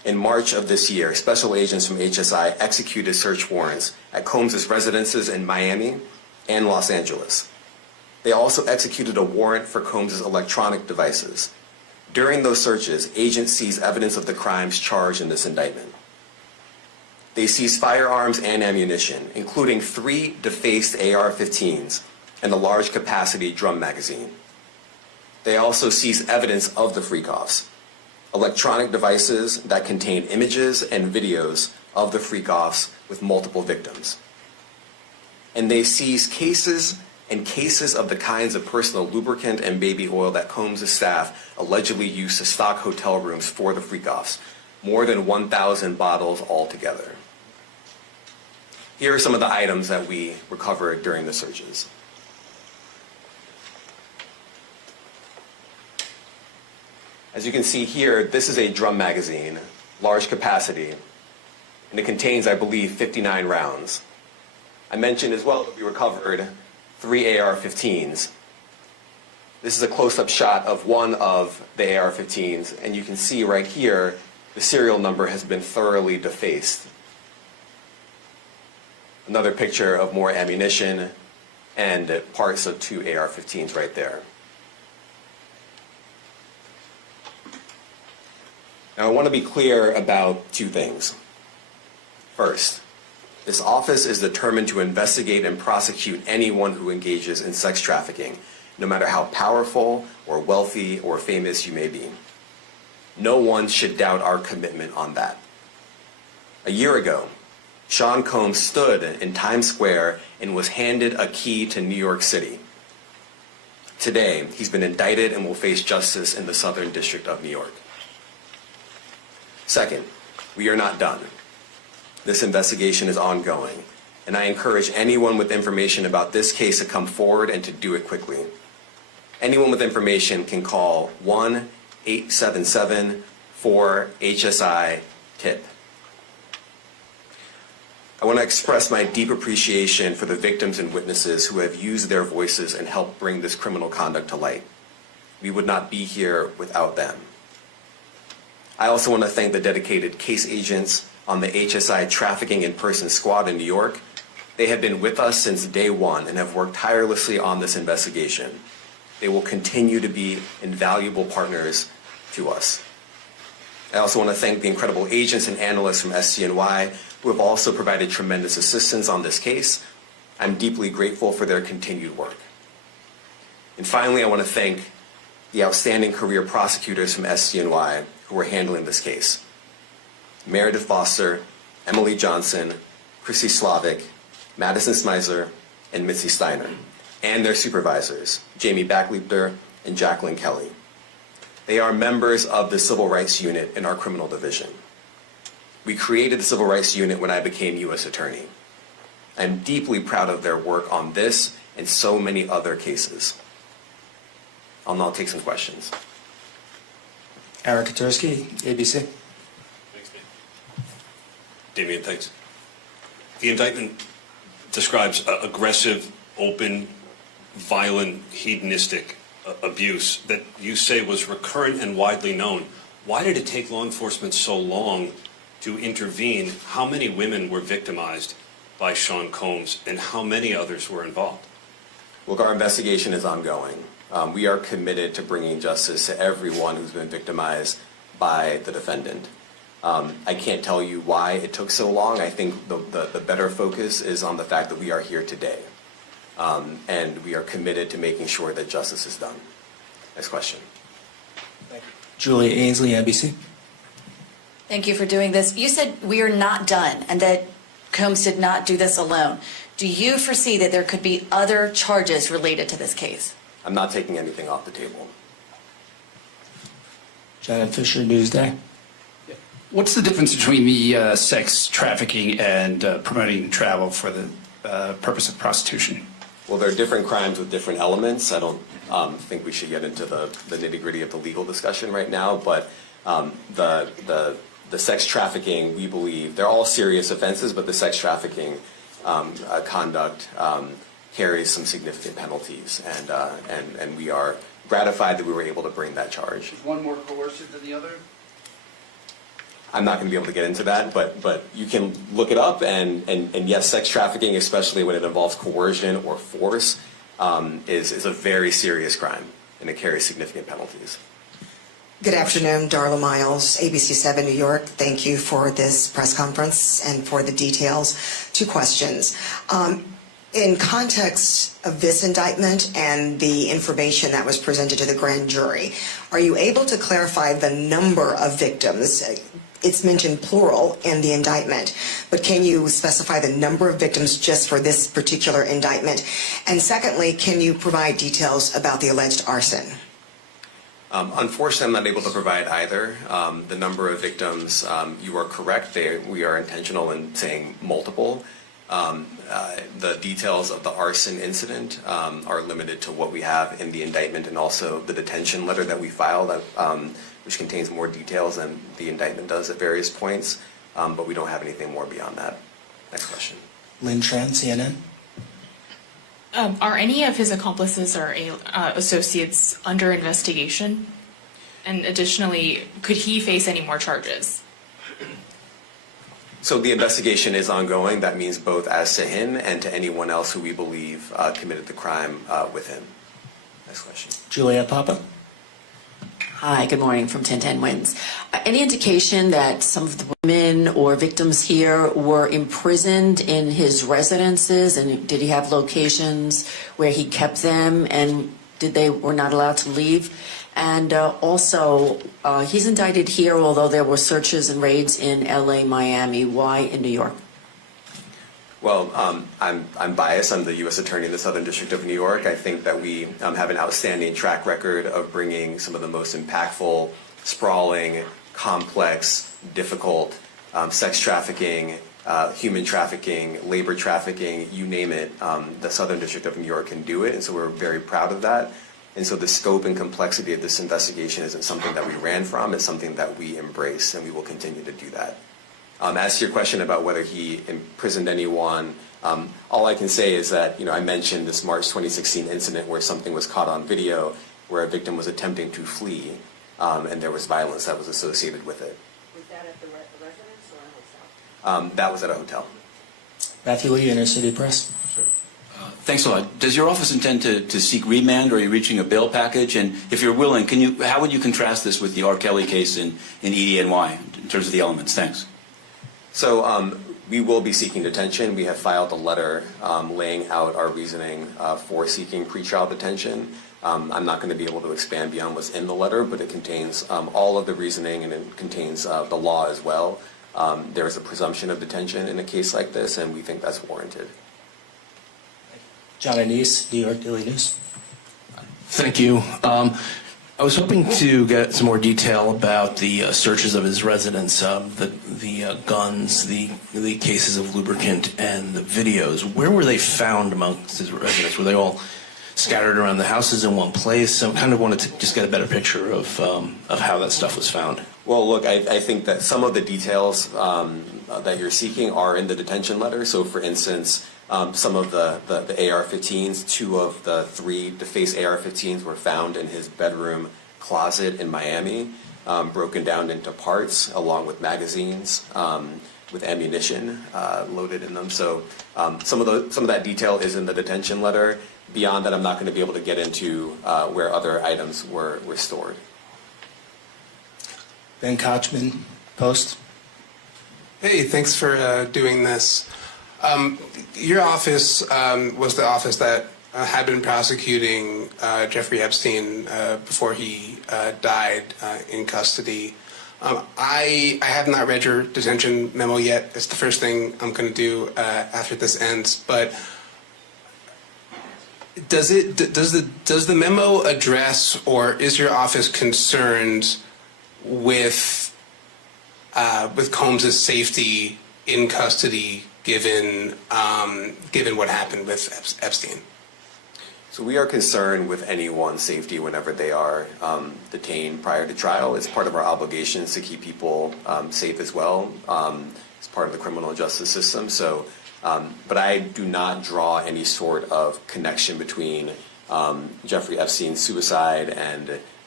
In March of this year, special agents from HSI executed search warrants at Combs' residences in Miami and Los Angeles. They also executed a warrant for Combs' electronic devices. During those searches, agents seized evidence of the crimes charged in this indictment. They seized firearms and ammunition, including 3 defaced AR-15s and a large capacity drum magazine. They also seized evidence of the freak-offs, electronic devices that contain images and videos of the freak-offs with multiple victims. And they seized cases and cases of the kinds of personal lubricant and baby oil that Combs' staff allegedly used to stock hotel rooms for the freak-offs, more than 1,000 bottles altogether. Here are some of the items that we recovered during the searches. As you can see here, this is a drum magazine, large capacity, and it contains, I believe, 59 rounds. I mentioned as well that we recovered 3 AR-15s. This is a close-up shot of one of the AR-15s, and you can see right here, the serial number has been thoroughly defaced. Another picture of more ammunition and parts of 2 AR-15s right there. Now, I want to be clear about 2 things. First, this office is determined to investigate and prosecute anyone who engages in sex trafficking, no matter how powerful or wealthy or famous you may be. No one should doubt our commitment on that. A year ago, Sean Combs stood in Times Square and was handed a key to New York City. Today, he's been indicted and will face justice in the Southern District of New York. Second, we are not done. This investigation is ongoing, and I encourage anyone with information about this case to come forward and to do it quickly. Anyone with information can call 1-877-4HSI-TIP. I want to express my deep appreciation for the victims and witnesses who have used their voices and helped bring this criminal conduct to light. We would not be here without them. I also want to thank the dedicated case agents on the HSI Trafficking in Person Squad in New York. They have been with us since day one and have worked tirelessly on this investigation. They will continue to be invaluable partners to us. I also want to thank the incredible agents and analysts from SCNY who have also provided tremendous assistance on this case. I'm deeply grateful for their continued work. And finally, I want to thank the outstanding career prosecutors from SCNY who are handling this case. Meredith Foster, Emily Johnson, Chrissy Slavic, Madison Smizer, and Mitzi Steiner, and their supervisors, Jamie Backleiter and Jacqueline Kelly. They are members of the Civil Rights Unit in our criminal division. We created the Civil Rights Unit when I became U.S. Attorney. I'm deeply proud of their work on this and so many other cases. I'll now take some questions. Eric Katursky, ABC. Thanks, Damian, thanks. The indictment describes aggressive, open, violent, hedonistic abuse that you say was recurrent and widely known. Why did it take law enforcement so long to intervene? How many women were victimized by Sean Combs, and how many others were involved? Look, our investigation is ongoing. We are committed to bringing justice to everyone who's been victimized by the defendant. I can't tell you why it took so long. I think the better focus is on the fact that we are here today. And we are committed to making sure that justice is done. Next question. Julia Ainsley, NBC. Thank you for doing this. You said we are not done and that Combs did not do this alone. Do you foresee that there could be other charges related to this case? I'm not taking anything off the table. Janet Fisher, Newsday. What's the difference between the sex trafficking and promoting travel for the purpose of prostitution? Well, there are different crimes with different elements. I don't think we should get into the nitty-gritty of the legal discussion right now, but the sex trafficking, we believe, they're all serious offenses, but the sex trafficking conduct carries some significant penalties, and we are gratified that we were able to bring that charge. Is one more coercive than the other? I'm not going to be able to get into that, but you can look it up, and yes, sex trafficking, especially when it involves coercion or force, is a very serious crime, and it carries significant penalties. Good afternoon, Darla Miles, ABC 7 New York. Thank you for this press conference and for the details. 2 questions. In context of this indictment and the information that was presented to the grand jury, are you able to clarify the number of victims? It's mentioned plural in the indictment, but can you specify the number of victims just for this particular indictment? And secondly, can you provide details about the alleged arson? Unfortunately, I'm not able to provide either. The number of victims, you are correct. We are intentional in saying multiple. The details of the arson incident are limited to what we have in the indictment and also the detention letter that we filed, which contains more details than the indictment does at various points, but we don't have anything more beyond that. Next question. Lynn Tran, CNN. Are any of his accomplices or associates under investigation? And additionally, could he face any more charges? So the investigation is ongoing. That means both as to him and to anyone else who we believe committed the crime with him. Next question. Juliet Papa. Hi, good morning from 1010 Wins. Any indication that some of the women or victims here were imprisoned in his residences, and did he have locations where he kept them, and were not allowed to leave? And also, he's indicted here, although there were searches and raids in LA, Miami. Why in New York? Well, I'm biased. I'm the U.S. Attorney in the Southern District of New York. I think that we have an outstanding track record of bringing some of the most impactful, sprawling, complex, difficult sex trafficking, human trafficking, labor trafficking, you name it. The Southern District of New York can do it, and so we're very proud of that. And so the scope and complexity of this investigation isn't something that we ran from. It's something that we embrace, and we will continue to do that. As to your question about whether he imprisoned anyone, all I can say is that, I mentioned this March 2016 incident where something was caught on video where a victim was attempting to flee, and there was violence that was associated with it. Was that at the residence or a hotel? That was at a hotel. Matthew Lee, Inner City Press. Thanks a lot. Does your office intend to seek remand, or are you reaching a bail package? And if you're willing, how would you contrast this with the R. Kelly case in EDNY in terms of the elements? Thanks. So we will be seeking detention. We have filed a letter laying out our reasoning for seeking pretrial detention. I'm not going to be able to expand beyond what's in the letter, but it contains all of the reasoning, and it contains the law as well. There is a presumption of detention in a case like this, and we think that's warranted. John Anise, New York Daily News. Thank you. I was hoping to get some more detail about the searches of his residence, the guns, the cases of lubricant, and the videos. Where were they found amongst his residence? Were they all scattered around the houses in one place? So I kind of wanted to just get a better picture of how that stuff was found. Well, look, I think that some of the details that you're seeking are in the detention letter. So, for instance, some of the AR-15s, 2 of the 3 DeFace AR-15s were found in his bedroom closet in Miami, broken down into parts, along with magazines, with ammunition loaded in them. So some of that detail is in the detention letter. Beyond that, I'm not going to be able to get into where other items were stored. Ben Kochman, Post. Hey, thanks for doing this. Your office was the office that had been prosecuting Jeffrey Epstein before he died in custody. I have not read your detention memo yet. It's the first thing I'm going to do after this ends. But does the memo address, or is your office concerned with Combs' safety in custody, given what happened with Epstein? So we are concerned with anyone's safety whenever they are detained prior to trial. It's part of our obligations to keep people safe as well. It's part of the criminal justice system. So, but I do not draw any sort of connection between Jeffrey Epstein's suicide and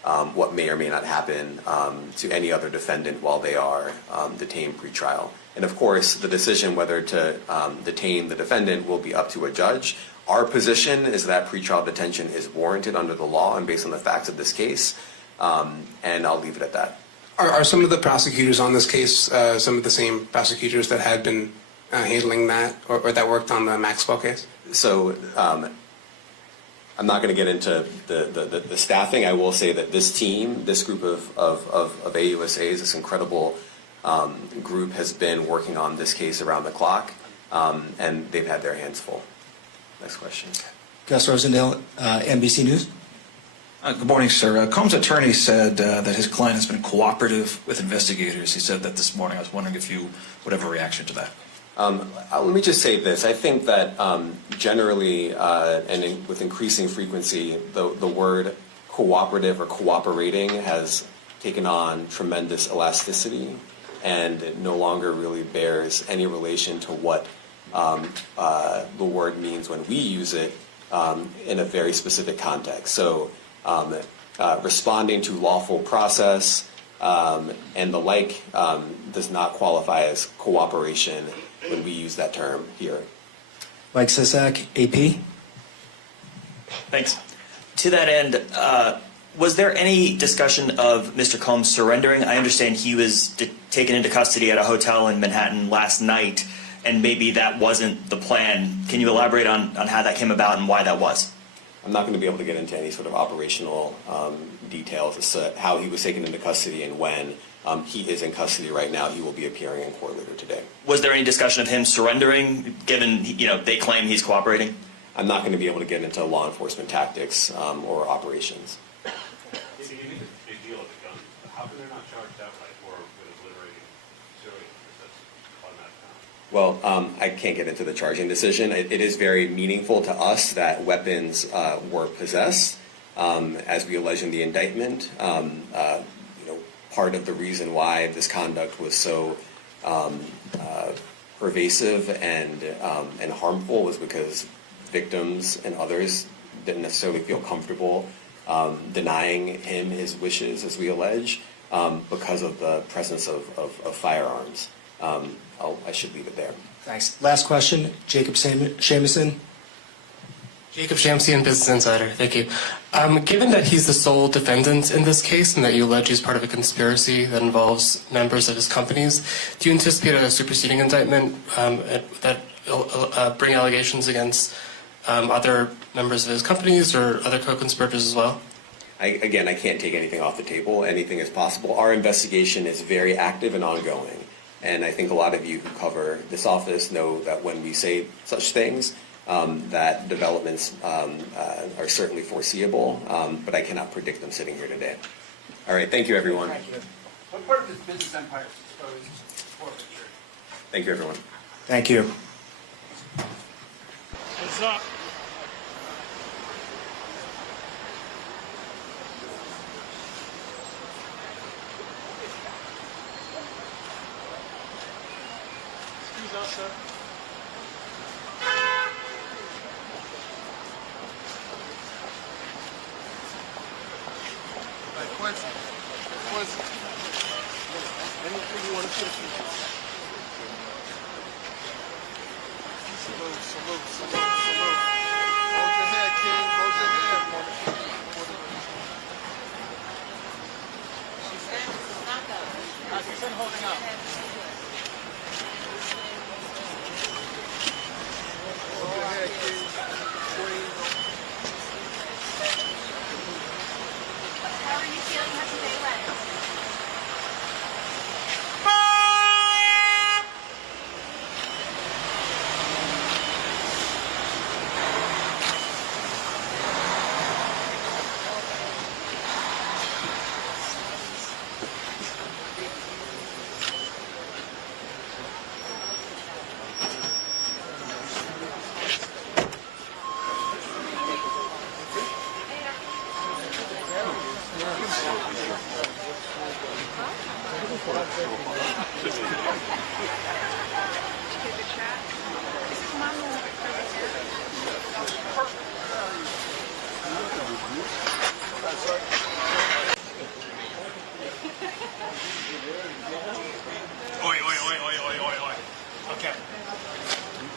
what may or may not happen to any other defendant while they are detained pretrial. And of course, the decision whether to detain the defendant will be up to a judge. Our position is that pretrial detention is warranted under the law and based on the facts of this case, and I'll leave it at that. Are some of the prosecutors on this case some of the same prosecutors that had been handling that or that worked on the Maxwell case? So I'm not going to get into the staffing. I will say that this team, this group of AUSAs, this incredible group has been working on this case around the clock, and they've had their hands full. Next question. Gus Rosendale, NBC News. Good morning, sir. Combs' attorney said that his client has been cooperative with investigators. He said that this morning. I was wondering if you would have a reaction to that. Let me just say this. I think that generally and with increasing frequency, the word cooperative or cooperating has taken on tremendous elasticity and it no longer really bears any relation to what the word means when we use it in a very specific context. So responding to lawful process and the like does not qualify as cooperation when we use that term here. Mike Sisak, AP. Thanks. To that end, was there any discussion of Mr. Combs surrendering? I understand he was taken into custody at a hotel in Manhattan last night, and maybe that wasn't the plan. Can you elaborate on how that came about and why that was? I'm not going to be able to get into any sort of operational details as to how he was taken into custody and when. He is in custody right now. He will be appearing in court later today. Was there any discussion of him surrendering, given they claim he's cooperating? I'm not going to be able to get into law enforcement tactics or operations. If you make a big deal of the gun, how come they're not charged outright or with a liberating civilian? Because that's automatic. Well, I can't get into the charging decision. It is very meaningful to us that weapons were possessed, as we allege in the indictment. Part of the reason why this conduct was so pervasive and harmful was because victims and others didn't necessarily feel comfortable denying him his wishes, as we allege, because of the presence of firearms. I should leave it there. Thanks. Last question, Jacob Shamison. Jacob Shamsian, Business Insider. Thank you. Given that he's the sole defendant in this case and that you allege he's part of a conspiracy that involves members of his companies, do you anticipate a superseding indictment that bring allegations against other members of his companies or other co-conspirators as well? I can't take anything off the table. Anything is possible. Our investigation is very active and ongoing. And I think a lot of you who cover this office know that when we say such things, that developments are certainly foreseeable, but I cannot predict them sitting here today. All right, thank you, everyone. Thank you. What part of his business empire is exposed forfeiture? Thank you, everyone. Thank you. What's up? Excuse us, sir. Quincy. Anything you want to say? Salute. Hold your head, King. Hold your head, motherfucker. She said holding up. Hold your head, King. Queen. How are you feeling? How's your day went?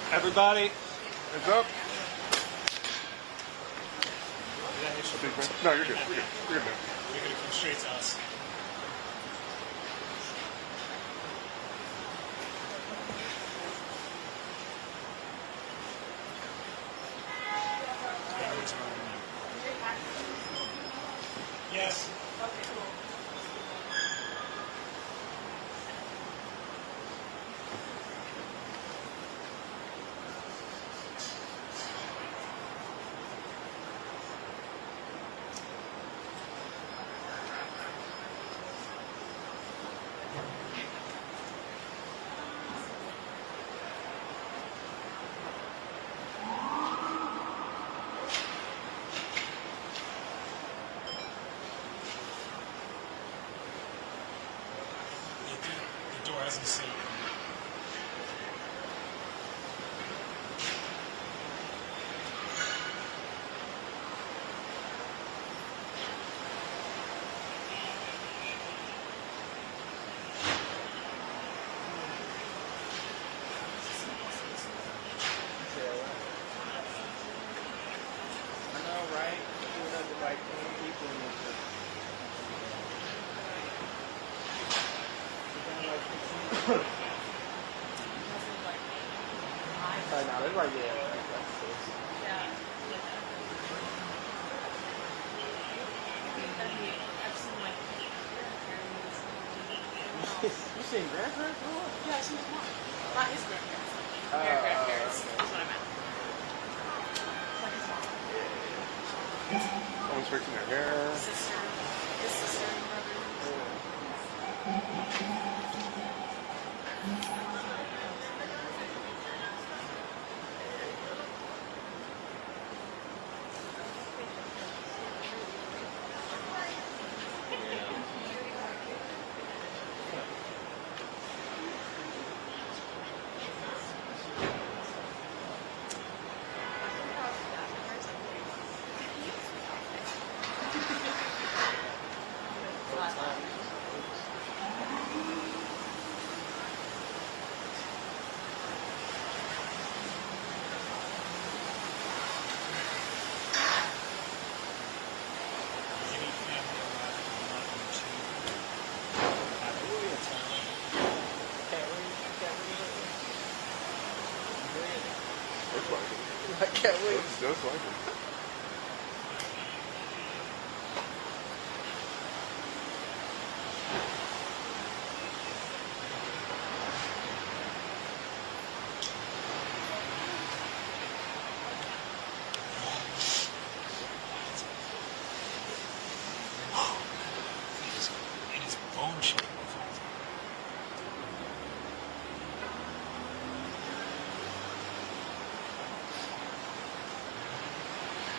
Everybody. Hands up. No, you're good. You're good. You're good, man. You're going to come straight to us. Yes. Okay, cool. The door hasn't seen. I know, right? Doing nothing like 10 people in this room. Right now, it's right there. You seen grandparents? Yeah, she's mom. Not his grandparents. Their grandparents. Okay. That's what I meant. Like his mom. Someone's fixing their hair. Sister. His sister and brother. Any family alive would want them to have a good time. Looks like it. I can't wait. Looks just like it. It is bone chilling.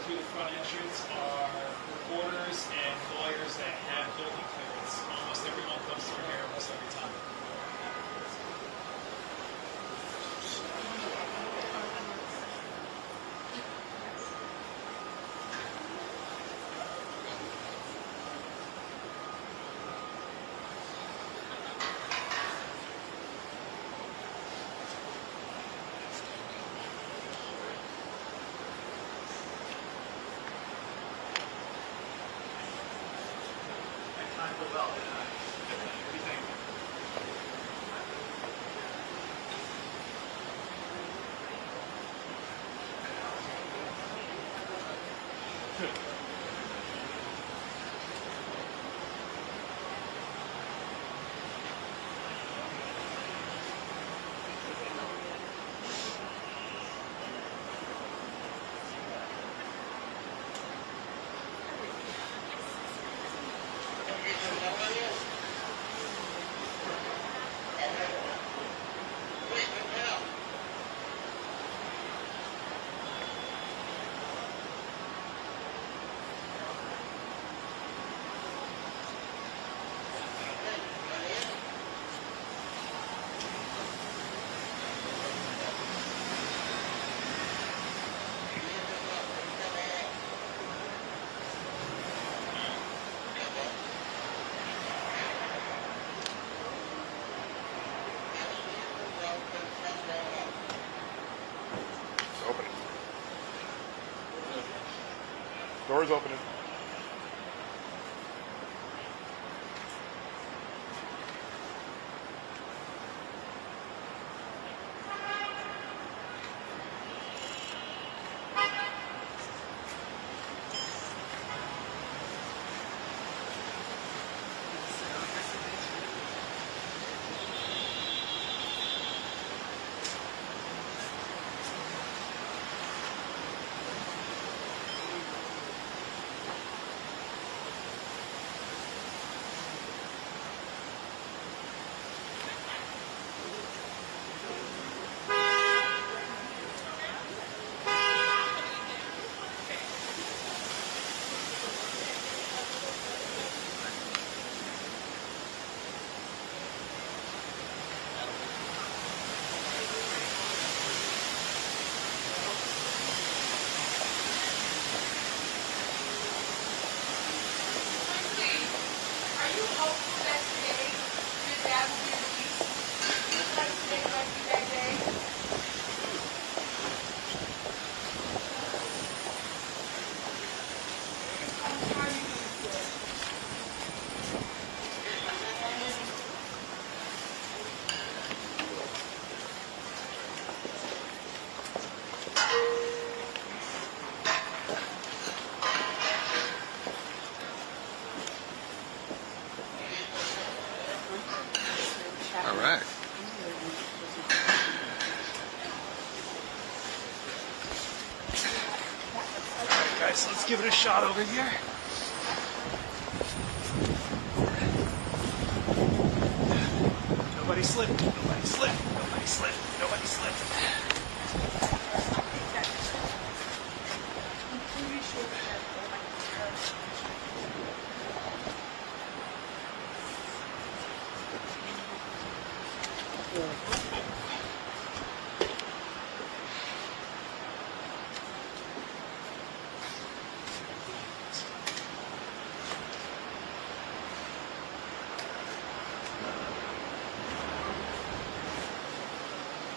through the front entrance are reporters and lawyers that have building clearance. Almost everyone comes through here almost every time. Doors opening. All right. Guys, let's give it a shot over here. Nobody slipped. Nobody slipped. Nobody slipped. Nobody slipped.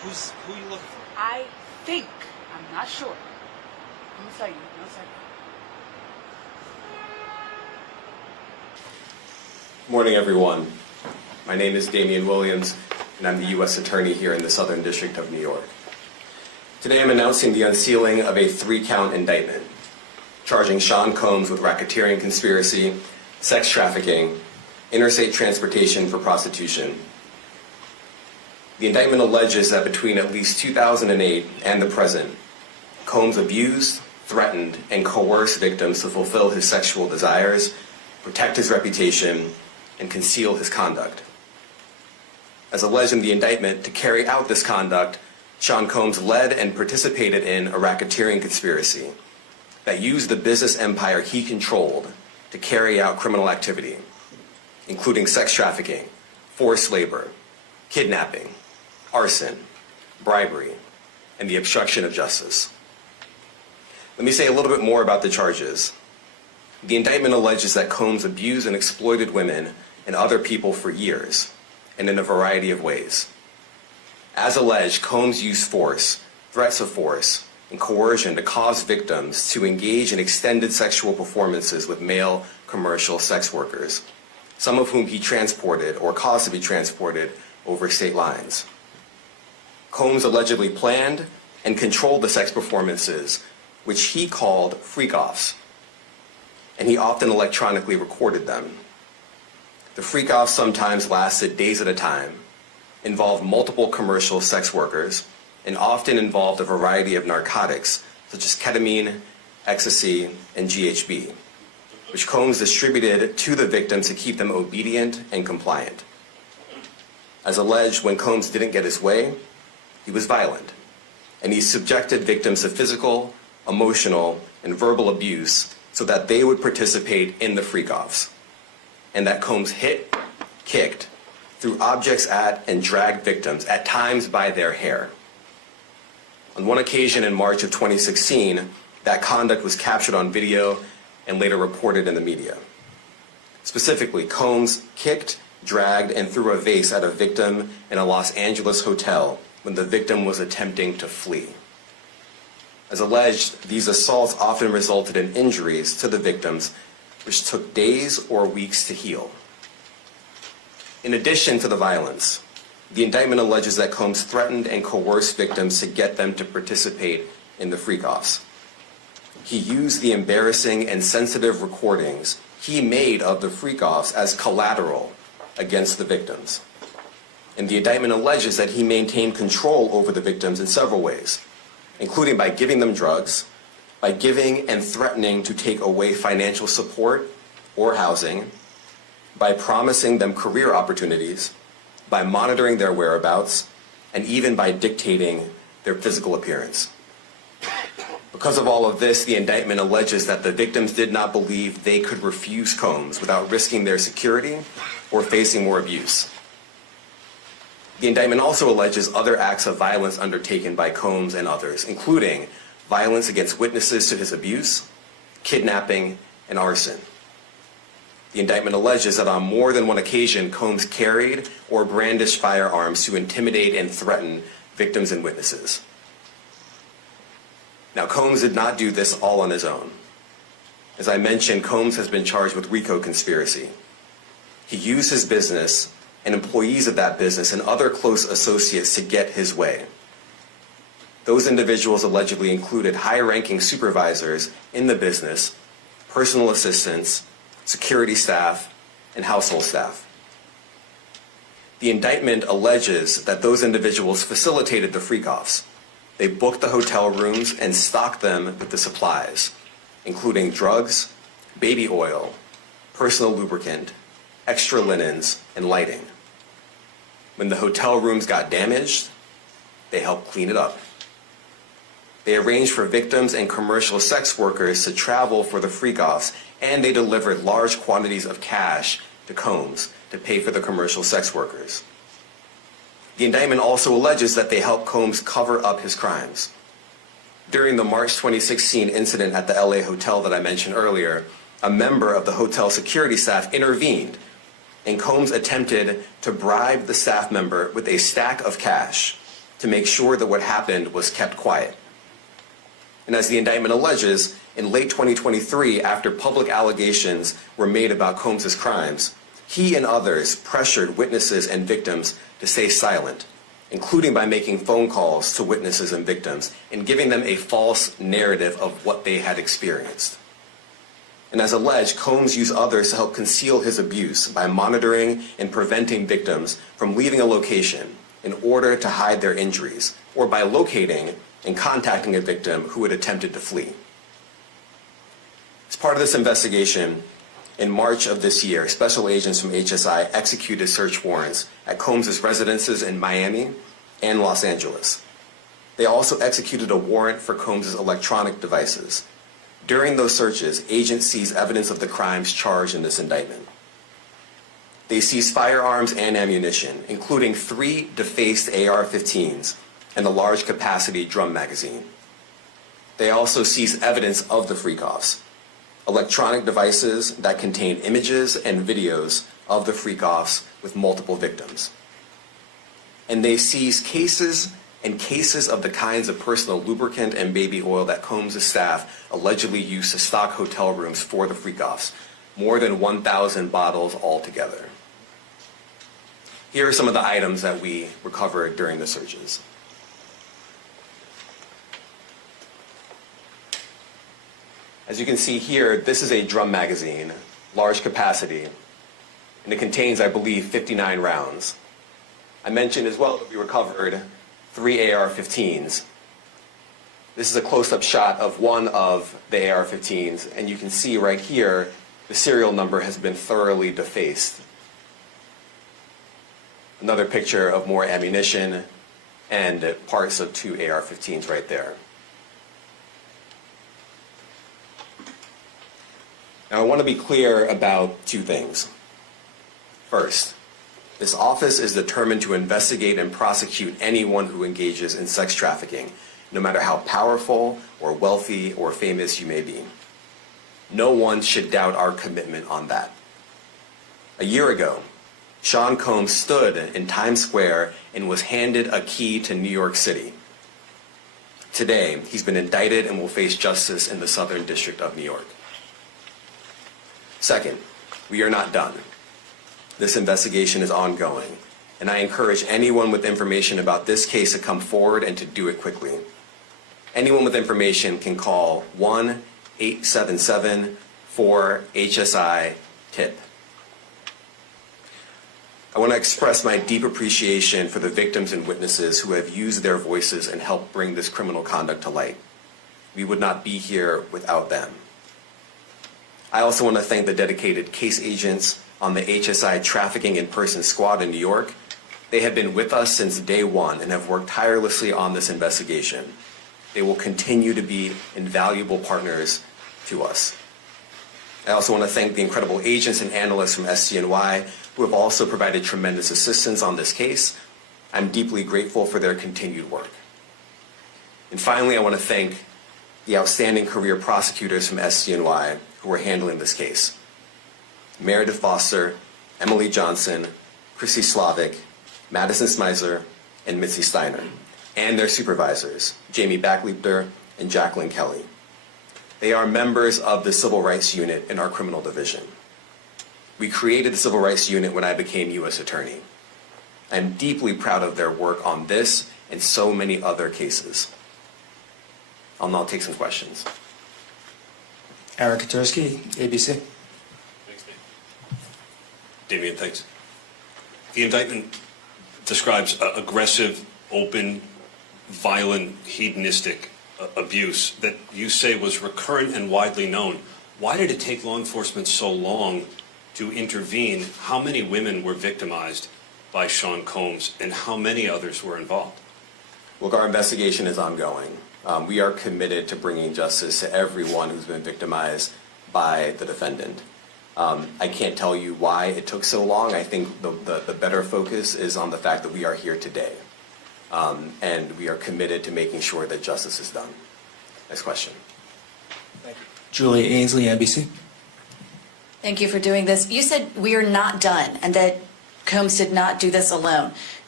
Who are you looking for? I think, I'm not sure. I'm gonna tell you, no second. Morning, everyone. My name is Damian Williams, and I'm the U.S. Attorney here in the Southern District of New York. Today I'm announcing the unsealing of a 3-count indictment, charging Sean Combs with racketeering conspiracy, sex trafficking, interstate transportation for prostitution. The indictment alleges that between at least 2008 and the present, Combs abused, threatened, and coerced victims to fulfill his sexual desires, protect his reputation, and conceal his conduct. As alleged in the indictment, to carry out this conduct, Sean Combs led and participated in a racketeering conspiracy that used the business empire he controlled to carry out criminal activity, including sex trafficking, forced labor, kidnapping, arson, bribery, and the obstruction of justice. Let me say a little bit more about the charges. The indictment alleges that Combs abused and exploited women and other people for years, and in a variety of ways. As alleged, Combs used force, threats of force, and coercion to cause victims to engage in extended sexual performances with male commercial sex workers, some of whom he transported or caused to be transported over state lines. Combs allegedly planned and controlled the sex performances, which he called freak-offs, and he often electronically recorded them. The freak-offs sometimes lasted days at a time, involved multiple commercial sex workers, and often involved a variety of narcotics such as ketamine, ecstasy, and GHB, which Combs distributed to the victims to keep them obedient and compliant. As alleged, when Combs didn't get his way, he was violent, and he subjected victims to physical, emotional, and verbal abuse so that they would participate in the freak-offs, and that Combs hit, kicked, threw objects at, and dragged victims, at times by their hair. On one occasion in March of 2016, that conduct was captured on video and later reported in the media. Specifically, Combs kicked, dragged, and threw a vase at a victim in a Los Angeles hotel when the victim was attempting to flee. As alleged, these assaults often resulted in injuries to the victims, which took days or weeks to heal. In addition to the violence, the indictment alleges that Combs threatened and coerced victims to get them to participate in the freak-offs. He used the embarrassing and sensitive recordings he made of the freak-offs as collateral against the victims. And the indictment alleges that he maintained control over the victims in several ways, including by giving them drugs, by giving and threatening to take away financial support or housing, by promising them career opportunities, by monitoring their whereabouts, and even by dictating their physical appearance. Because of all of this, the indictment alleges that the victims did not believe they could refuse Combs without risking their security or facing more abuse. The indictment also alleges other acts of violence undertaken by Combs and others, including violence against witnesses to his abuse, kidnapping, and arson. The indictment alleges that on more than one occasion, Combs carried or brandished firearms to intimidate and threaten victims and witnesses. Now, Combs did not do this all on his own. As I mentioned, Combs has been charged with RICO conspiracy. He used his business and employees of that business and other close associates to get his way. Those individuals allegedly included high-ranking supervisors in the business, personal assistants, security staff, and household staff. The indictment alleges that those individuals facilitated the freak-offs. They booked the hotel rooms and stocked them with the supplies, including drugs, baby oil, personal lubricant, extra linens, and lighting. When the hotel rooms got damaged, they helped clean it up. They arranged for victims and commercial sex workers to travel for the freak-offs, and they delivered large quantities of cash to Combs to pay for the commercial sex workers. The indictment also alleges that they helped Combs cover up his crimes. During the March 2016 incident at the LA hotel that I mentioned earlier, a member of the hotel security staff intervened, and Combs attempted to bribe the staff member with a stack of cash to make sure that what happened was kept quiet. And as the indictment alleges, in late 2023, after public allegations were made about Combs' crimes, he and others pressured witnesses and victims to stay silent, including by making phone calls to witnesses and victims and giving them a false narrative of what they had experienced. And as alleged, Combs used others to help conceal his abuse by monitoring and preventing victims from leaving a location in order to hide their injuries, or by locating and contacting a victim who had attempted to flee. As part of this investigation, in March of this year, special agents from HSI executed search warrants at Combs' residences in Miami and Los Angeles. They also executed a warrant for Combs' electronic devices. During those searches, agents seized evidence of the crimes charged in this indictment. They seized firearms and ammunition, including 3 defaced AR-15s and a large capacity drum magazine. They also seized evidence of the freak-offs, electronic devices that contained images and videos of the freak-offs with multiple victims. And they seized cases and cases of the kinds of personal lubricant and baby oil that Combs' staff allegedly used to stock hotel rooms for the freak-offs, more than 1,000 bottles altogether. Here are some of the items that we recovered during the searches. As you can see here, this is a drum magazine, large capacity, and it contains, I believe, 59 rounds. I mentioned as well that we recovered 3 AR-15s. This is a close-up shot of one of the AR-15s, and you can see right here the serial number has been thoroughly defaced. Another picture of more ammunition and parts of 2 AR-15s right there. Now, I want to be clear about 2 things. First, this office is determined to investigate and prosecute anyone who engages in sex trafficking, no matter how powerful or wealthy or famous you may be. No one should doubt our commitment on that. A year ago, Sean Combs stood in Times Square and was handed a key to New York City. Today, he's been indicted and will face justice in the Southern District of New York. Second, we are not done. This investigation is ongoing, and I encourage anyone with information about this case to come forward and to do it quickly. Anyone with information can call 1-877-4-HSI-TIP. I want to express my deep appreciation for the victims and witnesses who have used their voices and helped bring this criminal conduct to light. We would not be here without them. I also want to thank the dedicated case agents on the HSI Trafficking in Person Squad in New York. They have been with us since day one and have worked tirelessly on this investigation. They will continue to be invaluable partners to us. I also want to thank the incredible agents and analysts from SCNY who have also provided tremendous assistance on this case. I'm deeply grateful for their continued work. And finally, I want to thank the outstanding career prosecutors from SCNY who are handling this case. Meredith Foster, Emily Johnson, Chrissy Slavic, Madison Smizer, and Mitzi Steiner, and their supervisors, Jamie Backleiter and Jacqueline Kelly. They are members of the Civil Rights Unit in our criminal division. We created the Civil Rights Unit when I became U.S. Attorney. I'm deeply proud of their work on this and so many other cases. I'll now take some questions. Eric Katursky, ABC. Thanks, Damian, thanks. The indictment describes aggressive, open, violent, hedonistic abuse that you say was recurrent and widely known. Why did it take law enforcement so long to intervene? How many women were victimized by Sean Combs, and how many others were involved? Look, our investigation is ongoing. We are committed to bringing justice to everyone who's been victimized by the defendant. I can't tell you why it took so long. I think the better focus is on the fact that we are here today. And we are committed to making sure that justice is done. Next question. Thank you. Julia Ainsley, NBC. Thank you for doing this. You said we are not done and that Combs did not do this alone.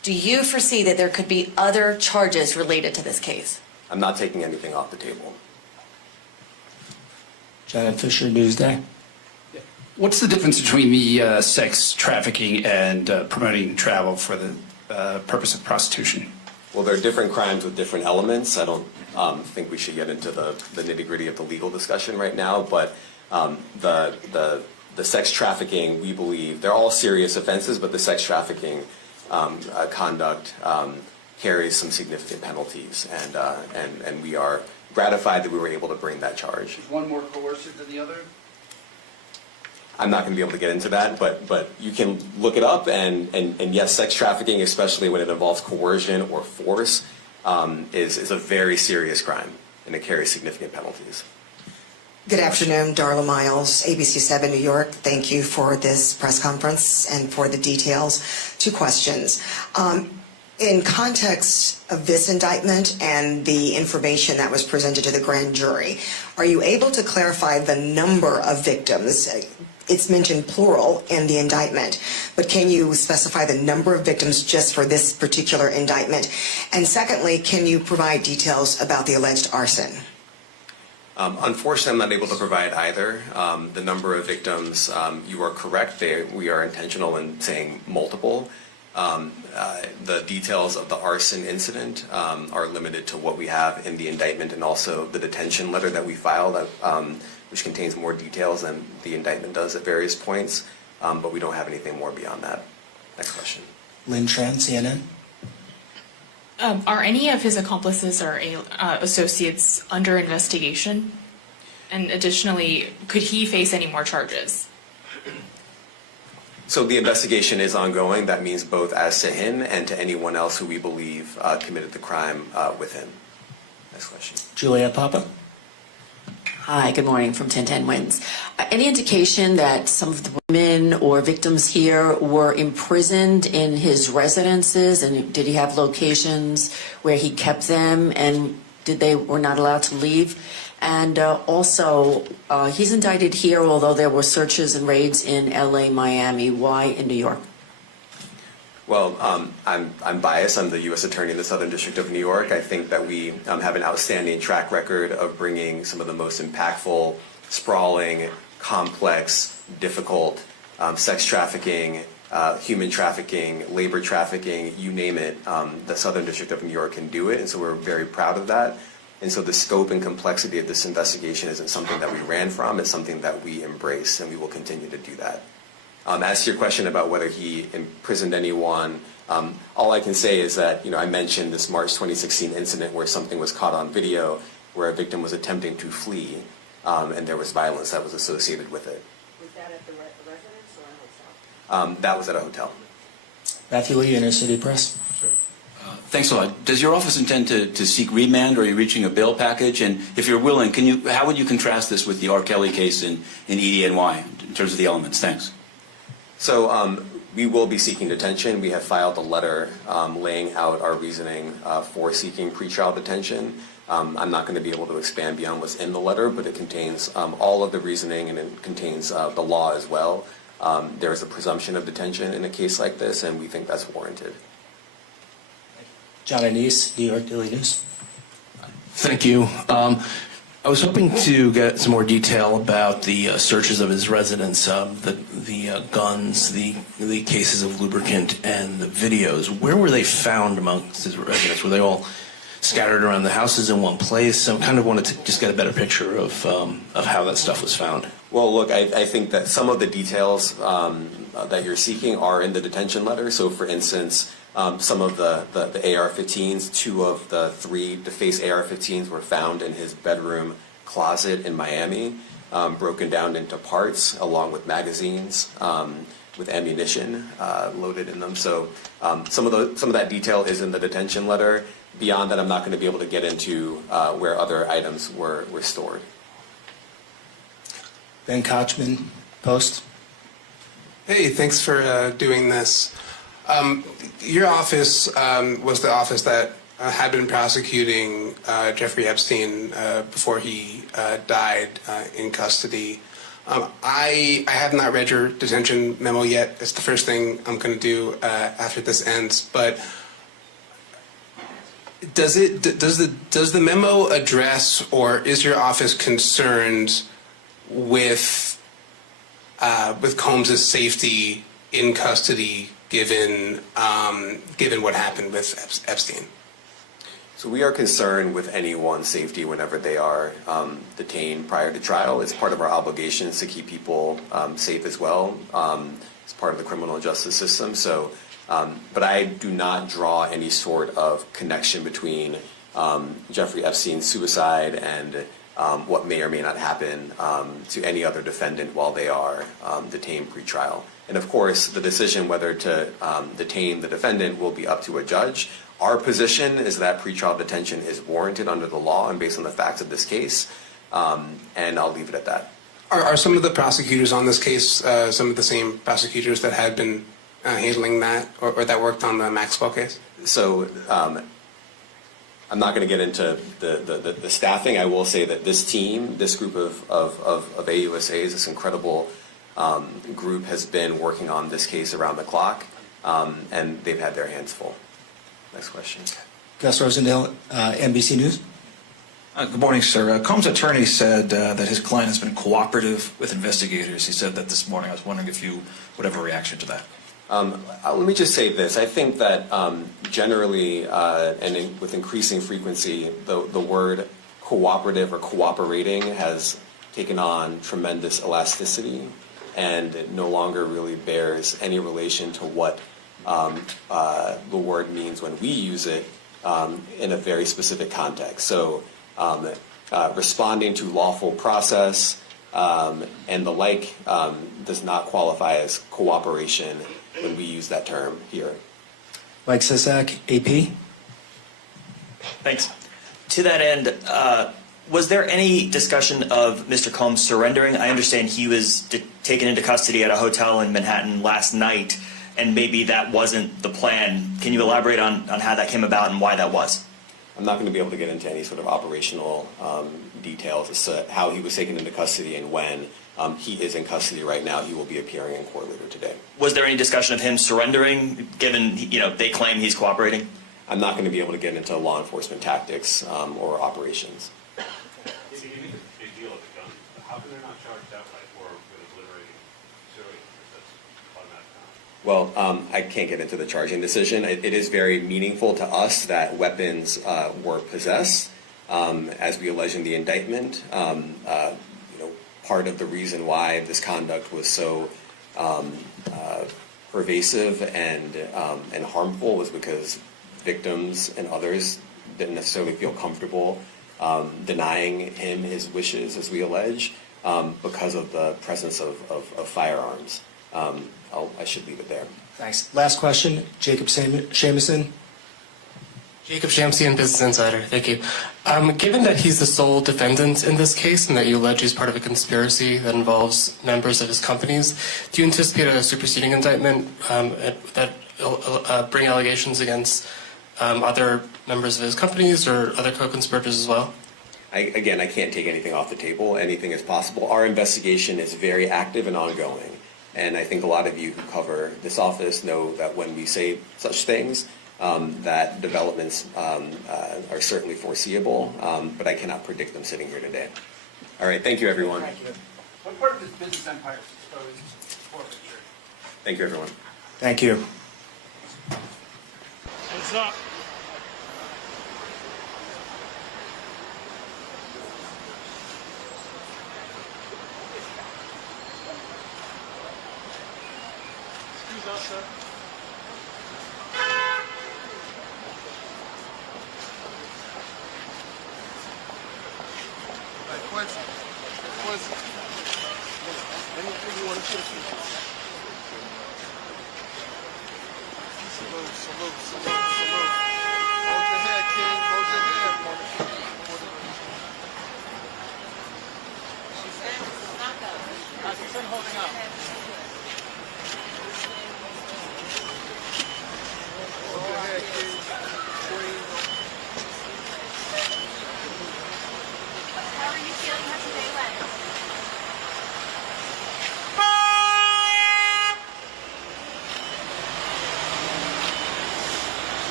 Do you foresee that there could be other charges related to this case? I'm not taking anything off the table. Janet Fisher, Newsday. What's the difference between the sex trafficking and promoting travel for the purpose of prostitution? Well, there are different crimes with different elements. I don't think we should get into the nitty-gritty of the legal discussion right now, but the sex trafficking, we believe, they're all serious offenses, but the sex trafficking conduct carries some significant penalties, and we are gratified that we were able to bring that charge. Is one more coercive than the other? I'm not going to be able to get into that, but you can look it up, and yes, sex trafficking, especially when it involves coercion or force, is a very serious crime, and it carries significant penalties. Good afternoon, Darla Miles, ABC 7 New York. Thank you for this press conference and for the details. 2 questions. In context of this indictment and the information that was presented to the grand jury, are you able to clarify the number of victims? It's mentioned plural in the indictment, but can you specify the number of victims just for this particular indictment? And secondly, can you provide details about the alleged arson? Unfortunately, I'm not able to provide either. The number of victims, you are correct. We are intentional in saying multiple. The details of the arson incident are limited to what we have in the indictment and also the detention letter that we filed, which contains more details than the indictment does at various points, but we don't have anything more beyond that. Next question. Lynn Tran, CNN. Are any of his accomplices or associates under investigation? And additionally, could he face any more charges? So the investigation is ongoing. That means both as to him and to anyone else who we believe committed the crime with him. Next question. Julia Papa. Hi, good morning from 1010 Wins. Any indication that some of the women or victims here were imprisoned in his residences, and did he have locations where he kept them, and were not allowed to leave? And also, he's indicted here, although there were searches and raids in LA, Miami. Why in New York? Well, I'm biased. I'm the U.S. Attorney in the Southern District of New York. I think that we have an outstanding track record of bringing some of the most impactful, sprawling, complex, difficult sex trafficking, human trafficking, labor trafficking, you name it. The Southern District of New York can do it, and so we're very proud of that. And so the scope and complexity of this investigation isn't something that we ran from. It's something that we embrace, and we will continue to do that. As to your question about whether he imprisoned anyone, all I can say is that, I mentioned this March 2016 incident where something was caught on video where a victim was attempting to flee, and there was violence that was associated with it. Was that at the residence or a hotel? That was at a hotel. Matthew Lee, Inner City Press. Thanks a lot. Does your office intend to seek remand, or are you reaching a bail package? And if you're willing, how would you contrast this with the R. Kelly case in EDNY in terms of the elements? Thanks. So we will be seeking detention. We have filed a letter laying out our reasoning for seeking pretrial detention. I'm not going to be able to expand beyond what's in the letter, but it contains all of the reasoning, and it contains the law as well. There is a presumption of detention in a case like this, and we think that's warranted. John Anise, New York Daily News. Thank you. I was hoping to get some more detail about the searches of his residence, the guns, the cases of lubricant, and the videos. Where were they found amongst his residence? Were they all scattered around the houses in one place? I kind of wanted to just get a better picture of how that stuff was found. Well, look, I think that some of the details that you're seeking are in the detention letter. So, for instance, some of the AR-15s, 2 of the 3 DeFace AR-15s were found in his bedroom closet in Miami, broken down into parts along with magazines with ammunition loaded in them. So some of that detail is in the detention letter. Beyond that, I'm not going to be able to get into where other items were stored. Ben Kochman, Post. Hey, thanks for doing this. Your office was the office that had been prosecuting Jeffrey Epstein before he died in custody. I have not read your detention memo yet. It's the first thing I'm going to do after this ends. But does the memo address, or is your office concerned with Combs' safety in custody, given what happened with Epstein? So we are concerned with anyone's safety whenever they are detained prior to trial. It's part of our obligations to keep people safe as well. It's part of the criminal justice system. So, but I do not draw any sort of connection between Jeffrey Epstein's suicide and what may or may not happen to any other defendant while they are detained pre-trial. And of course, the decision whether to detain the defendant will be up to a judge. Our position is that pretrial detention is warranted under the law and based on the facts of this case, and I'll leave it at that. Are some of the prosecutors on this case some of the same prosecutors that had been handling that, or that worked on the Maxwell case? So I'm not going to get into the staffing. I will say that this team, this group of AUSAs, this incredible group has been working on this case around the clock, and they've had their hands full. Next question. Gus Rosendale, NBC News. Good morning, sir. Combs' attorney said that his client has been cooperative with investigators. He said that this morning. I was wondering if you would have a reaction to that. Let me just say this. I think that generally and with increasing frequency, the word cooperative or cooperating has taken on tremendous elasticity and it no longer really bears any relation to what the word means when we use it in a very specific context. So responding to lawful process and the like does not qualify as cooperation when we use that term here. Mike Sisak, AP. Thanks. To that end, was there any discussion of Mr. Combs surrendering? I understand he was taken into custody at a hotel in Manhattan last night, and maybe that wasn't the plan. Can you elaborate on how that came about and why that was? I'm not going to be able to get into any sort of operational details as to how he was taken into custody and when. He is in custody right now. He will be appearing in court later today. Was there any discussion of him surrendering, given they claim he's cooperating? I'm not going to be able to get into law enforcement tactics or operations. Big deal of the gun. How can they not charge outright or with obliterating civilians? That's automatic. Well, I can't get into the charging decision. It is very meaningful to us that weapons were possessed, as we allege in the indictment. Part of the reason why this conduct was so pervasive and harmful was because victims and others didn't necessarily feel comfortable denying him his wishes, as we allege, because of the presence of firearms. I should leave it there. Thanks. Last question, Jacob Shamison. Jacob Shamsian, Business Insider. Thank you. Given that he's the sole defendant in this case and that you allege he's part of a conspiracy that involves members of his companies, do you anticipate a superseding indictment that bring allegations against other members of his companies or other co-conspirators as well? I can't take anything off the table. Anything is possible. Our investigation is very active and ongoing. And I think a lot of you who cover this office know that when we say such things, that developments are certainly foreseeable, but I cannot predict them sitting here today. All right, thank you, everyone. Thank you. What part of this business empire is exposed forfeiture? Thank you, everyone. Thank you. What's up? Excuse us, sir. Quincy, anything you want to say? Salute. Hold your head, King. Hold your head, motherfucker. She's in holding up. Hold your head, King. Queen. How are you feeling? How's your day went?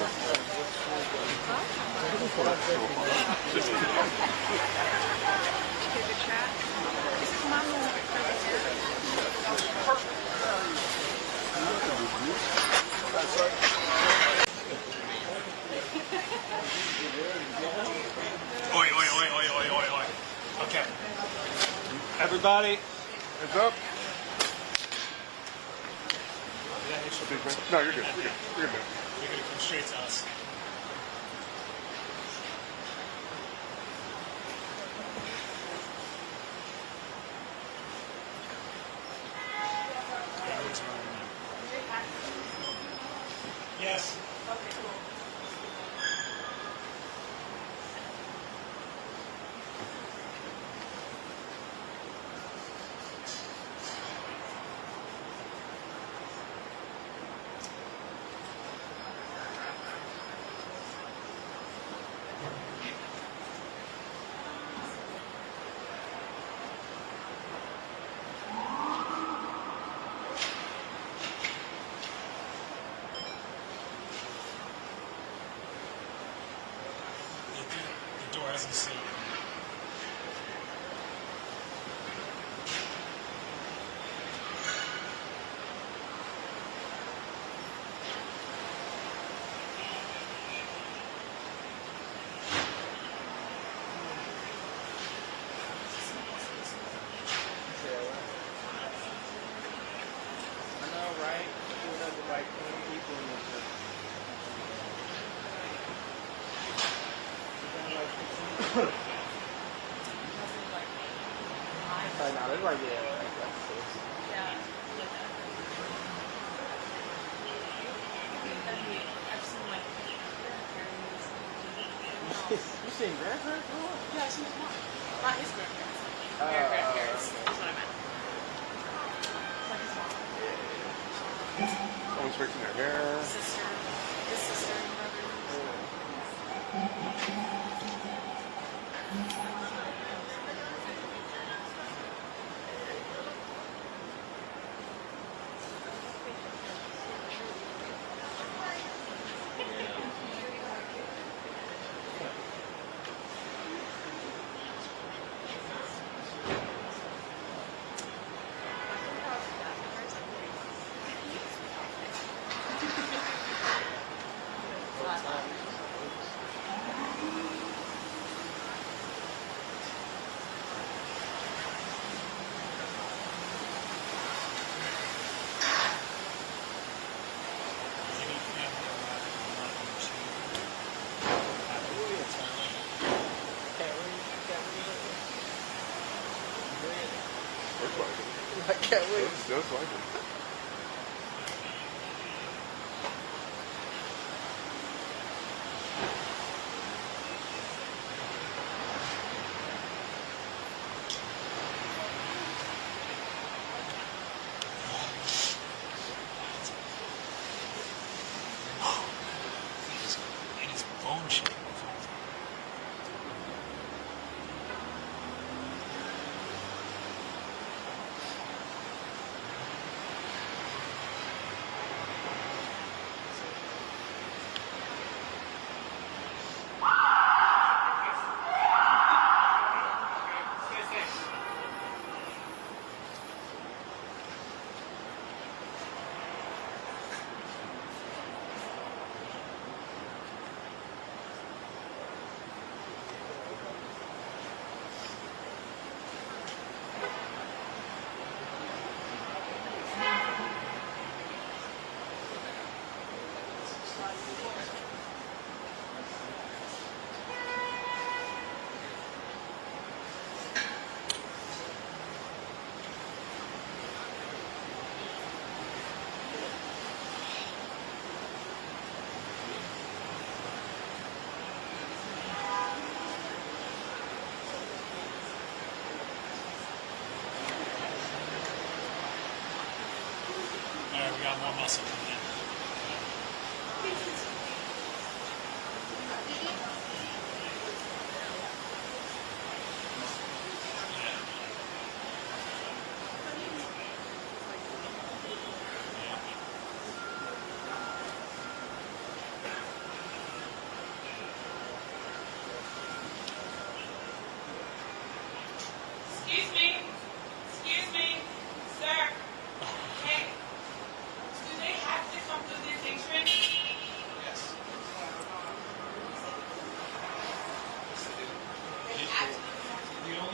Oi, oi, oi, oi, oi, oi, oi. Okay. Everybody. Heads up. No, you're good. You're good. You're good, man. You're gonna come straight to us. Yes. Okay, cool. The door hasn't seen. I know, right? Doing up to like 20 people in this room. Right now, there's like, like six. Yeah. You seen grandparents? Yeah, she was not. Not his grandparents. Your grandparents. That's what I meant. Like his mom. Someone's fixing their hair. Sister. His sister and brother. I can't wait. That's like it. And it's bone shaking.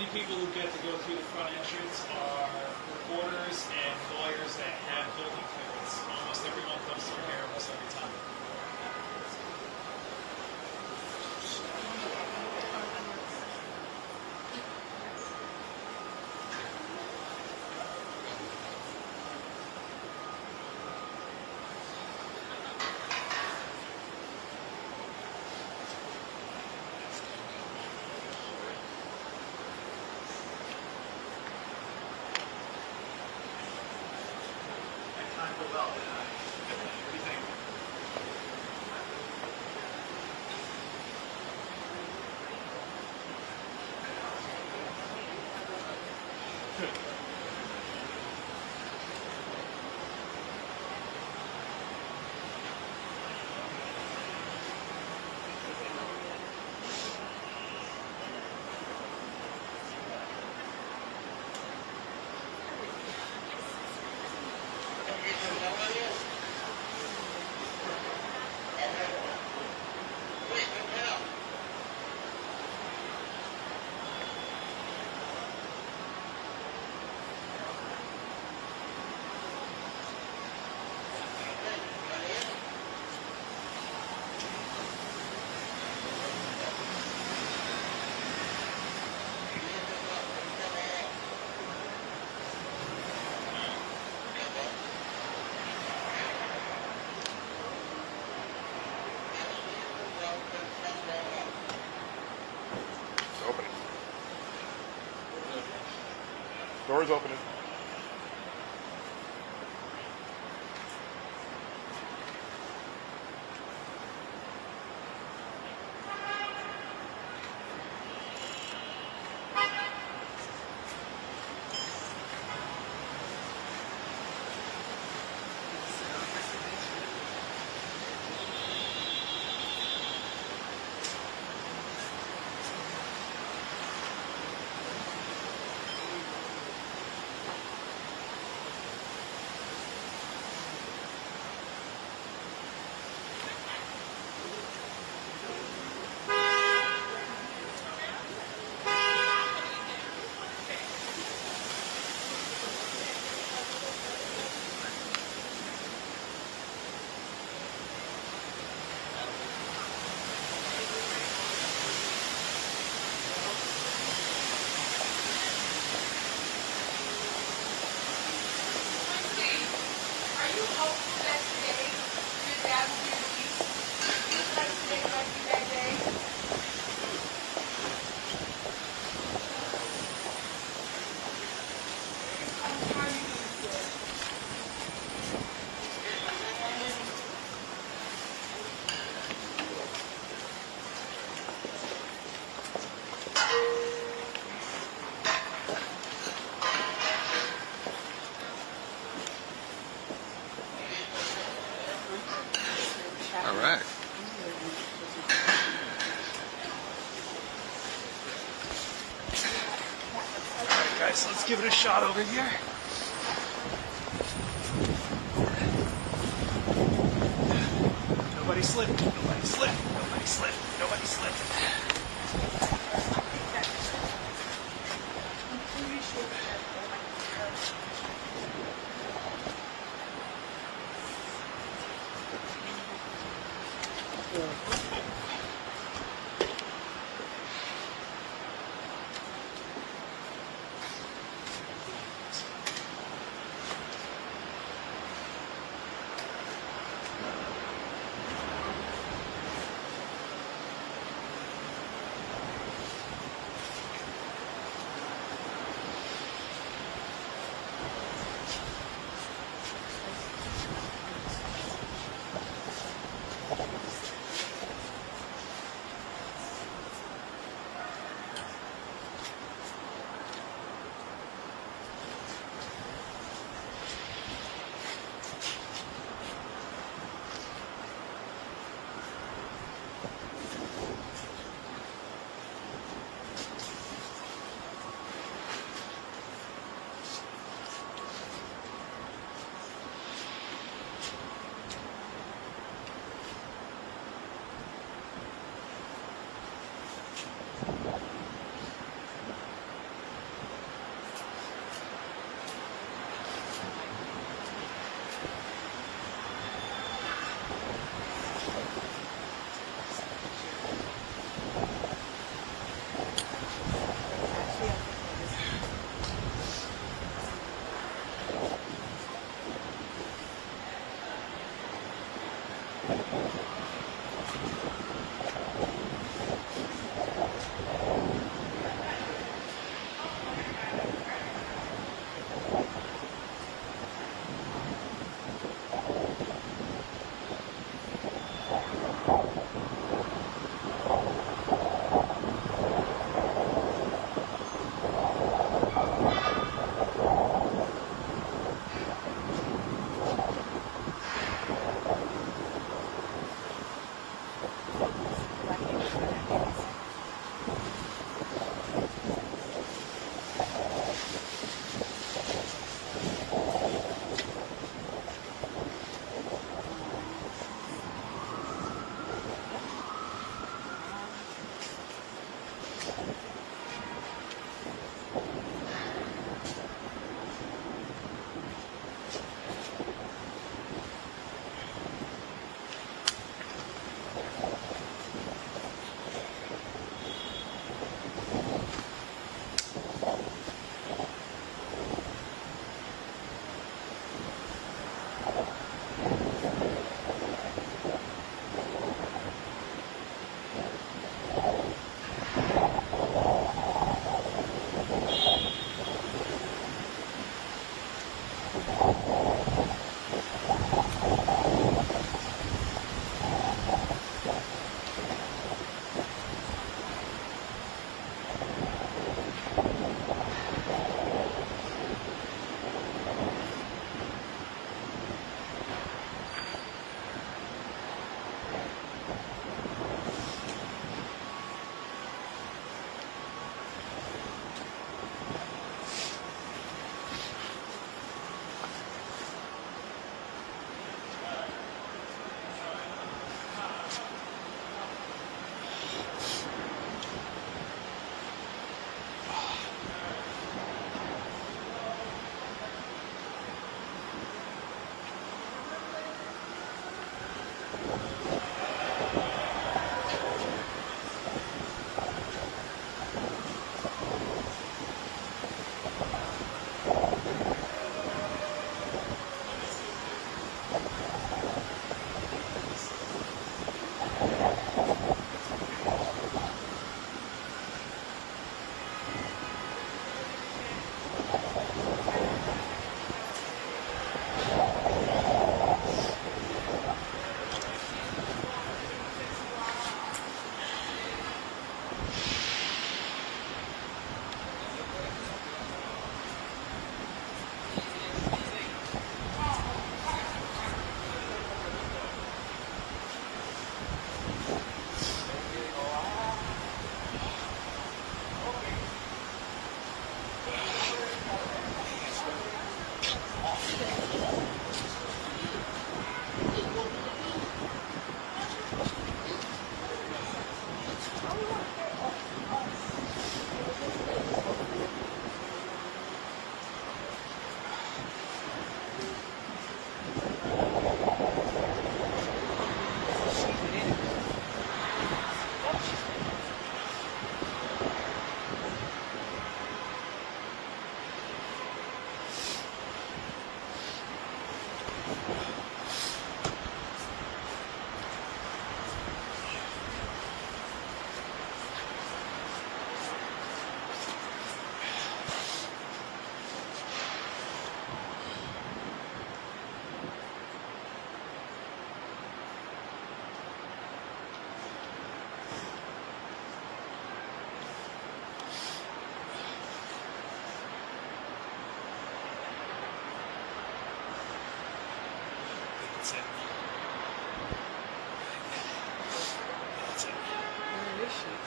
only people who get to go through the front entrance are reporters and lawyers that have building permits. Almost everyone comes through here almost every time. Opening. Doors opening. All right. Guys, let's give it a shot over here. Nobody slipped. Nobody slipped. Nobody slipped. Nobody slipped.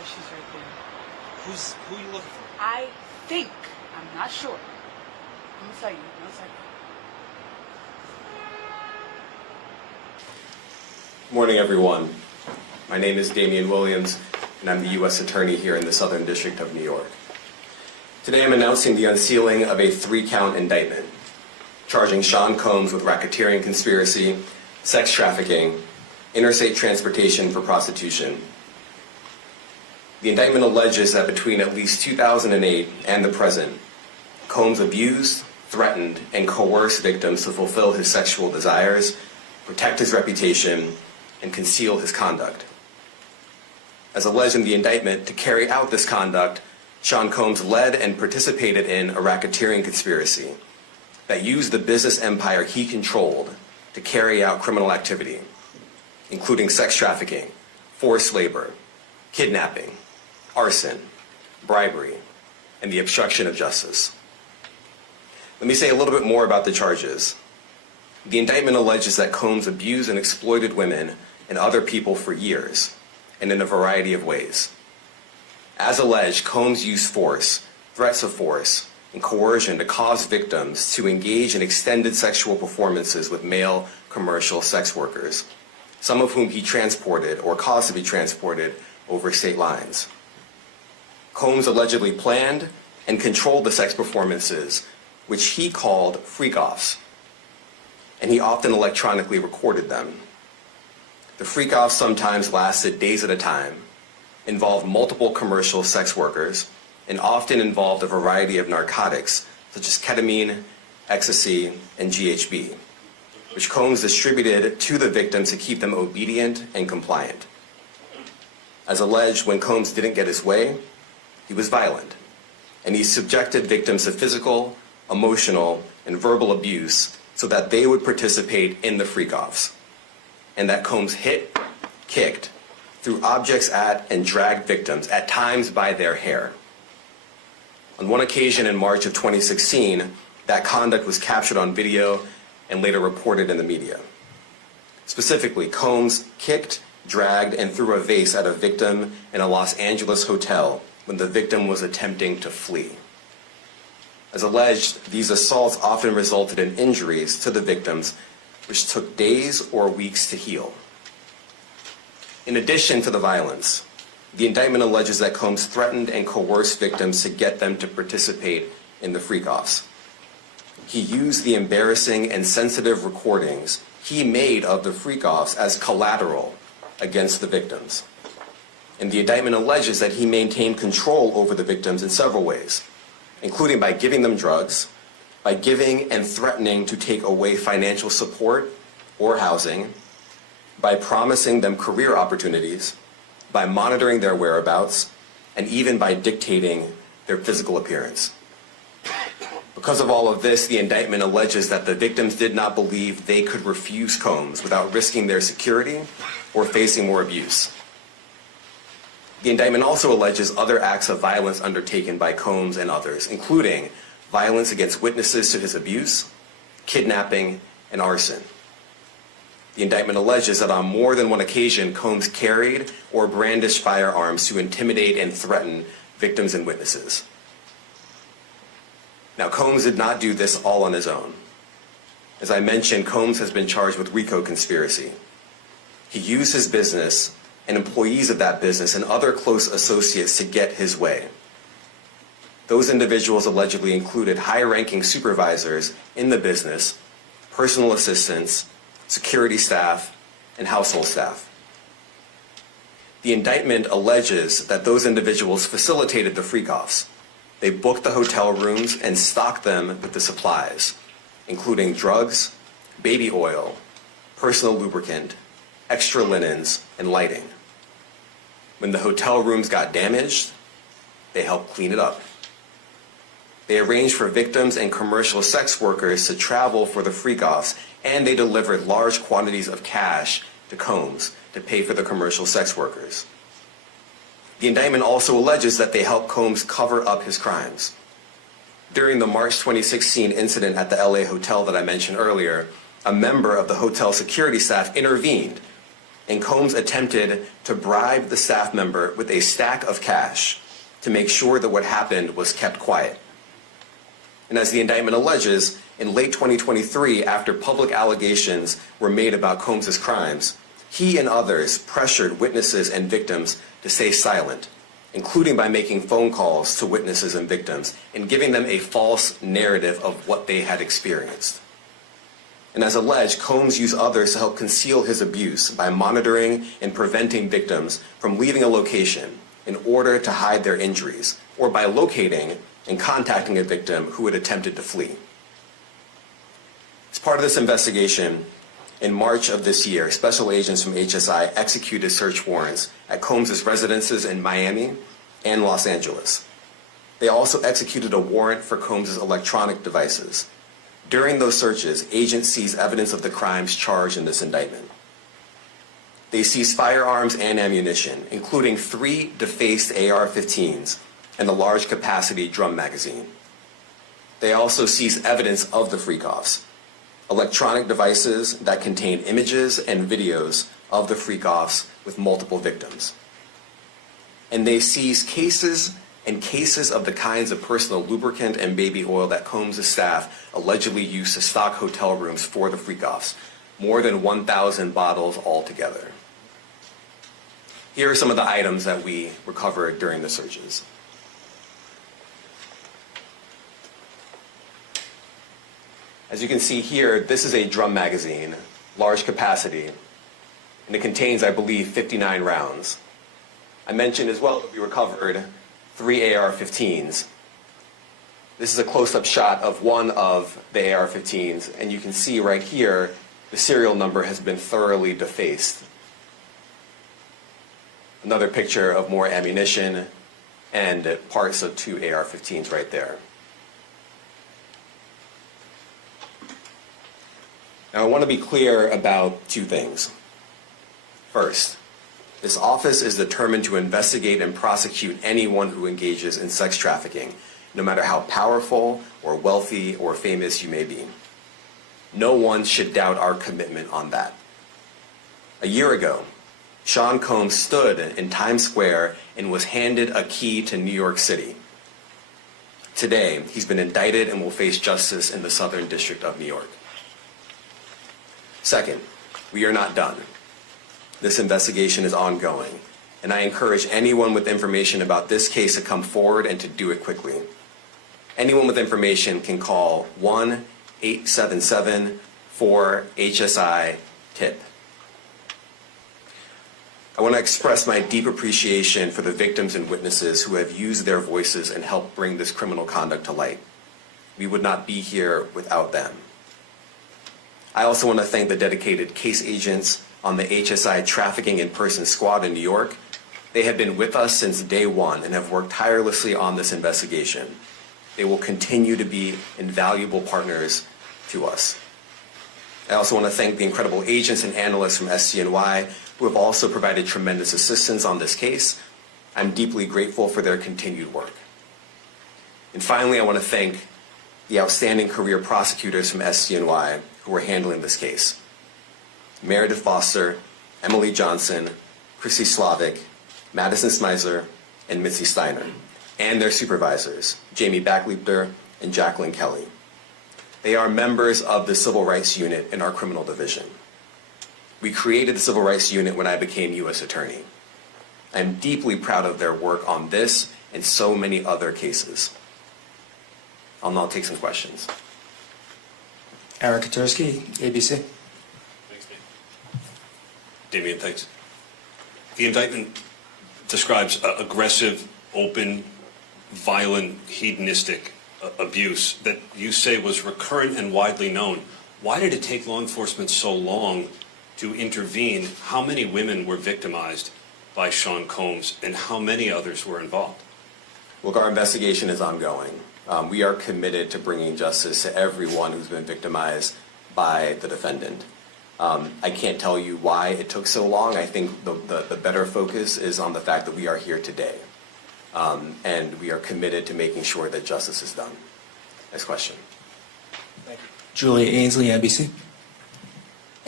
She's right there. Who are you looking for? I think. I'm not sure. I'm gonna tell you. 1 second. Morning, everyone. My name is Damian Williams, and I'm the U.S. Attorney here in the Southern District of New York. Today I'm announcing the unsealing of a 3-count indictment, charging Sean Combs with racketeering conspiracy, sex trafficking, interstate transportation for prostitution. The indictment alleges that between at least 2008 and the present, Combs abused, threatened, and coerced victims to fulfill his sexual desires, protect his reputation, and conceal his conduct. As alleged in the indictment, to carry out this conduct, Sean Combs led and participated in a racketeering conspiracy that used the business empire he controlled to carry out criminal activity, including sex trafficking, forced labor, kidnapping, arson, bribery, and the obstruction of justice. Let me say a little bit more about the charges. The indictment alleges that Combs abused and exploited women and other people for years, and in a variety of ways. As alleged, Combs used force, threats of force, and coercion to cause victims to engage in extended sexual performances with male commercial sex workers, some of whom he transported or caused to be transported over state lines. Combs allegedly planned and controlled the sex performances, which he called freak-offs, and he often electronically recorded them. The freak-offs sometimes lasted days at a time, involved multiple commercial sex workers, and often involved a variety of narcotics such as ketamine, ecstasy, and GHB, which Combs distributed to the victims to keep them obedient and compliant. As alleged, when Combs didn't get his way, he was violent, and he subjected victims to physical, emotional, and verbal abuse so that they would participate in the freak-offs, and that Combs hit, kicked, threw objects at, and dragged victims, at times by their hair. On one occasion in March of 2016, that conduct was captured on video and later reported in the media. Specifically, Combs kicked, dragged, and threw a vase at a victim in a Los Angeles hotel when the victim was attempting to flee. As alleged, these assaults often resulted in injuries to the victims, which took days or weeks to heal. In addition to the violence, the indictment alleges that Combs threatened and coerced victims to get them to participate in the freak-offs. He used the embarrassing and sensitive recordings he made of the freak-offs as collateral against the victims. And the indictment alleges that he maintained control over the victims in several ways, including by giving them drugs, by giving and threatening to take away financial support or housing, by promising them career opportunities, by monitoring their whereabouts, and even by dictating their physical appearance. Because of all of this, the indictment alleges that the victims did not believe they could refuse Combs without risking their security or facing more abuse. The indictment also alleges other acts of violence undertaken by Combs and others, including violence against witnesses to his abuse, kidnapping, and arson. The indictment alleges that on more than one occasion, Combs carried or brandished firearms to intimidate and threaten victims and witnesses. Now, Combs did not do this all on his own. As I mentioned, Combs has been charged with RICO conspiracy. He used his business and employees of that business and other close associates to get his way. Those individuals allegedly included high-ranking supervisors in the business, personal assistants, security staff, and household staff. The indictment alleges that those individuals facilitated the freak-offs. They booked the hotel rooms and stocked them with the supplies, including drugs, baby oil, personal lubricant, extra linens, and lighting. When the hotel rooms got damaged, they helped clean it up. They arranged for victims and commercial sex workers to travel for the freak-offs, and they delivered large quantities of cash to Combs to pay for the commercial sex workers. The indictment also alleges that they helped Combs cover up his crimes. During the March 2016 incident at the LA hotel that I mentioned earlier, a member of the hotel security staff intervened and Combs attempted to bribe the staff member with a stack of cash to make sure that what happened was kept quiet. And as the indictment alleges, in late 2023, after public allegations were made about Combs' crimes, he and others pressured witnesses and victims to stay silent, including by making phone calls to witnesses and victims and giving them a false narrative of what they had experienced. And as alleged, Combs used others to help conceal his abuse by monitoring and preventing victims from leaving a location in order to hide their injuries, or by locating and contacting a victim who had attempted to flee. As part of this investigation, in March of this year, special agents from HSI executed search warrants at Combs' residences in Miami and Los Angeles. They also executed a warrant for Combs' electronic devices. During those searches, agents seized evidence of the crimes charged in this indictment. They seized firearms and ammunition, including 3 defaced AR-15s and a large capacity drum magazine. They also seized evidence of the freak-offs, electronic devices that contain images and videos of the freak-offs with multiple victims. And they seized cases and cases of the kinds of personal lubricant and baby oil that Combs' staff allegedly used to stock hotel rooms for the freak-offs, more than 1,000 bottles altogether. Here are some of the items that we recovered during the searches. As you can see here, this is a drum magazine, large capacity, and it contains, I believe, 59 rounds. I mentioned as well that we recovered 3 AR-15s. This is a close-up shot of one of the AR-15s, and you can see right here, the serial number has been thoroughly defaced. Another picture of more ammunition and parts of 2 AR-15s right there. Now, I want to be clear about 2 things. First, this office is determined to investigate and prosecute anyone who engages in sex trafficking, no matter how powerful or wealthy or famous you may be. No one should doubt our commitment on that. A year ago, Sean Combs stood in Times Square and was handed a key to New York City. Today, he's been indicted and will face justice in the Southern District of New York. Second, we are not done. This investigation is ongoing, and I encourage anyone with information about this case to come forward and to do it quickly. Anyone with information can call 1-877-4HSI-TIP. I want to express my deep appreciation for the victims and witnesses who have used their voices and helped bring this criminal conduct to light. We would not be here without them. I also want to thank the dedicated case agents on the HSI Trafficking in Person Squad in New York. They have been with us since day one and have worked tirelessly on this investigation. They will continue to be invaluable partners to us. I also want to thank the incredible agents and analysts from SCNY who have also provided tremendous assistance on this case. I'm deeply grateful for their continued work. And finally, I want to thank the outstanding career prosecutors from SCNY who are handling this case. Meredith Foster, Emily Johnson, Chrissy Slavic, Madison Smizer, and Mitzi Steiner, and their supervisors, Jamie Backleiter and Jacqueline Kelly. They are members of the Civil Rights Unit in our criminal division. We created the Civil Rights Unit when I became U.S. Attorney. I'm deeply proud of their work on this and so many other cases. I'll now take some questions. Eric Katursky, ABC. Thanks, Damian, thanks. The indictment describes aggressive, open, violent, hedonistic abuse that you say was recurrent and widely known. Why did it take law enforcement so long to intervene? How many women were victimized by Sean Combs, and how many others were involved? Look, our investigation is ongoing. We are committed to bringing justice to everyone who's been victimized by the defendant. I can't tell you why it took so long. I think the better focus is on the fact that we are here today. And we are committed to making sure that justice is done. Next question. Julia Ainsley, NBC.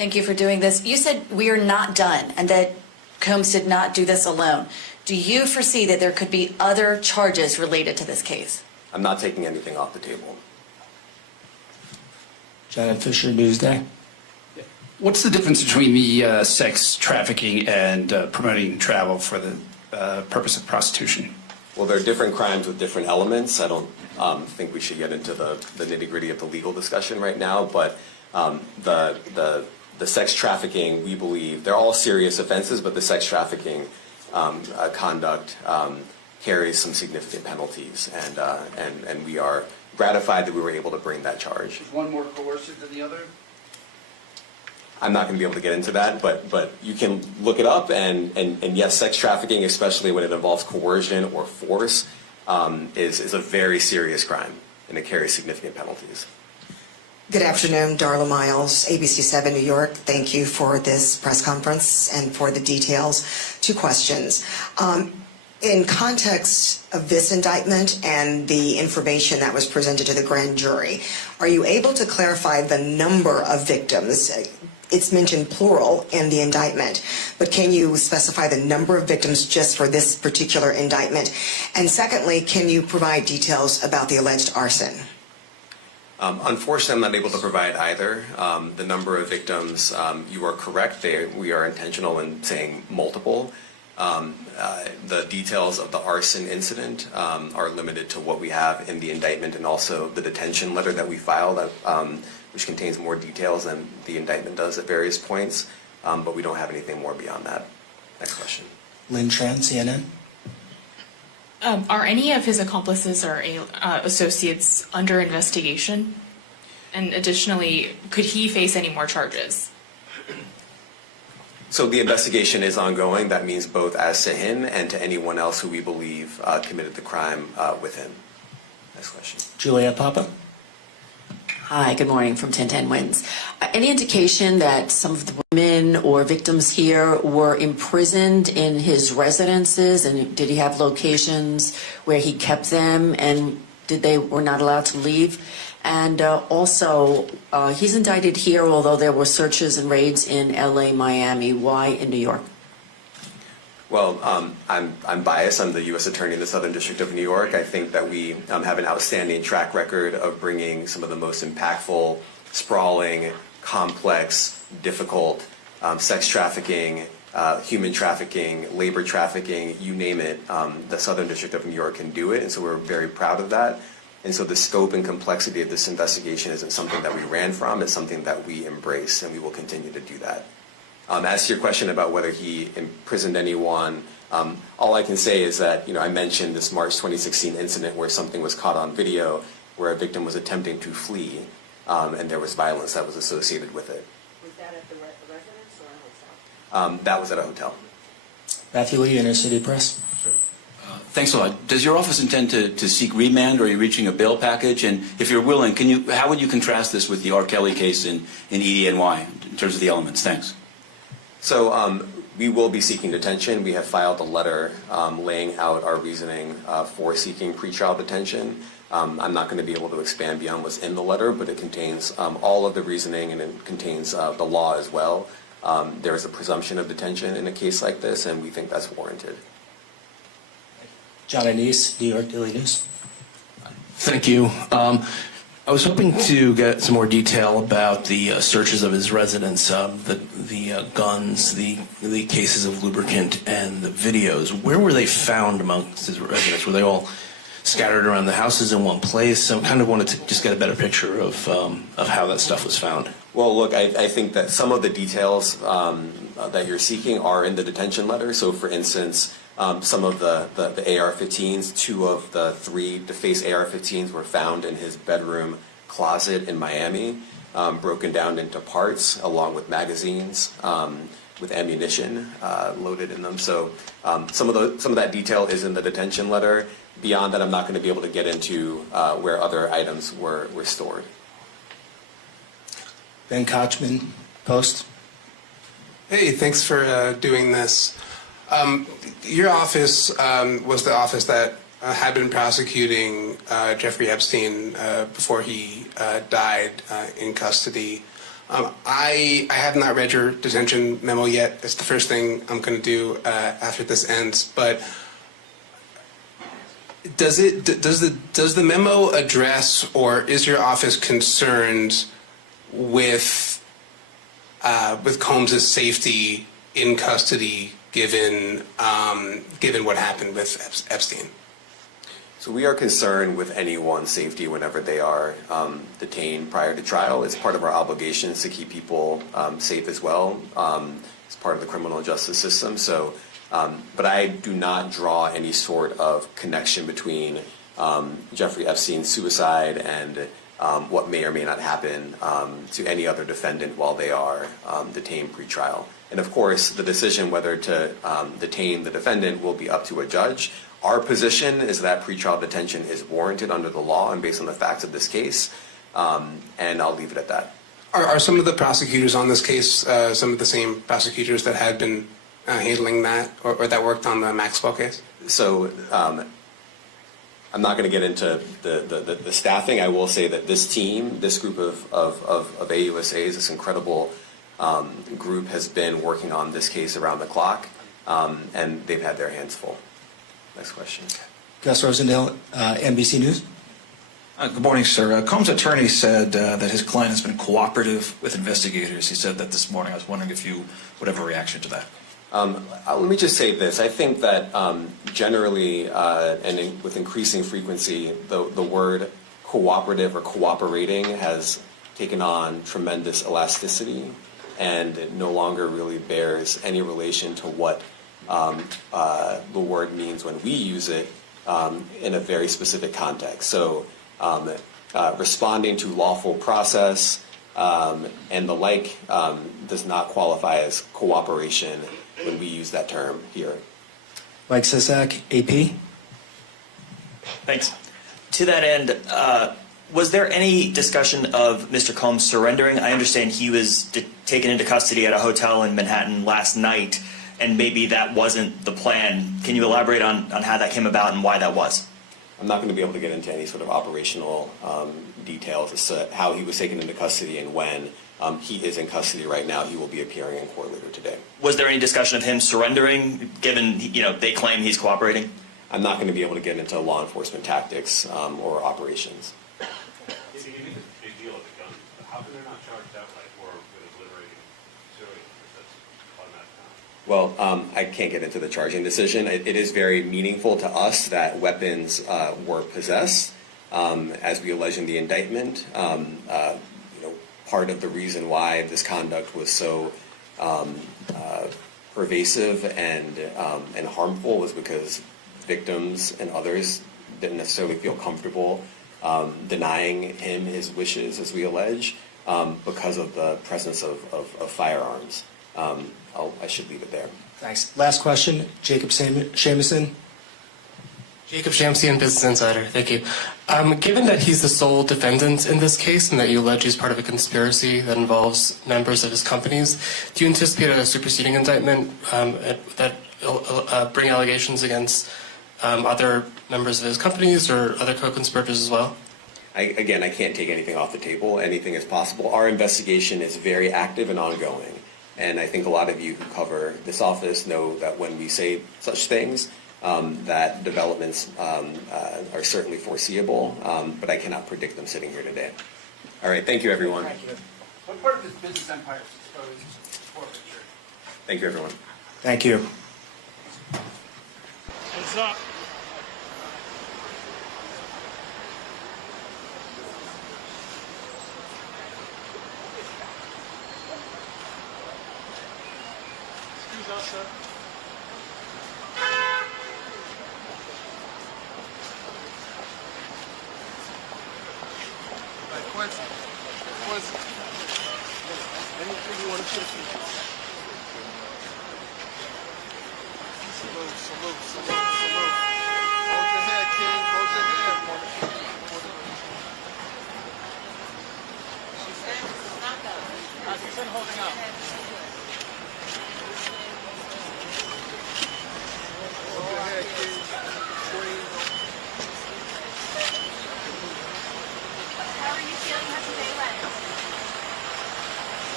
Thank you for doing this. You said we are not done and that Combs did not do this alone. Do you foresee that there could be other charges related to this case? I'm not taking anything off the table. Janet Fisher, Newsday. What's the difference between the sex trafficking and promoting travel for the purpose of prostitution? Well, there are different crimes with different elements. I don't think we should get into the nitty-gritty of the legal discussion right now, but the sex trafficking, we believe, they're all serious offenses, but the sex trafficking conduct carries some significant penalties, and we are gratified that we were able to bring that charge. Is one more coercive than the other? I'm not going to be able to get into that, but you can look it up, and yes, sex trafficking, especially when it involves coercion or force, is a very serious crime, and it carries significant penalties. Good afternoon, Darla Miles, ABC 7 New York. Thank you for this press conference and for the details. Two questions. In context of this indictment and the information that was presented to the grand jury, are you able to clarify the number of victims? It's mentioned plural in the indictment, but can you specify the number of victims just for this particular indictment? And secondly, can you provide details about the alleged arson? Unfortunately, I'm not able to provide either. The number of victims, you are correct. We are intentional in saying multiple. The details of the arson incident are limited to what we have in the indictment and also the detention letter that we filed, which contains more details than the indictment does at various points, but we don't have anything more beyond that. Next question. Lynn Tran, CNN. Are any of his accomplices or associates under investigation? And additionally, could he face any more charges? So the investigation is ongoing. That means both as to him and to anyone else who we believe committed the crime with him. Next question. Julia Papa. Hi, good morning from 1010 Wins. Any indication that some of the women or victims here were imprisoned in his residences, and did he have locations where he kept them, and were not allowed to leave? And also, he's indicted here, although there were searches and raids in LA, Miami. Why in New York? Well, I'm biased. I'm the U.S. Attorney in the Southern District of New York. I think that we have an outstanding track record of bringing some of the most impactful, sprawling, complex, difficult sex trafficking, human trafficking, labor trafficking, you name it. The Southern District of New York can do it, and so we're very proud of that. And so the scope and complexity of this investigation isn't something that we ran from. It's something that we embrace, and we will continue to do that. As to your question about whether he imprisoned anyone, all I can say is that, I mentioned this March 2016 incident where something was caught on video where a victim was attempting to flee, and there was violence that was associated with it. Was that at the residence or a hotel? That was at a hotel. Matthew Lee, Inner City Press. Thanks a lot. Does your office intend to seek remand, or are you reaching a bail package? And if you're willing, how would you contrast this with the R. Kelly case in EDNY in terms of the elements? Thanks. So we will be seeking detention. We have filed a letter laying out our reasoning for seeking pretrial detention. I'm not going to be able to expand beyond what's in the letter, but it contains all of the reasoning, and it contains the law as well. There is a presumption of detention in a case like this, and we think that's warranted. John Anise, New York Daily News. Thank you. I was hoping to get some more detail about the searches of his residence, the guns, the cases of lubricant, and the videos. Where were they found amongst his residence? Were they all scattered around the houses in one place? I kind of wanted to just get a better picture of how that stuff was found. Well, look, I think that some of the details that you're seeking are in the detention letter. So, for instance, some of the AR-15s, 2 of the 3 defaced AR-15s were found in his bedroom closet in Miami, broken down into parts along with magazines with ammunition loaded in them. So some of that detail is in the detention letter. Beyond that, I'm not going to be able to get into where other items were stored. Ben Kochman, Post. Hey, thanks for doing this. Your office was the office that had been prosecuting Jeffrey Epstein before he died in custody. I have not read your detention memo yet. It's the first thing I'm going to do after this ends. But does the memo address, or is your office concerned with Combs' safety in custody, given what happened with Epstein? So we are concerned with anyone's safety whenever they are detained prior to trial. It's part of our obligations to keep people safe as well. It's part of the criminal justice system. So, but I do not draw any sort of connection between Jeffrey Epstein's suicide and what may or may not happen to any other defendant while they are detained pre-trial. And of course, the decision whether to detain the defendant will be up to a judge. Our position is that pretrial detention is warranted under the law and based on the facts of this case, and I'll leave it at that. Are some of the prosecutors on this case some of the same prosecutors that had been handling that, or that worked on the Maxwell case? So I'm not going to get into the staffing. I will say that this team, this group of AUSAs, this incredible group has been working on this case around the clock, and they've had their hands full. Next question. Gus Rosendale, NBC News. Good morning, sir. Combs' attorney said that his client has been cooperative with investigators. He said that this morning. I was wondering if you would have a reaction to that. Let me just say this. I think that generally with increasing frequency, the word cooperative or cooperating has taken on tremendous elasticity, and it no longer really bears any relation to what the word means when we use it in a very specific context. So responding to lawful process and the like does not qualify as cooperation when we use that term here. Mike Sisak, AP. Thanks. To that end, was there any discussion of Mr. Combs surrendering? I understand he was taken into custody at a hotel in Manhattan last night, and maybe that wasn't the plan. Can you elaborate on how that came about and why that was? I'm not going to be able to get into any sort of operational details as to how he was taken into custody and when. He is in custody right now. He will be appearing in court later today. Was there any discussion of him surrendering, given they claim he's cooperating? I'm not going to be able to get into law enforcement tactics or operations. It's a big deal with the gun. How come they're not charged outright or with a liberating civilian? That's automatic. Well, I can't get into the charging decision. It is very meaningful to us that weapons were possessed, as we allege in the indictment. Part of the reason why this conduct was so pervasive and harmful was because victims and others didn't necessarily feel comfortable denying him his wishes, as we allege, because of the presence of firearms. I should leave it there. Thanks. Last question, Jacob Shamison. Jacob Shamsian, Business Insider. Thank you. Given that he's the sole defendant in this case and that you allege he's part of a conspiracy that involves members of his companies, do you anticipate a superseding indictment that bring allegations against other members of his companies or other co-conspirators as well? I can't take anything off the table. Anything is possible. Our investigation is very active and ongoing. And I think a lot of you who cover this office know that when we say such things, that developments are certainly foreseeable, but I cannot predict them sitting here today. All right, thank you, everyone. Thank you. What part of his business empire is exposed to forfeiture? Thank you, everyone. Thank you. What's up? Excuse us, sir. Quincy. Anything you want to say? Salute. Hold your head, King. Hold your head, motherfucker. She said holding up. Hold your head, King. Queen. How are you feeling? How's your day went?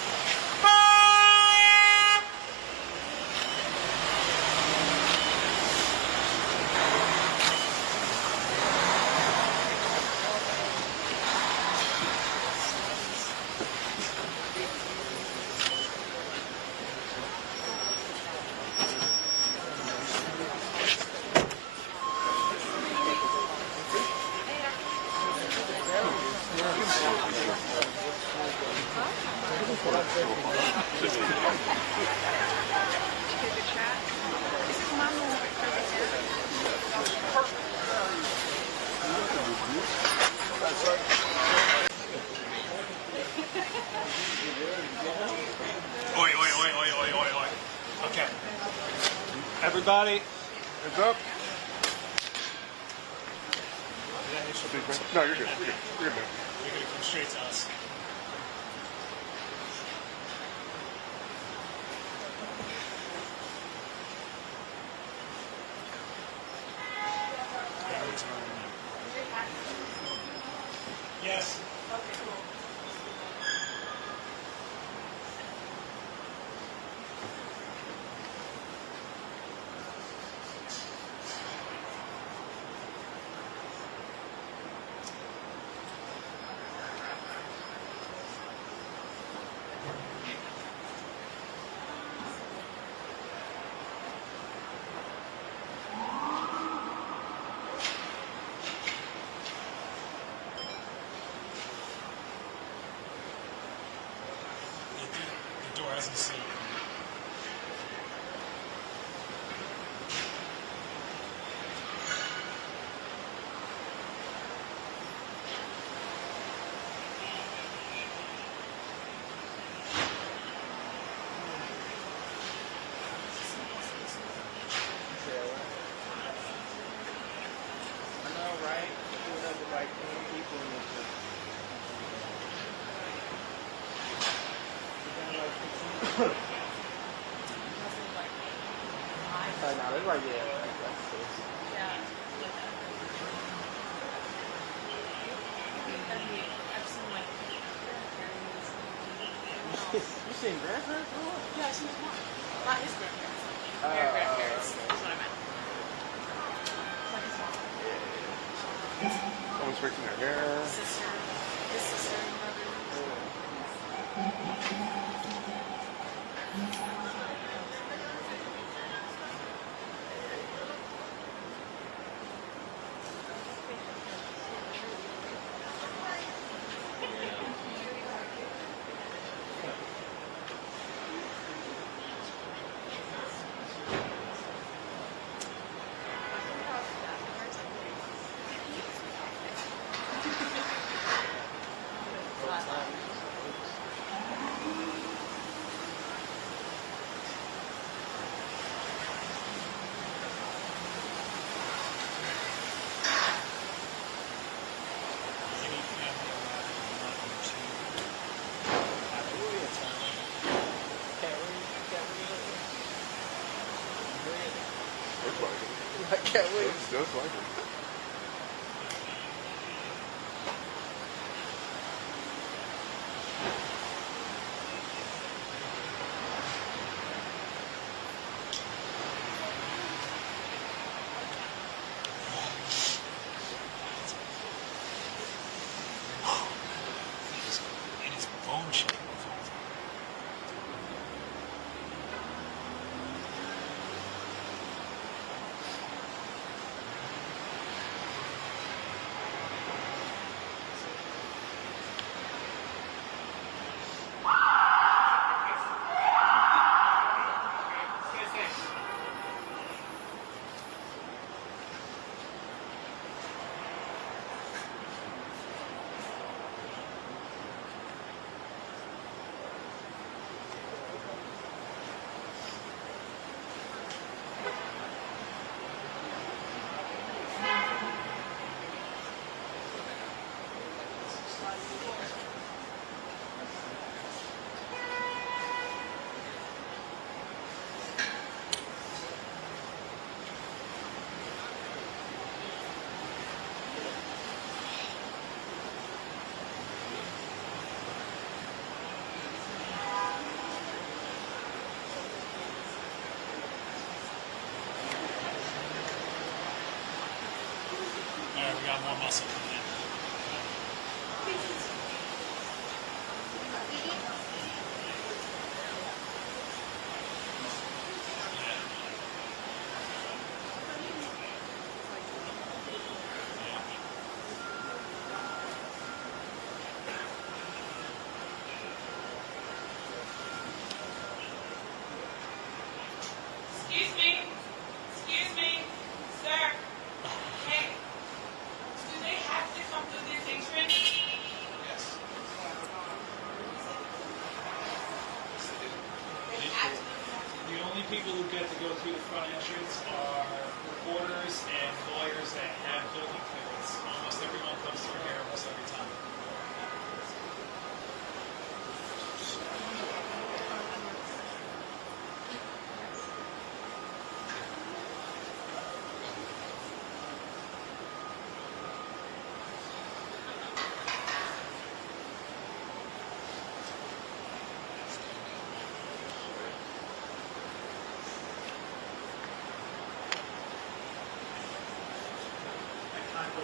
everybody. Hands up. No, you're good. You're good. You're good, man. You're gonna come straight to us. Yes. Okay, cool. The door hasn't sealed. I know, right? Doing up with like 10 people in this room. No, it's like, yeah, like six. You seen grandparents? Yeah, she was one. Not his grandparents. Their grandparents. That's what I meant. It's like his mom. Someone's fixing their hair. Sister. His sister and brother. I can't wait. Just like it. And it's bone shaking. All right, we got more muscle coming in. Excuse me. Excuse me. Sir. Hey. Do they have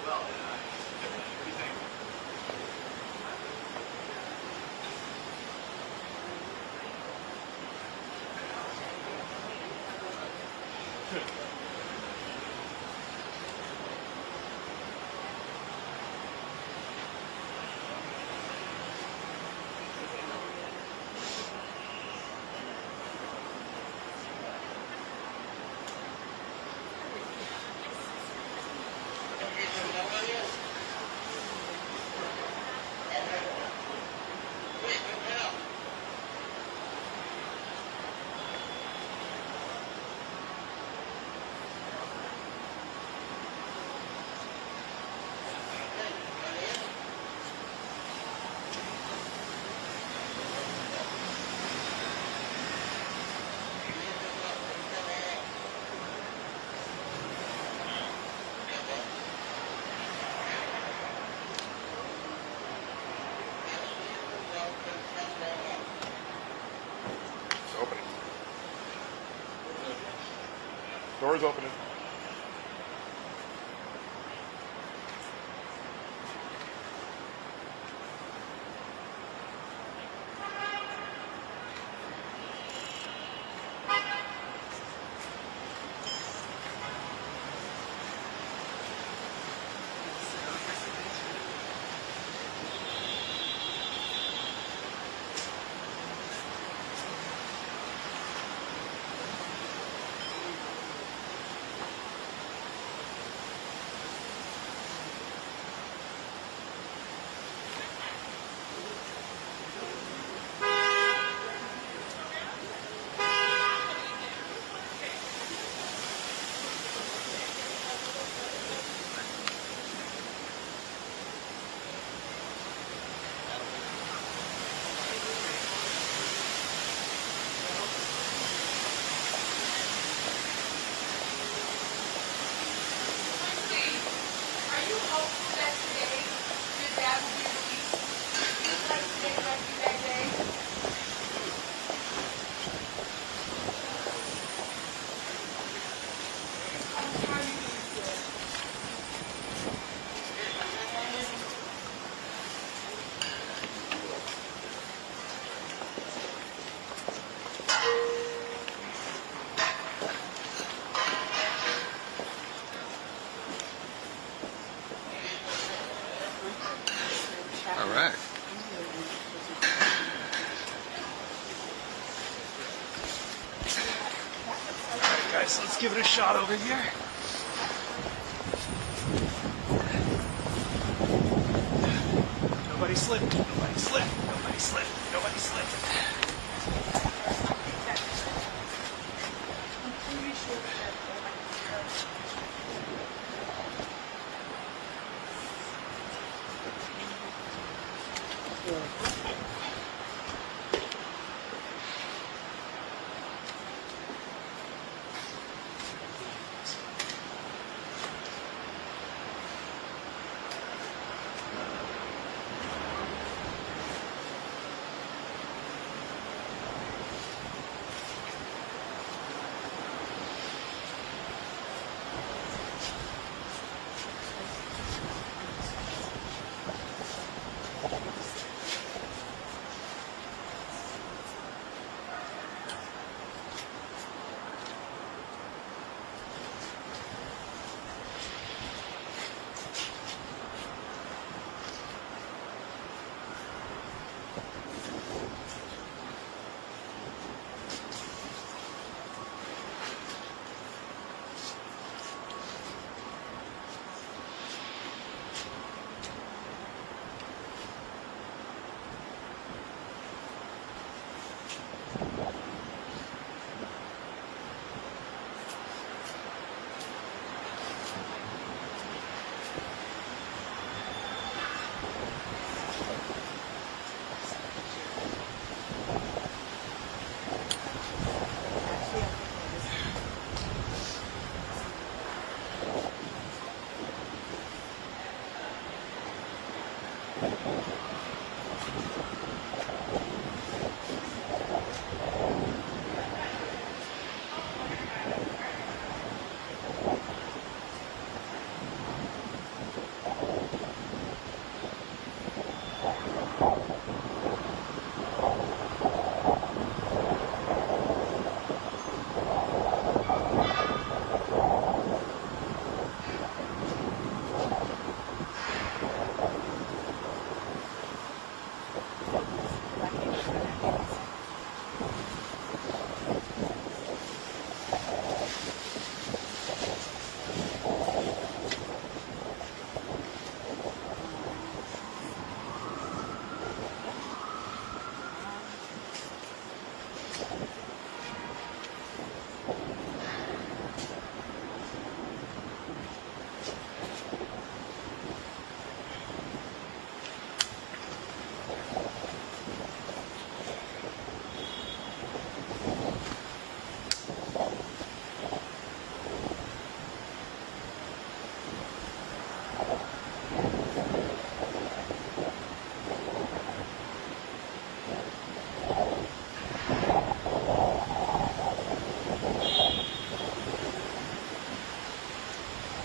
Doors opening. All right. Guys, let's give it a shot over here. Nobody slipped. Nobody slipped. Nobody slipped. Nobody slipped.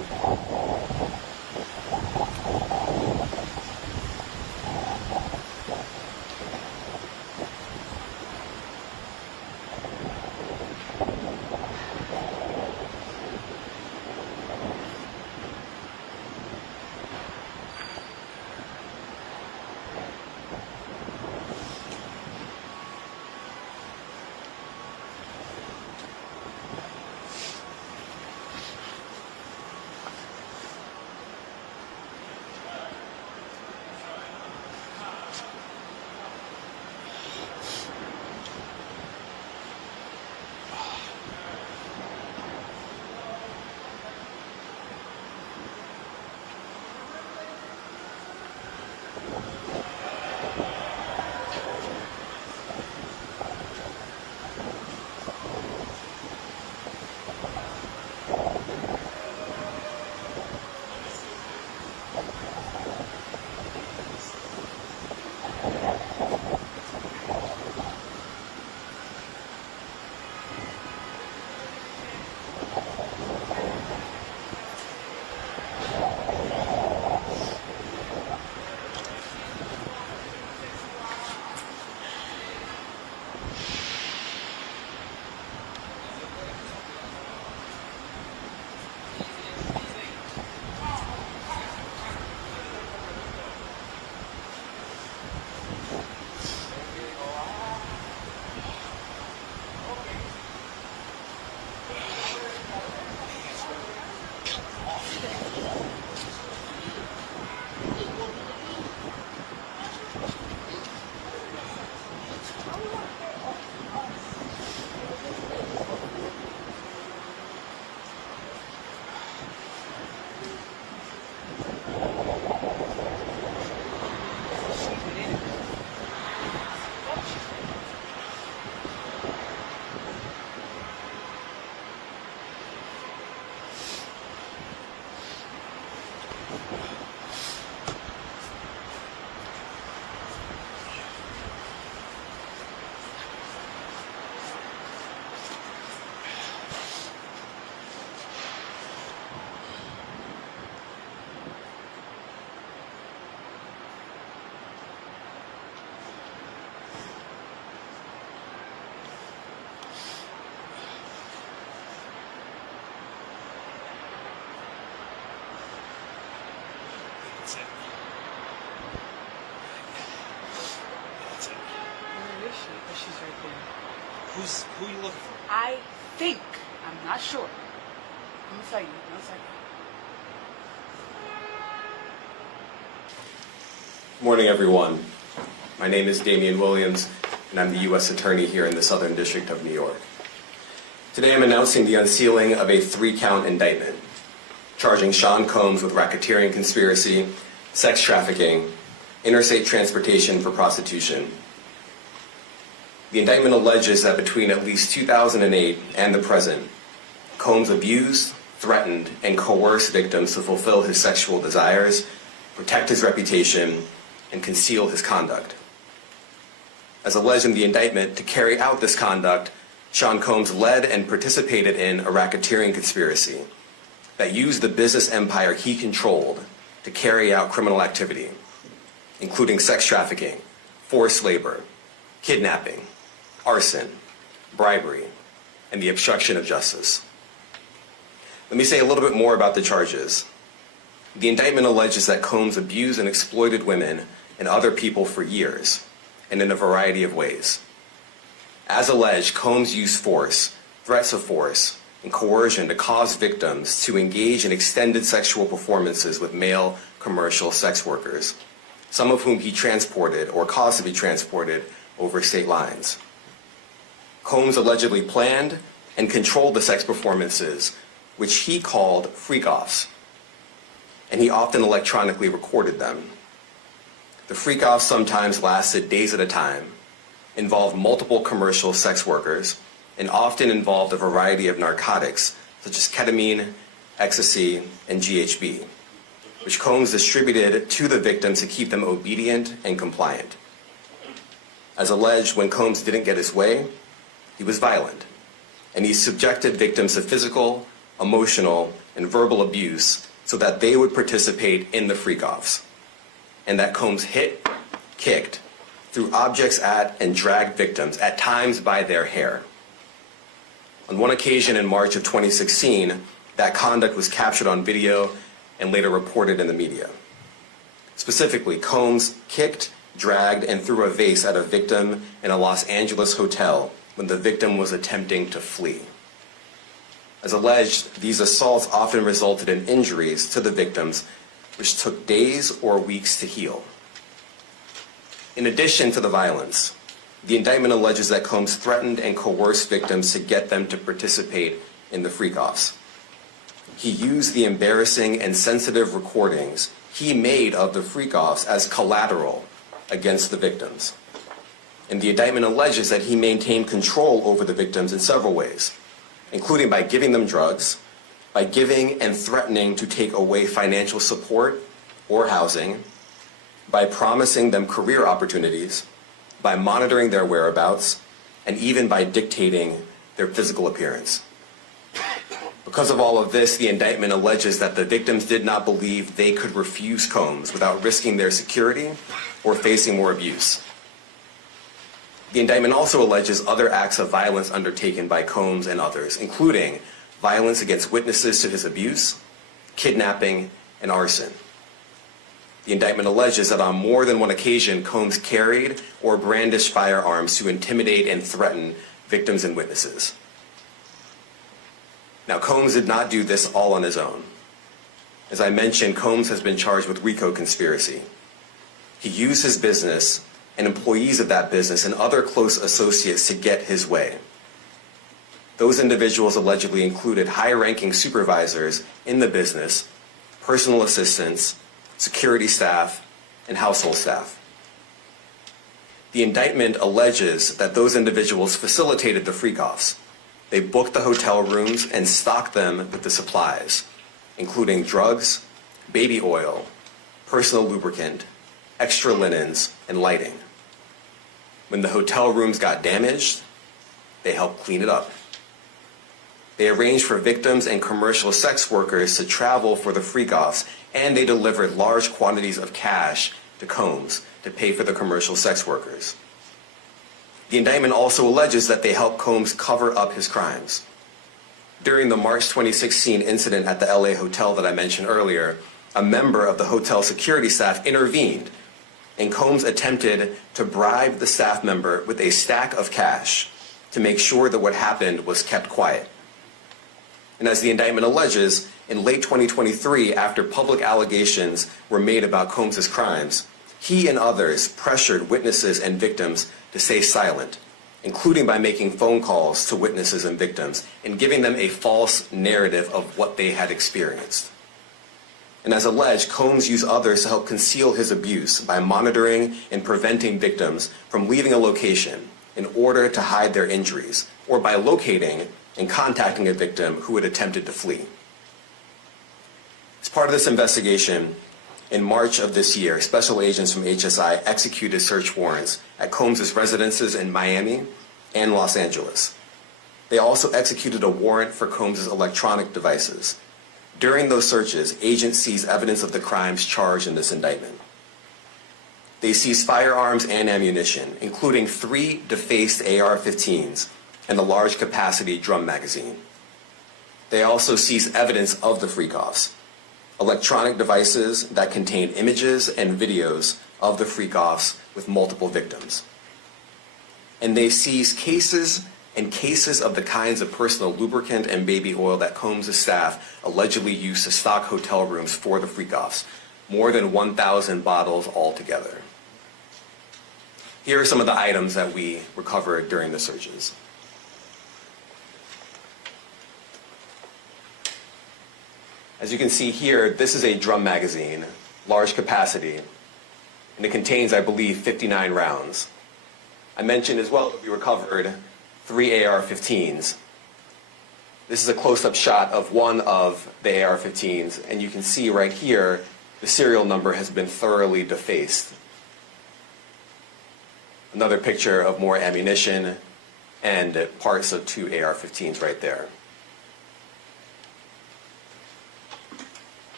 She's right there. Who are you looking for? I think. I'm not sure. I'm gonna tell you. 1 second. Morning, everyone. My name is Damian Williams, and I'm the U.S. Attorney here in the Southern District of New York. Today I'm announcing the unsealing of a 3-count indictment, charging Sean Combs with racketeering conspiracy, sex trafficking, interstate transportation for prostitution. The indictment alleges that between at least 2008 and the present, Combs abused, threatened, and coerced victims to fulfill his sexual desires, protect his reputation, and conceal his conduct. As alleged in the indictment, to carry out this conduct, Sean Combs led and participated in a racketeering conspiracy that used the business empire he controlled to carry out criminal activity, including sex trafficking, forced labor, kidnapping, arson, bribery, and the obstruction of justice. Let me say a little bit more about the charges. The indictment alleges that Combs abused and exploited women and other people for years, and in a variety of ways. As alleged, Combs used force, threats of force, and coercion to cause victims to engage in extended sexual performances with male commercial sex workers, some of whom he transported or caused to be transported over state lines. Combs allegedly planned and controlled the sex performances, which he called freak-offs, and he often electronically recorded them. The freak-offs sometimes lasted days at a time, involved multiple commercial sex workers, and often involved a variety of narcotics such as ketamine, ecstasy, and GHB, which Combs distributed to the victims to keep them obedient and compliant. As alleged, when Combs didn't get his way, he was violent, and he subjected victims to physical, emotional, and verbal abuse so that they would participate in the freak-offs, and that Combs hit, kicked, threw objects at, and dragged victims, at times by their hair. On one occasion in March of 2016, that conduct was captured on video and later reported in the media. Specifically, Combs kicked, dragged, and threw a vase at a victim in a Los Angeles hotel when the victim was attempting to flee. As alleged, these assaults often resulted in injuries to the victims, which took days or weeks to heal. In addition to the violence, the indictment alleges that Combs threatened and coerced victims to get them to participate in the freak-offs. He used the embarrassing and sensitive recordings he made of the freak-offs as collateral against the victims. And the indictment alleges that he maintained control over the victims in several ways, including by giving them drugs, by giving and threatening to take away financial support or housing, by promising them career opportunities, by monitoring their whereabouts, and even by dictating their physical appearance. Because of all of this, the indictment alleges that the victims did not believe they could refuse Combs without risking their security or facing more abuse. The indictment also alleges other acts of violence undertaken by Combs and others, including violence against witnesses to his abuse, kidnapping, and arson. The indictment alleges that on more than one occasion, Combs carried or brandished firearms to intimidate and threaten victims and witnesses. Now, Combs did not do this all on his own. As I mentioned, Combs has been charged with RICO conspiracy. He used his business and employees of that business and other close associates to get his way. Those individuals allegedly included high-ranking supervisors in the business, personal assistants, security staff, and household staff. The indictment alleges that those individuals facilitated the freak-offs. They booked the hotel rooms and stocked them with the supplies, including drugs, baby oil, personal lubricant, extra linens, and lighting. When the hotel rooms got damaged, they helped clean it up. They arranged for victims and commercial sex workers to travel for the freak-offs, and they delivered large quantities of cash to Combs to pay for the commercial sex workers. The indictment also alleges that they helped Combs cover up his crimes. During the March 2016 incident at the LA hotel that I mentioned earlier, a member of the hotel security staff intervened, and Combs attempted to bribe the staff member with a stack of cash to make sure that what happened was kept quiet. And as the indictment alleges, in late 2023, after public allegations were made about Combs' crimes, he and others pressured witnesses and victims to stay silent, including by making phone calls to witnesses and victims and giving them a false narrative of what they had experienced. And as alleged, Combs used others to help conceal his abuse by monitoring and preventing victims from leaving a location in order to hide their injuries, or by locating and contacting a victim who had attempted to flee. As part of this investigation, in March of this year, special agents from HSI executed search warrants at Combs' residences in Miami and Los Angeles. They also executed a warrant for Combs' electronic devices. During those searches, agents seized evidence of the crimes charged in this indictment. They seized firearms and ammunition, including 3 defaced AR-15s and a large capacity drum magazine. They also seized evidence of the freak-offs, electronic devices that contain images and videos of the freak-offs with multiple victims. And they seized cases and cases of the kinds of personal lubricant and baby oil that Combs' staff allegedly used to stock hotel rooms for the freak-offs, more than 1,000 bottles altogether. Here are some of the items that we recovered during the searches. As you can see here, this is a drum magazine, large capacity, and it contains, I believe, 59 rounds. I mentioned as well that we recovered 3 AR-15s. This is a close-up shot of one of the AR-15s, and you can see right here, the serial number has been thoroughly defaced. Another picture of more ammunition and parts of 2 AR-15s right there.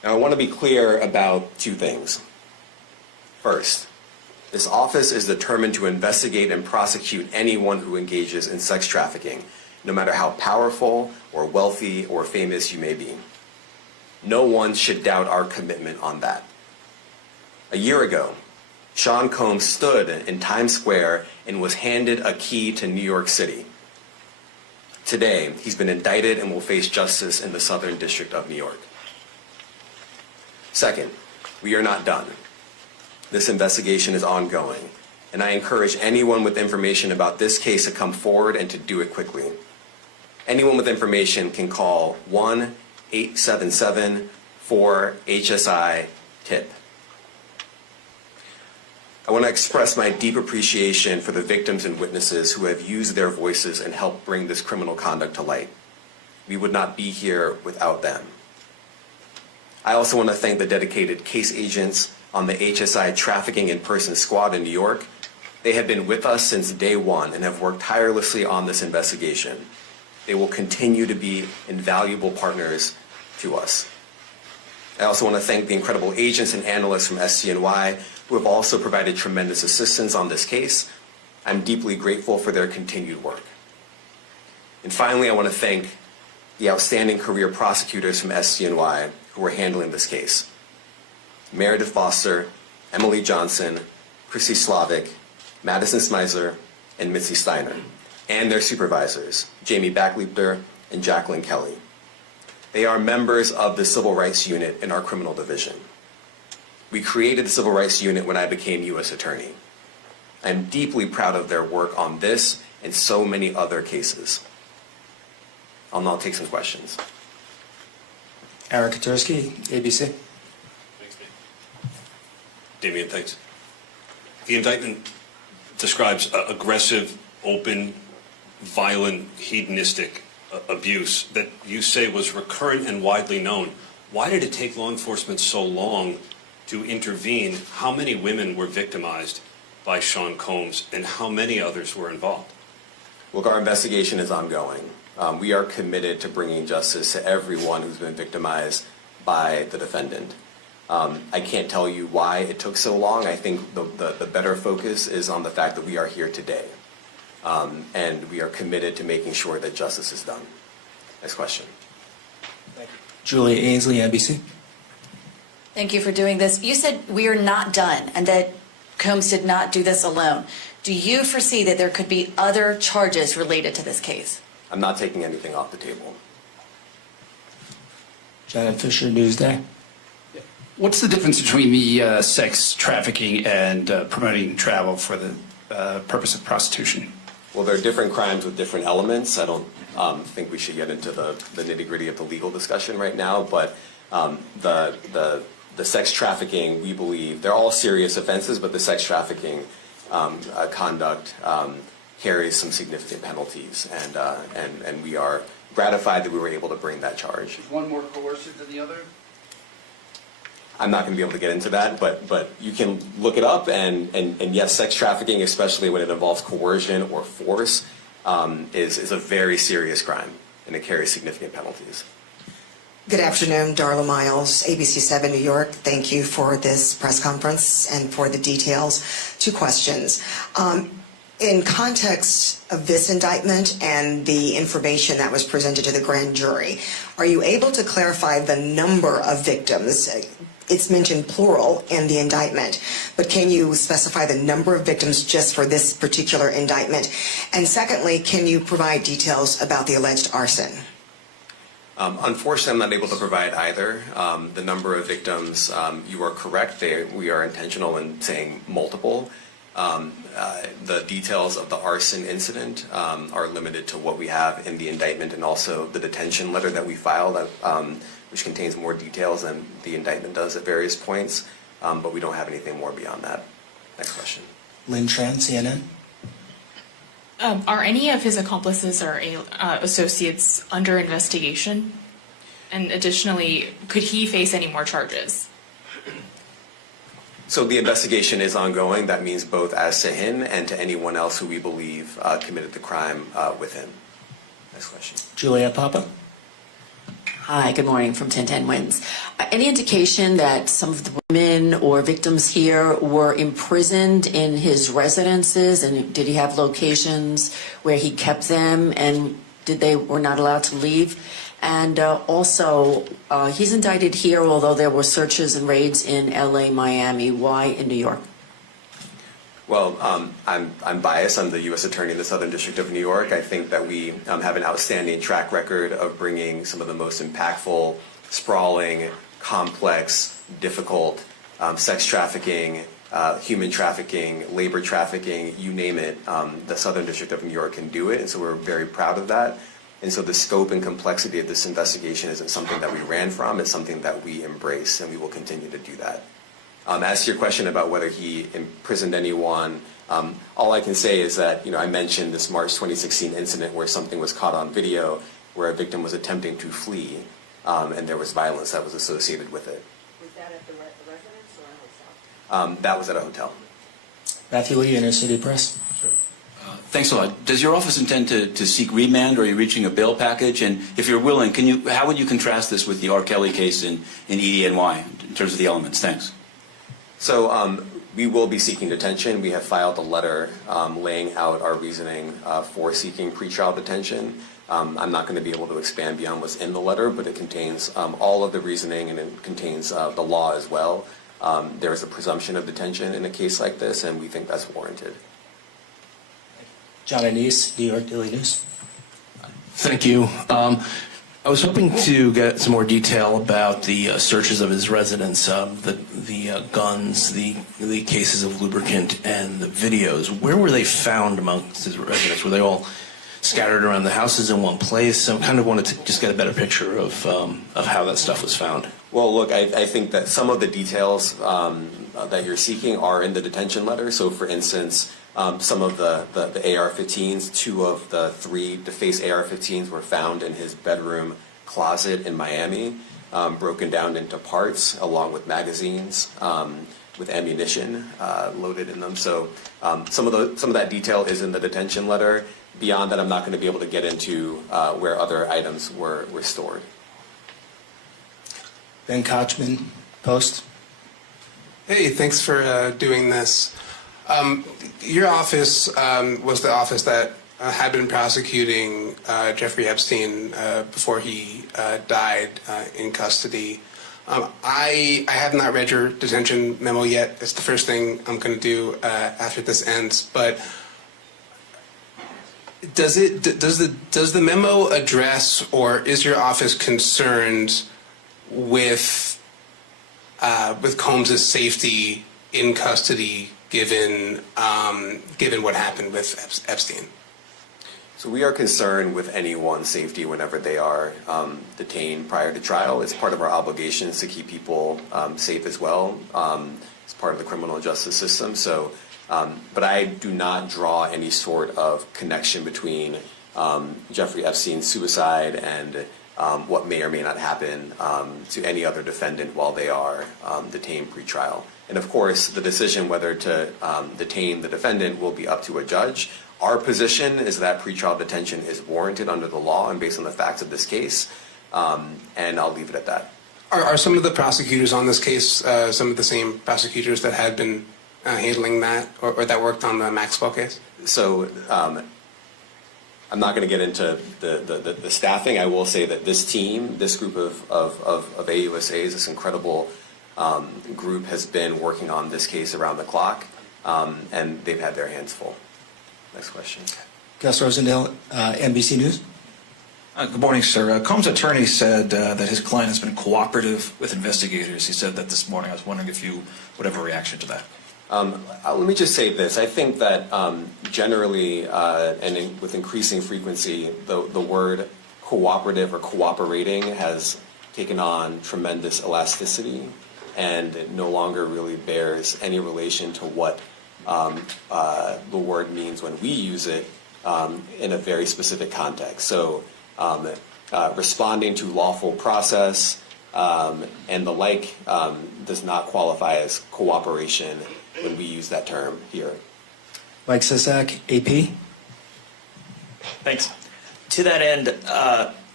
Now, I want to be clear about two things. First, this office is determined to investigate and prosecute anyone who engages in sex trafficking, no matter how powerful or wealthy or famous you may be. No one should doubt our commitment on that. A year ago, Sean Combs stood in Times Square and was handed a key to New York City. Today, he's been indicted and will face justice in the Southern District of New York. Second, we are not done. This investigation is ongoing, and I encourage anyone with information about this case to come forward and to do it quickly. Anyone with information can call 1-877-4HSI-TIP. I want to express my deep appreciation for the victims and witnesses who have used their voices and helped bring this criminal conduct to light. We would not be here without them. I also want to thank the dedicated case agents on the HSI Trafficking in Person Squad in New York. They have been with us since day one and have worked tirelessly on this investigation. They will continue to be invaluable partners to us. I also want to thank the incredible agents and analysts from SCNY who have also provided tremendous assistance on this case. I'm deeply grateful for their continued work. And finally, I want to thank the outstanding career prosecutors from SCNY who are handling this case. Meredith Foster, Emily Johnson, Chrissy Slavic, Madison Smeisler, and Mitzi Steiner, and their supervisors, Jamie Backleiter and Jacqueline Kelly. They are members of the Civil Rights Unit in our criminal division. We created the Civil Rights Unit when I became U.S. Attorney. I'm deeply proud of their work on this and so many other cases. I'll now take some questions. Eric Katursky, ABC. Thanks, Damian, thanks. The indictment describes aggressive, open, violent, hedonistic abuse that you say was recurrent and widely known. Why did it take law enforcement so long to intervene? How many women were victimized by Sean Combs, and how many others were involved? Look, our investigation is ongoing. We are committed to bringing justice to everyone who's been victimized by the defendant. I can't tell you why it took so long. I think the better focus is on the fact that we are here today. And we are committed to making sure that justice is done. Next question. Julia Ainsley, NBC. Thank you for doing this. You said we are not done and that Combs did not do this alone. Do you foresee that there could be other charges related to this case? I'm not taking anything off the table. Janet Fisher, Newsday. What's the difference between the sex trafficking and promoting travel for the purpose of prostitution? Well, there are different crimes with different elements. I don't think we should get into the nitty-gritty of the legal discussion right now, but the sex trafficking, we believe, they're all serious offenses, but the sex trafficking conduct carries some significant penalties, and we are gratified that we were able to bring that charge. Is one more coercive than the other? I'm not going to be able to get into that, but you can look it up, and yes, sex trafficking, especially when it involves coercion or force, is a very serious crime, and it carries significant penalties. Good afternoon, Darla Miles, ABC 7 New York. Thank you for this press conference and for the details. Two questions. In context of this indictment and the information that was presented to the grand jury, are you able to clarify the number of victims? It's mentioned plural in the indictment, but can you specify the number of victims just for this particular indictment? And secondly, can you provide details about the alleged arson? Unfortunately, I'm not able to provide either. The number of victims, you are correct. We are intentional in saying multiple. The details of the arson incident are limited to what we have in the indictment and also the detention letter that we filed, which contains more details than the indictment does at various points, but we don't have anything more beyond that. Next question. Lynn Tran, CNN. Are any of his accomplices or associates under investigation? And additionally, could he face any more charges? So the investigation is ongoing. That means both as to him and to anyone else who we believe committed the crime with him. Next question. Juliet Papa. Hi, good morning from 1010 Wins. Any indication that some of the women or victims here were imprisoned in his residences, and did he have locations where he kept them, and they were not allowed to leave? And also, he's indicted here, although there were searches and raids in LA, Miami. Why in New York? Well, I'm biased. I'm the U.S. Attorney in the Southern District of New York. I think that we have an outstanding track record of bringing some of the most impactful, sprawling, complex, difficult sex trafficking, human trafficking, labor trafficking, you name it. The Southern District of New York can do it, and so we're very proud of that. And so the scope and complexity of this investigation isn't something that we ran from. It's something that we embrace, and we will continue to do that. As to your question about whether he imprisoned anyone, all I can say is that, I mentioned this March 2016 incident where something was caught on video where a victim was attempting to flee, and there was violence that was associated with it. Was that at the residence or a hotel? That was at a hotel. Matthew Lee, Inner City Press. Thanks a lot. Does your office intend to seek remand, or are you reaching a bail package? And if you're willing, how would you contrast this with the R. Kelly case in EDNY in terms of the elements? Thanks. So we will be seeking detention. We have filed a letter laying out our reasoning for seeking pretrial detention. I'm not going to be able to expand beyond what's in the letter, but it contains all of the reasoning, and it contains the law as well. There is a presumption of detention in a case like this, and we think that's warranted. John Anise, New York Daily News. Thank you. I was hoping to get some more detail about the searches of his residence, the guns, the cases of lubricant, and the videos. Where were they found amongst his residence? Were they all scattered around the houses in one place? I kind of wanted to just get a better picture of how that stuff was found. Well, look, I think that some of the details that you're seeking are in the detention letter. So, for instance, some of the AR-15s, 2 of the 3 defaced AR-15s were found in his bedroom closet in Miami, broken down into parts along with magazines with ammunition loaded in them. So some of that detail is in the detention letter. Beyond that, I'm not going to be able to get into where other items were stored. Ben Kochman, Post. Hey, thanks for doing this. Your office was the office that had been prosecuting Jeffrey Epstein before he died in custody. I have not read your detention memo yet. It's the first thing I'm going to do after this ends. But does the memo address, or is your office concerned with Combs' safety in custody, given what happened with Epstein? So we are concerned with anyone's safety whenever they are detained prior to trial. It's part of our obligations to keep people safe as well. It's part of the criminal justice system. So, but I do not draw any sort of connection between Jeffrey Epstein's suicide and what may or may not happen to any other defendant while they are detained pre-trial. And of course, the decision whether to detain the defendant will be up to a judge. Our position is that pretrial detention is warranted under the law and based on the facts of this case, and I'll leave it at that. Are some of the prosecutors on this case some of the same prosecutors that had been handling that, or that worked on the Maxwell case? So I'm not going to get into the staffing. I will say that this team, this group of AUSAs, this incredible group has been working on this case around the clock, and they've had their hands full. Next question. Gus Rosendale, NBC News. Good morning, sir. Combs' attorney said that his client has been cooperative with investigators. He said that this morning. I was wondering if you would have a reaction to that. Let me just say this. I think that generally and with increasing frequency, the word cooperative or cooperating has taken on tremendous elasticity, and it no longer really bears any relation to what the word means when we use it in a very specific context. So responding to lawful process and the like does not qualify as cooperation when we use that term here. Mike Sisak, AP. Thanks. To that end,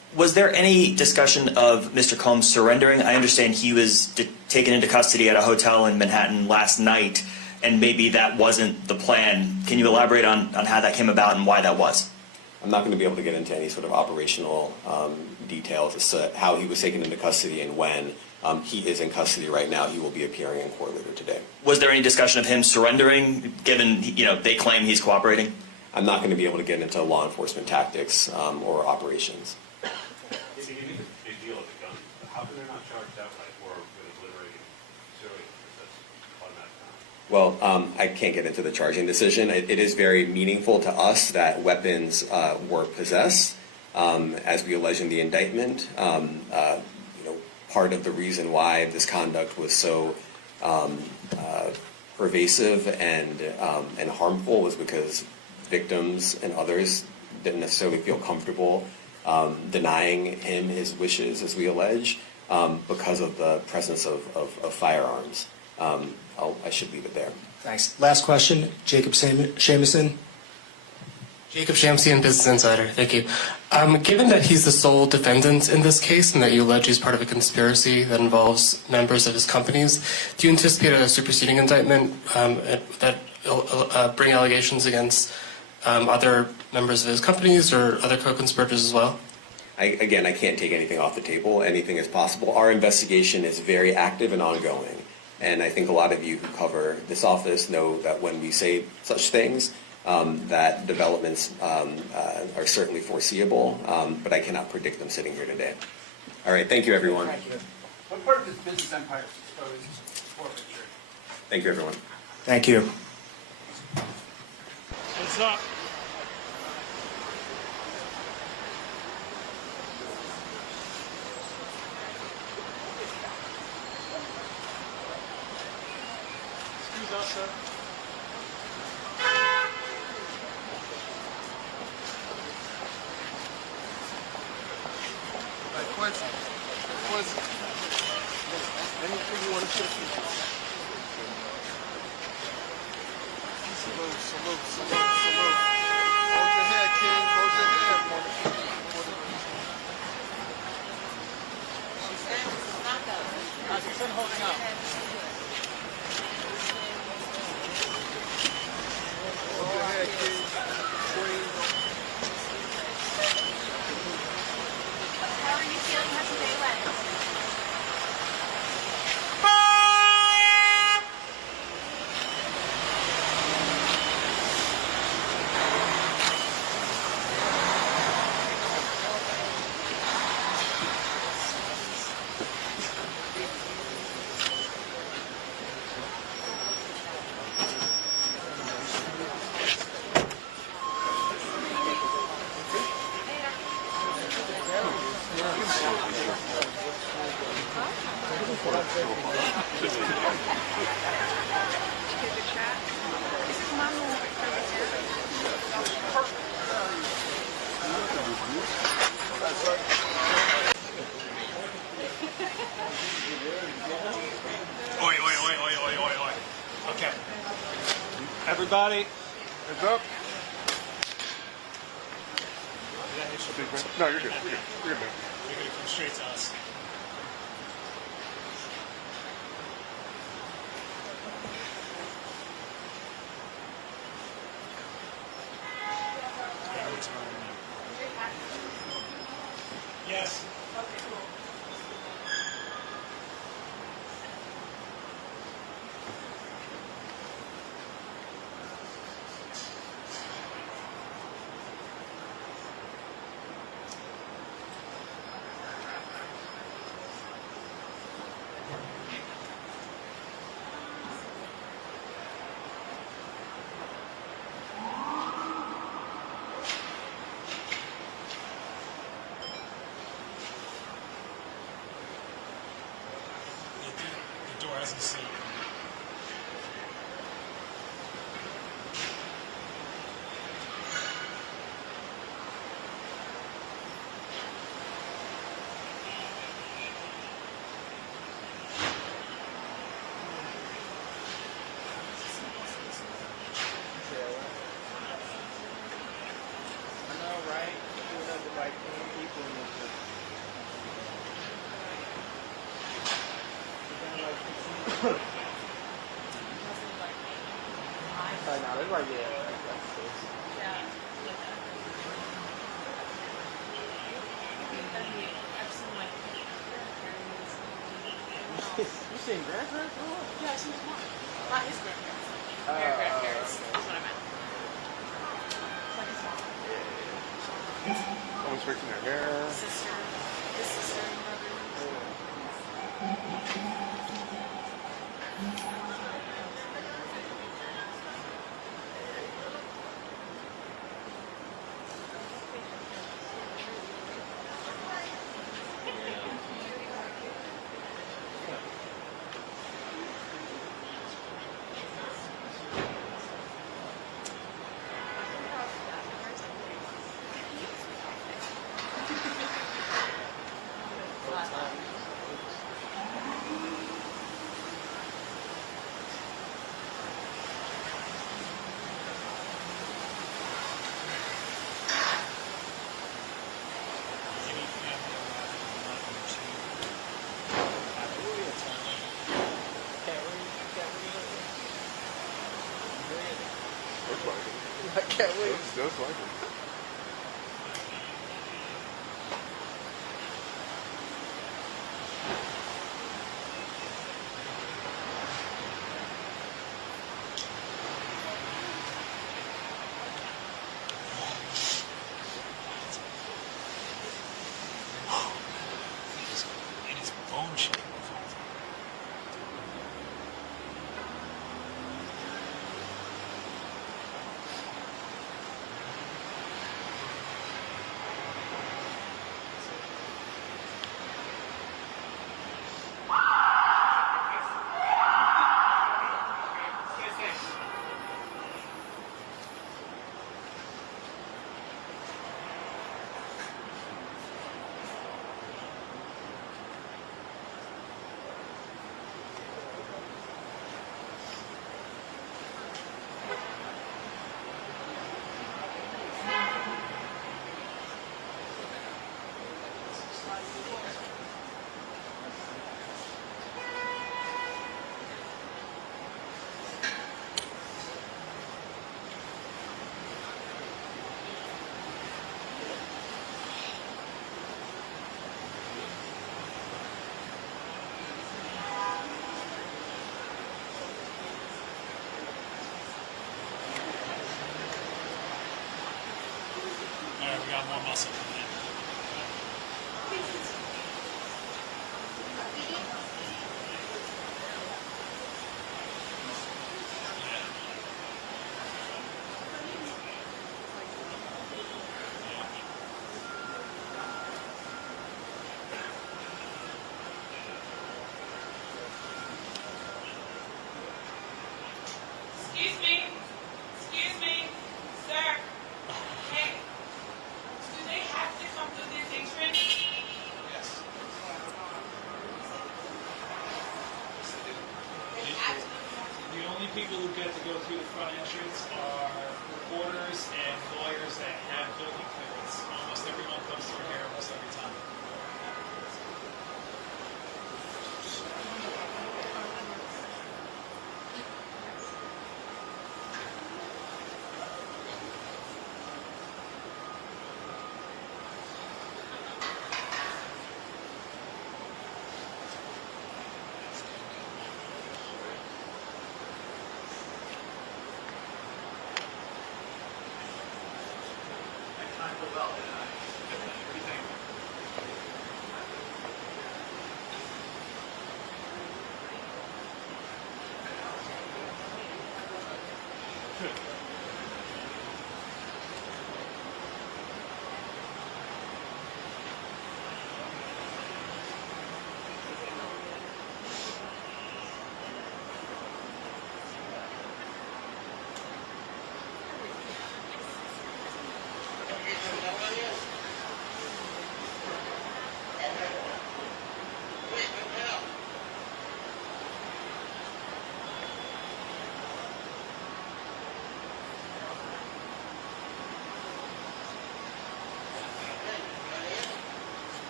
Was there any discussion of Mr. Combs surrendering? I understand he was taken into custody at a hotel in Manhattan last night, and maybe that wasn't the plan. Can you elaborate on how that came about and why that was? I'm not going to be able to get into any sort of operational details as to how he was taken into custody and when. He is in custody right now. He will be appearing in court later today. Was there any discussion of him surrendering, given they claim he's cooperating? I'm not going to be able to get into law enforcement tactics or operations. It's a big deal with the gun. How come they're not charged outright or with liberating civilians? That's automatic. Well, I can't get into the charging decision. It is very meaningful to us that weapons were possessed, as we allege in the indictment. Part of the reason why this conduct was so pervasive and harmful was because victims and others didn't necessarily feel comfortable denying him his wishes, as we allege, because of the presence of firearms. I should leave it there. Thanks. Last question, Jacob Shamison. Jacob Shamsian, Business Insider. Thank you. Given that he's the sole defendant in this case and that you allege he's part of a conspiracy that involves members of his companies, do you anticipate a superseding indictment that bring allegations against other members of his companies or other co-conspirators as well? I can't take anything off the table. Anything is possible. Our investigation is very active and ongoing. And I think a lot of you who cover this office know that when we say such things, that developments are certainly foreseeable, but I cannot predict them sitting here today. All right, thank you, everyone. Thank you. What part of his business empire is exposed forfeiture? Thank you, everyone. Thank you. What's up? Excuse us, sir. Quincy. Anything you want to say? Salute. Hold your head, King. Hold your head, motherfucker. She's holding up. Hold your head, King. Queen. How are you feeling? How's your day went? Oi. Okay. Everybody. Heads up. No, you're good. You're good, man. You're going to come straight to us. Yes. The door hasn't seen. I know, right? Doing nothing like 10 people in this. Nah, that's like, yeah, that's six. You seen grandparents grow up? Yeah, she's mine. Not his grandparents. Their grandparents. Okay. That's what I meant. Like his mom. Someone's fixing their hair. Sister. His sister and brother. I can't wait. That's like it. It is bone shaking. All right, we got more muscle coming in. Excuse me. Excuse me. Sir. Hey. Do they have to come through this entrance? Yes. The only people who get to go through the front entrance are reporters and lawyers that have building clearance. Almost everyone comes through here almost every time.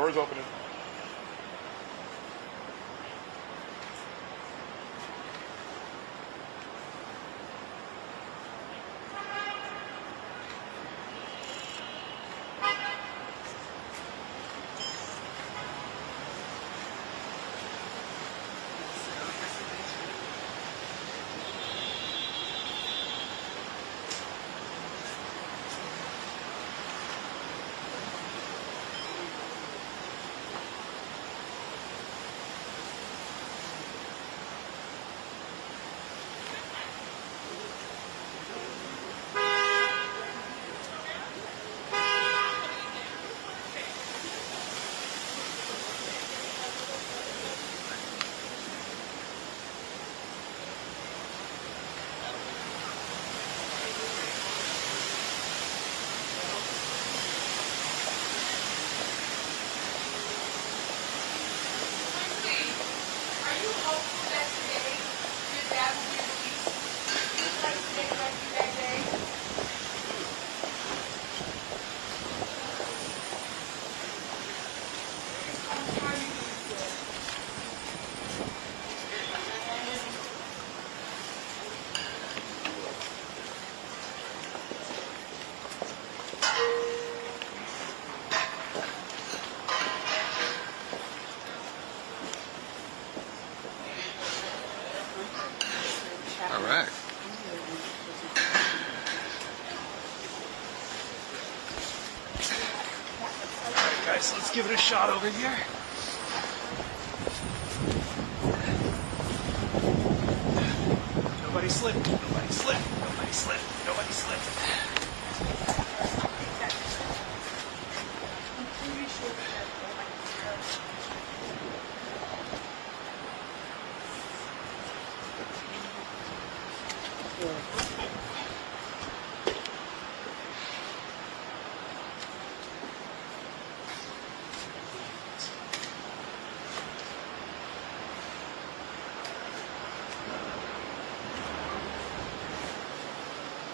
Door's opening. Are you hopeful that today your dad will be released? Like today might be that day? How are you doing today? All right. Guys, let's give it a shot over here. Nobody slip. Nobody slip. Nobody slip. Nobody slip.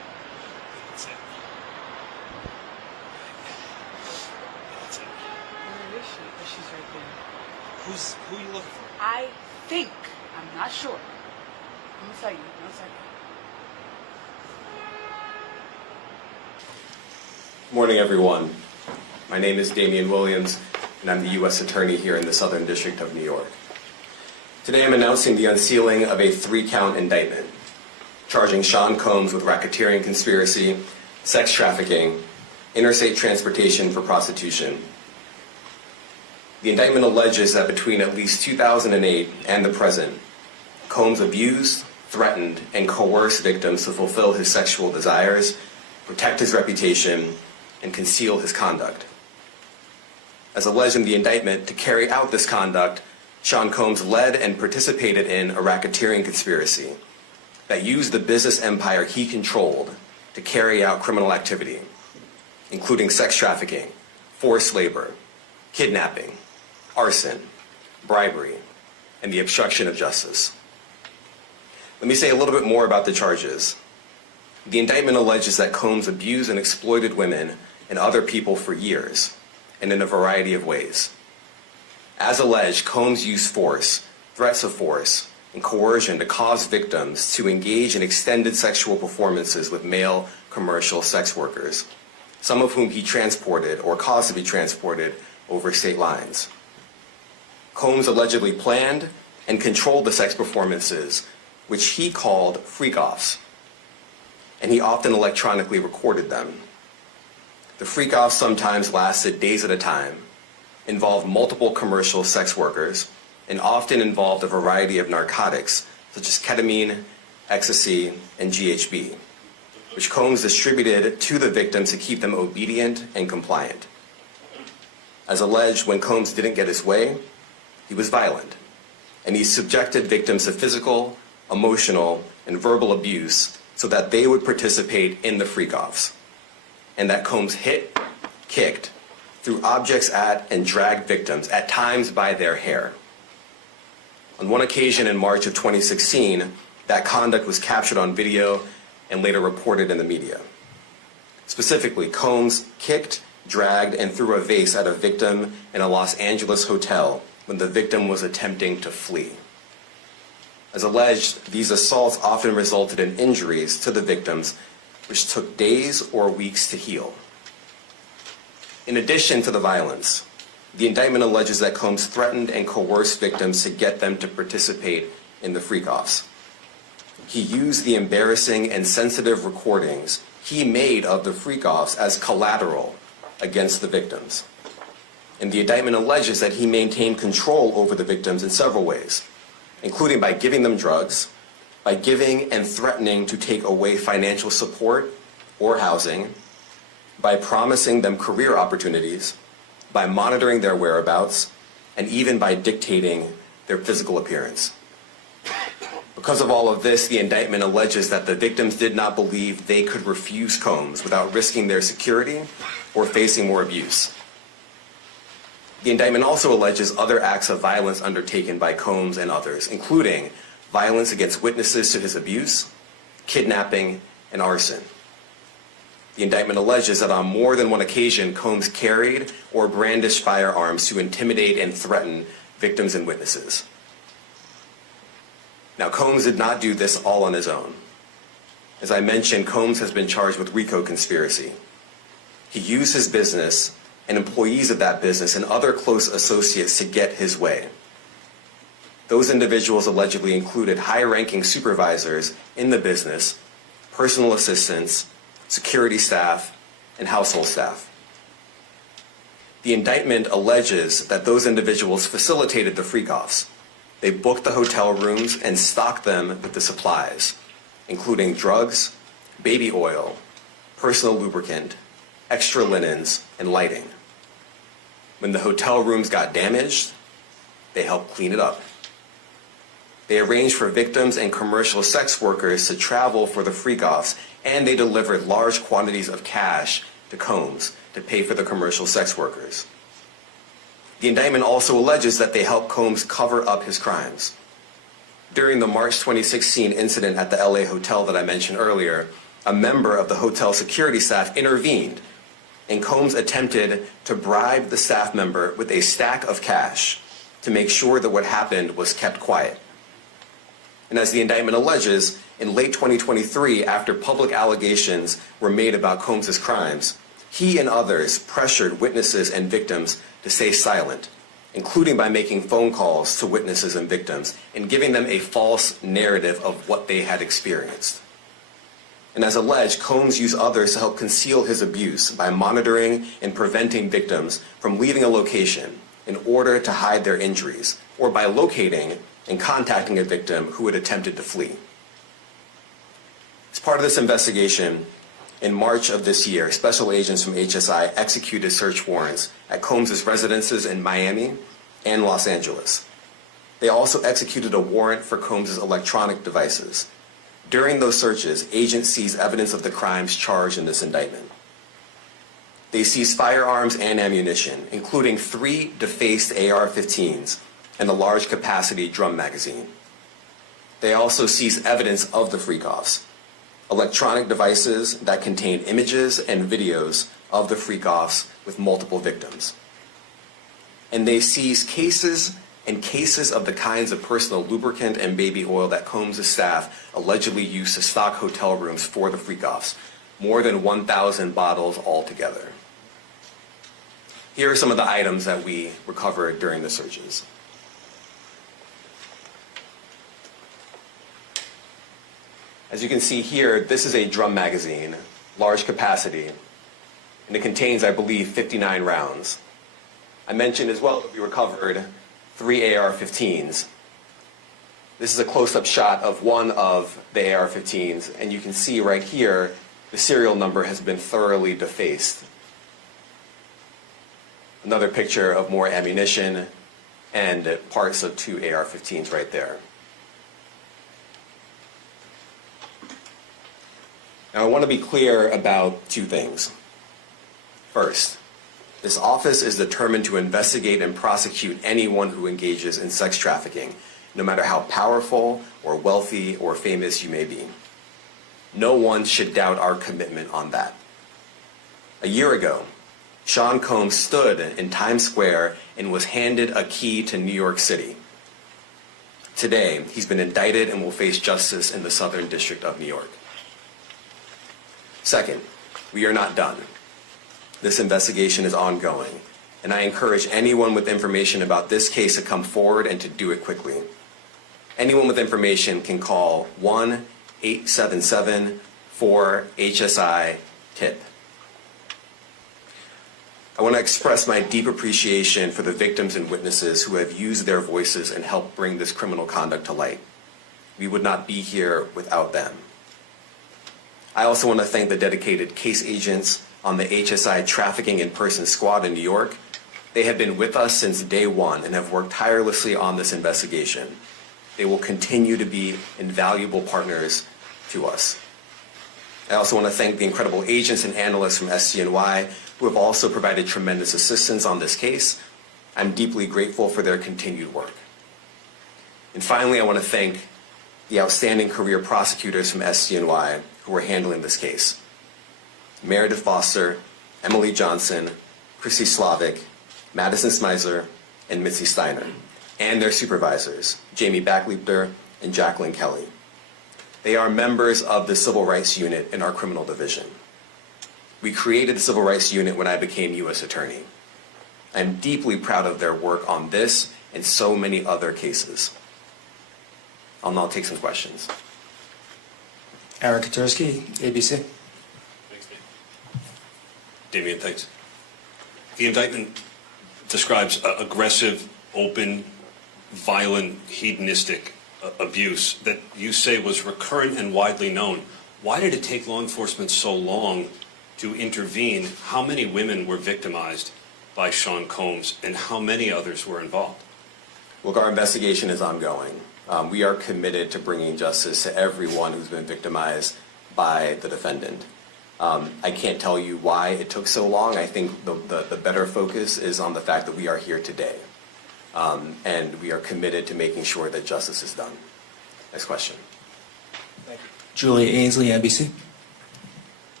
She's right there. Who are you looking for? I think. I'm not sure. Let me tell you. No second. Good morning, everyone. My name is Damian Williams, and I'm the U.S. Attorney here in the Southern District of New York. Today I'm announcing the unsealing of a 3-count indictment, charging Sean Combs with racketeering conspiracy, sex trafficking, interstate transportation for prostitution. The indictment alleges that between at least 2008 and the present, Combs abused, threatened, and coerced victims to fulfill his sexual desires, protect his reputation, and conceal his conduct. As alleged in the indictment, to carry out this conduct, Sean Combs led and participated in a racketeering conspiracy that used the business empire he controlled to carry out criminal activity, including sex trafficking, forced labor, kidnapping, arson, bribery, and the obstruction of justice. Let me say a little bit more about the charges. The indictment alleges that Combs abused and exploited women and other people for years, and in a variety of ways. As alleged, Combs used force, threats of force, and coercion to cause victims to engage in extended sexual performances with male commercial sex workers, some of whom he transported or caused to be transported over state lines. Combs allegedly planned and controlled the sex performances, which he called freak-offs, and he often electronically recorded them. The freak-offs sometimes lasted days at a time, involved multiple commercial sex workers, and often involved a variety of narcotics such as ketamine, ecstasy, and GHB, which Combs distributed to the victims to keep them obedient and compliant. As alleged, when Combs didn't get his way, he was violent, and he subjected victims to physical, emotional, and verbal abuse so that they would participate in the freak-offs, and that Combs hit, kicked, threw objects at, and dragged victims, at times by their hair. On one occasion in March of 2016, that conduct was captured on video and later reported in the media. Specifically, Combs kicked, dragged, and threw a vase at a victim in a Los Angeles hotel when the victim was attempting to flee. As alleged, these assaults often resulted in injuries to the victims, which took days or weeks to heal. In addition to the violence, the indictment alleges that Combs threatened and coerced victims to get them to participate in the freak-offs. He used the embarrassing and sensitive recordings he made of the freak-offs as collateral against the victims. And the indictment alleges that he maintained control over the victims in several ways, including by giving them drugs, by giving and threatening to take away financial support or housing, by promising them career opportunities, by monitoring their whereabouts, and even by dictating their physical appearance. Because of all of this, the indictment alleges that the victims did not believe they could refuse Combs without risking their security or facing more abuse. The indictment also alleges other acts of violence undertaken by Combs and others, including violence against witnesses to his abuse, kidnapping, and arson. The indictment alleges that on more than one occasion, Combs carried or brandished firearms to intimidate and threaten victims and witnesses. Now, Combs did not do this all on his own. As I mentioned, Combs has been charged with RICO conspiracy. He used his business and employees of that business and other close associates to get his way. Those individuals allegedly included high-ranking supervisors in the business, personal assistants, security staff, and household staff. The indictment alleges that those individuals facilitated the freak-offs. They booked the hotel rooms and stocked them with the supplies, including drugs, baby oil, personal lubricant, extra linens, and lighting. When the hotel rooms got damaged, they helped clean it up. They arranged for victims and commercial sex workers to travel for the freak-offs, and they delivered large quantities of cash to Combs to pay for the commercial sex workers. The indictment also alleges that they helped Combs cover up his crimes. During the March 2016 incident at the LA hotel that I mentioned earlier, a member of the hotel security staff intervened and Combs attempted to bribe the staff member with a stack of cash to make sure that what happened was kept quiet. And as the indictment alleges, in late 2023, after public allegations were made about Combs' crimes, he and others pressured witnesses and victims to stay silent, including by making phone calls to witnesses and victims and giving them a false narrative of what they had experienced. And as alleged, Combs used others to help conceal his abuse by monitoring and preventing victims from leaving a location in order to hide their injuries, or by locating and contacting a victim who had attempted to flee. As part of this investigation, in March of this year, special agents from HSI executed search warrants at Combs' residences in Miami and Los Angeles. They also executed a warrant for Combs' electronic devices. During those searches, agents seized evidence of the crimes charged in this indictment. They seized firearms and ammunition, including 3 defaced AR-15s and a large capacity drum magazine. They also seized evidence of the freak-offs, electronic devices that contained images and videos of the freak-offs with multiple victims. And they seized cases and cases of the kinds of personal lubricant and baby oil that Combs' staff allegedly used to stock hotel rooms for the freak-offs, more than 1,000 bottles altogether. Here are some of the items that we recovered during the searches. As you can see here, this is a drum magazine, large capacity, and it contains, I believe, 59 rounds. I mentioned as well that we recovered 3 AR-15s. This is a close-up shot of one of the AR-15s, and you can see right here, the serial number has been thoroughly defaced. Another picture of more ammunition and parts of 2 AR-15s right there. Now, I want to be clear about 2 things. First, this office is determined to investigate and prosecute anyone who engages in sex trafficking, no matter how powerful or wealthy or famous you may be. No one should doubt our commitment on that. A year ago, Sean Combs stood in Times Square and was handed a key to New York City. Today, he's been indicted and will face justice in the Southern District of New York. Second, we are not done. This investigation is ongoing, and I encourage anyone with information about this case to come forward and to do it quickly. Anyone with information can call 1-877-4HSI-TIP. I want to express my deep appreciation for the victims and witnesses who have used their voices and helped bring this criminal conduct to light. We would not be here without them. I also want to thank the dedicated case agents on the HSI Trafficking in Person Squad in New York. They have been with us since day one and have worked tirelessly on this investigation. They will continue to be invaluable partners to us. I also want to thank the incredible agents and analysts from SCNY who have also provided tremendous assistance on this case. I'm deeply grateful for their continued work. And finally, I want to thank the outstanding career prosecutors from SCNY who are handling this case. Meredith Foster, Emily Johnson, Chrissy Slavic, Madison Smizer, and Mitzi Steiner, and their supervisors, Jamie Backleiter and Jacqueline Kelly. They are members of the Civil Rights Unit in our criminal division. We created the Civil Rights Unit when I became U.S. Attorney. I'm deeply proud of their work on this and so many other cases. I'll now take some questions. Aaron Katursky, ABC. Thanks, Damian, thanks. The indictment describes aggressive, open, violent, hedonistic abuse that you say was recurrent and widely known. Why did it take law enforcement so long to intervene? How many women were victimized by Sean Combs, and how many others were involved? Look, our investigation is ongoing. We are committed to bringing justice to everyone who's been victimized by the defendant. I can't tell you why it took so long. I think the better focus is on the fact that we are here today. And we are committed to making sure that justice is done. Next question. Julia Ainsley, NBC.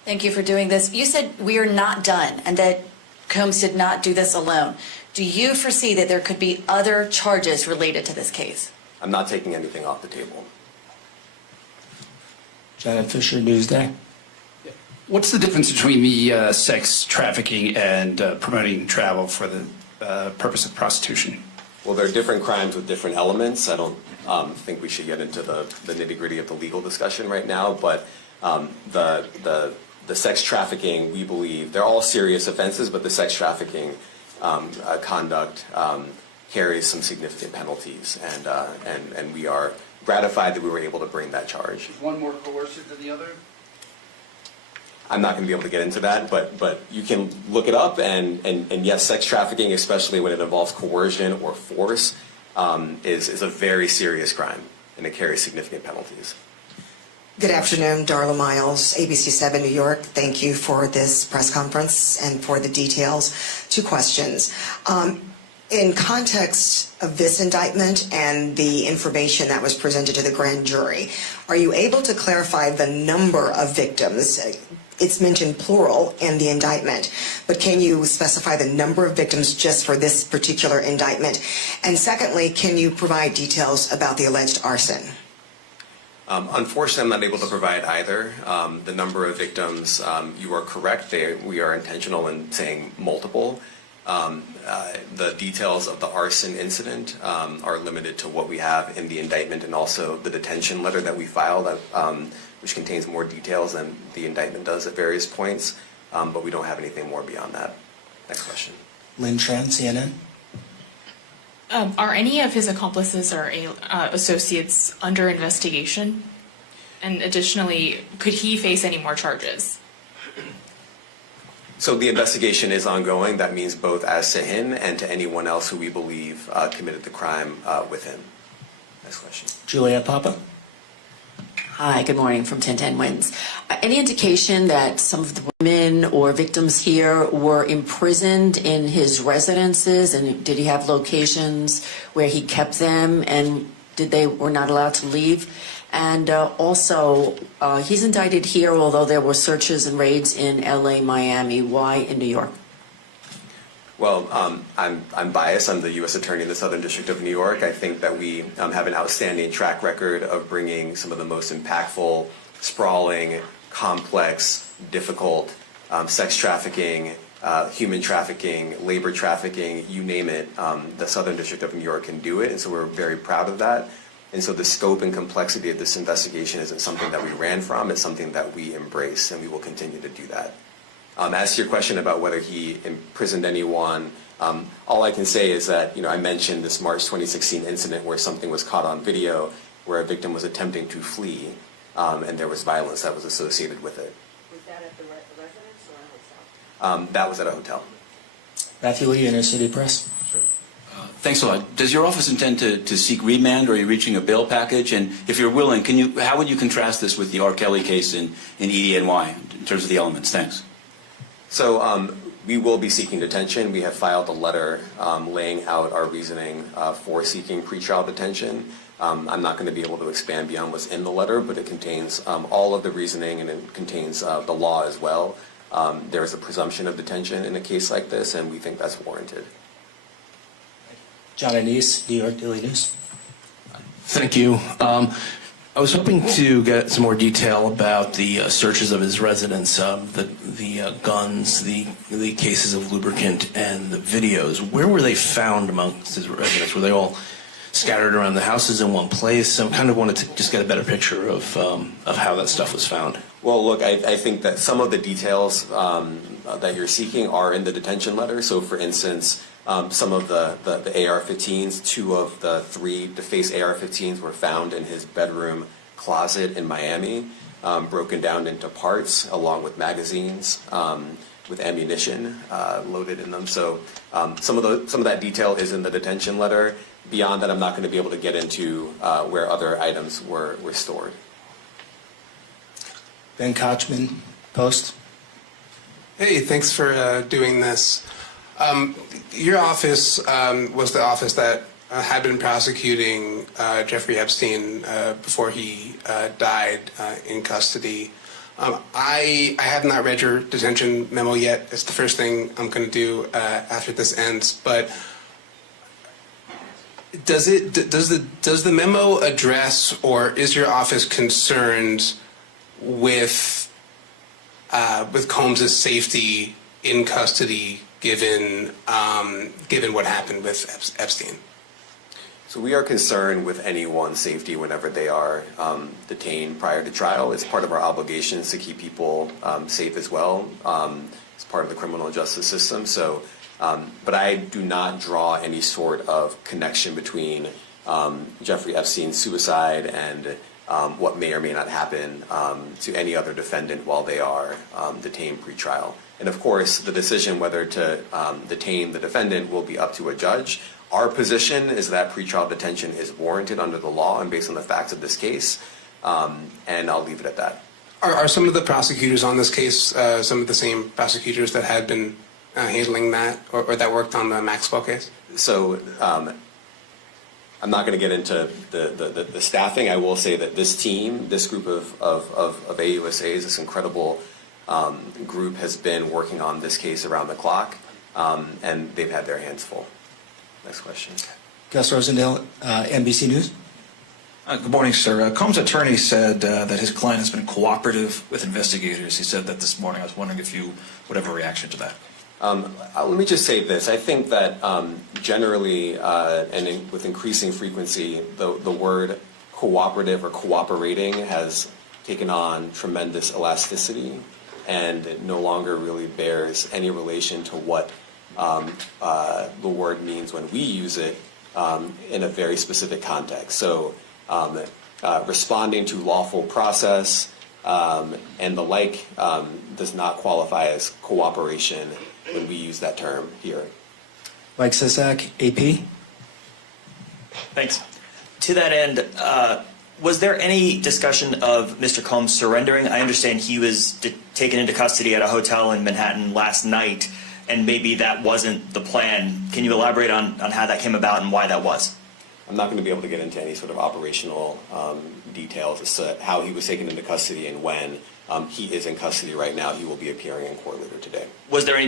Thank you for doing this. You said we are not done and that Combs did not do this alone. Do you foresee that there could be other charges related to this case? I'm not taking anything off the table. Janet Fisher, Newsday. What's the difference between the sex trafficking and promoting travel for the purpose of prostitution? Well, there are different crimes with different elements. I don't think we should get into the nitty-gritty of the legal discussion right now, but the sex trafficking, we believe, they're all serious offenses, but the sex trafficking conduct carries some significant penalties, and we are gratified that we were able to bring that charge. Is one more coercive than the other? I'm not going to be able to get into that, but you can look it up, and yes, sex trafficking, especially when it involves coercion or force, is a very serious crime, and it carries significant penalties. Good afternoon, Darla Miles, ABC 7 New York. Thank you for this press conference and for the details. 2 questions. In context of this indictment and the information that was presented to the grand jury, are you able to clarify the number of victims? It's mentioned plural in the indictment, but can you specify the number of victims just for this particular indictment? And secondly, can you provide details about the alleged arson? Unfortunately, I'm not able to provide either. The number of victims, you are correct. We are intentional in saying multiple. The details of the arson incident are limited to what we have in the indictment and also the detention letter that we filed, which contains more details than the indictment does at various points, but we don't have anything more beyond that. Next question. Lynn Tran, CNN. Are any of his accomplices or associates under investigation? And additionally, could he face any more charges? So the investigation is ongoing. That means both as to him and to anyone else who we believe committed the crime with him. Next question. Juliet Papa. Hi, good morning from 1010 Wins. Any indication that some of the women or victims here were imprisoned in his residences, and did he have locations where he kept them, and were not allowed to leave? And also, he's indicted here, although there were searches and raids in LA, Miami. Why in New York? Well, I'm biased. I'm the U.S. Attorney in the Southern District of New York. I think that we have an outstanding track record of bringing some of the most impactful, sprawling, complex, difficult sex trafficking, human trafficking, labor trafficking, you name it. The Southern District of New York can do it, and so we're very proud of that. And so the scope and complexity of this investigation isn't something that we ran from. It's something that we embrace, and we will continue to do that. As to your question about whether he imprisoned anyone, all I can say is that, I mentioned this March 2016 incident where something was caught on video where a victim was attempting to flee, and there was violence that was associated with it. Was that at the residence or a hotel? That was at a hotel. Matthew Lee, Inner City Press. Thanks a lot. Does your office intend to seek remand, or are you reaching a bail package? And if you're willing, how would you contrast this with the R. Kelly case in EDNY in terms of the elements? Thanks. So we will be seeking detention. We have filed a letter laying out our reasoning for seeking pretrial detention. I'm not going to be able to expand beyond what's in the letter, but it contains all of the reasoning, and it contains the law as well. There is a presumption of detention in a case like this, and we think that's warranted. John Anise, New York Daily News. Thank you. I was hoping to get some more detail about the searches of his residence, the guns, the cases of lubricant, and the videos. Where were they found amongst his residence? Were they all scattered around the houses in one place? I kind of wanted to just get a better picture of how that stuff was found. Well, look, I think that some of the details that you're seeking are in the detention letter. So, for instance, some of the AR-15s, 2 of the 3 defaced AR-15s were found in his bedroom closet in Miami, broken down into parts along with magazines with ammunition loaded in them. So some of that detail is in the detention letter. Beyond that, I'm not going to be able to get into where other items were stored. Ben Kochman, Post. Hey, thanks for doing this. Your office was the office that had been prosecuting Jeffrey Epstein before he died in custody. I have not read your detention memo yet. It's the first thing I'm going to do after this ends. But does the memo address, or is your office concerned with Combs' safety in custody, given what happened with Epstein? So we are concerned with anyone's safety whenever they are detained prior to trial. It's part of our obligations to keep people safe as well. It's part of the criminal justice system. So, but I do not draw any sort of connection between Jeffrey Epstein's suicide and what may or may not happen to any other defendant while they are detained pre-trial. And of course, the decision whether to detain the defendant will be up to a judge. Our position is that pretrial detention is warranted under the law and based on the facts of this case, and I'll leave it at that. Are some of the prosecutors on this case some of the same prosecutors that had been handling that, or that worked on the Maxwell case? So I'm not going to get into the staffing. I will say that this team, this group of AUSAs, this incredible group has been working on this case around the clock, and they've had their hands full. Next question. Gus Rosendale, NBC News. Good morning, sir. Combs' attorney said that his client has been cooperative with investigators. He said that this morning. I was wondering if you would have a reaction to that. Let me just say this. I think that generally and with increasing frequency, the word cooperative or cooperating has taken on tremendous elasticity and it no longer really bears any relation to what the word means when we use it in a very specific context. So responding to lawful process and the like does not qualify as cooperation when we use that term here. Mike Sisak, AP. Thanks. To that end, was there any discussion of Mr. Combs surrendering? I understand he was taken into custody at a hotel in Manhattan last night, and maybe that wasn't the plan. Can you elaborate on how that came about and why that was? I'm not going to be able to get into any sort of operational details as to how he was taken into custody and when. He is in custody right now. He will be appearing in court later today. Was there any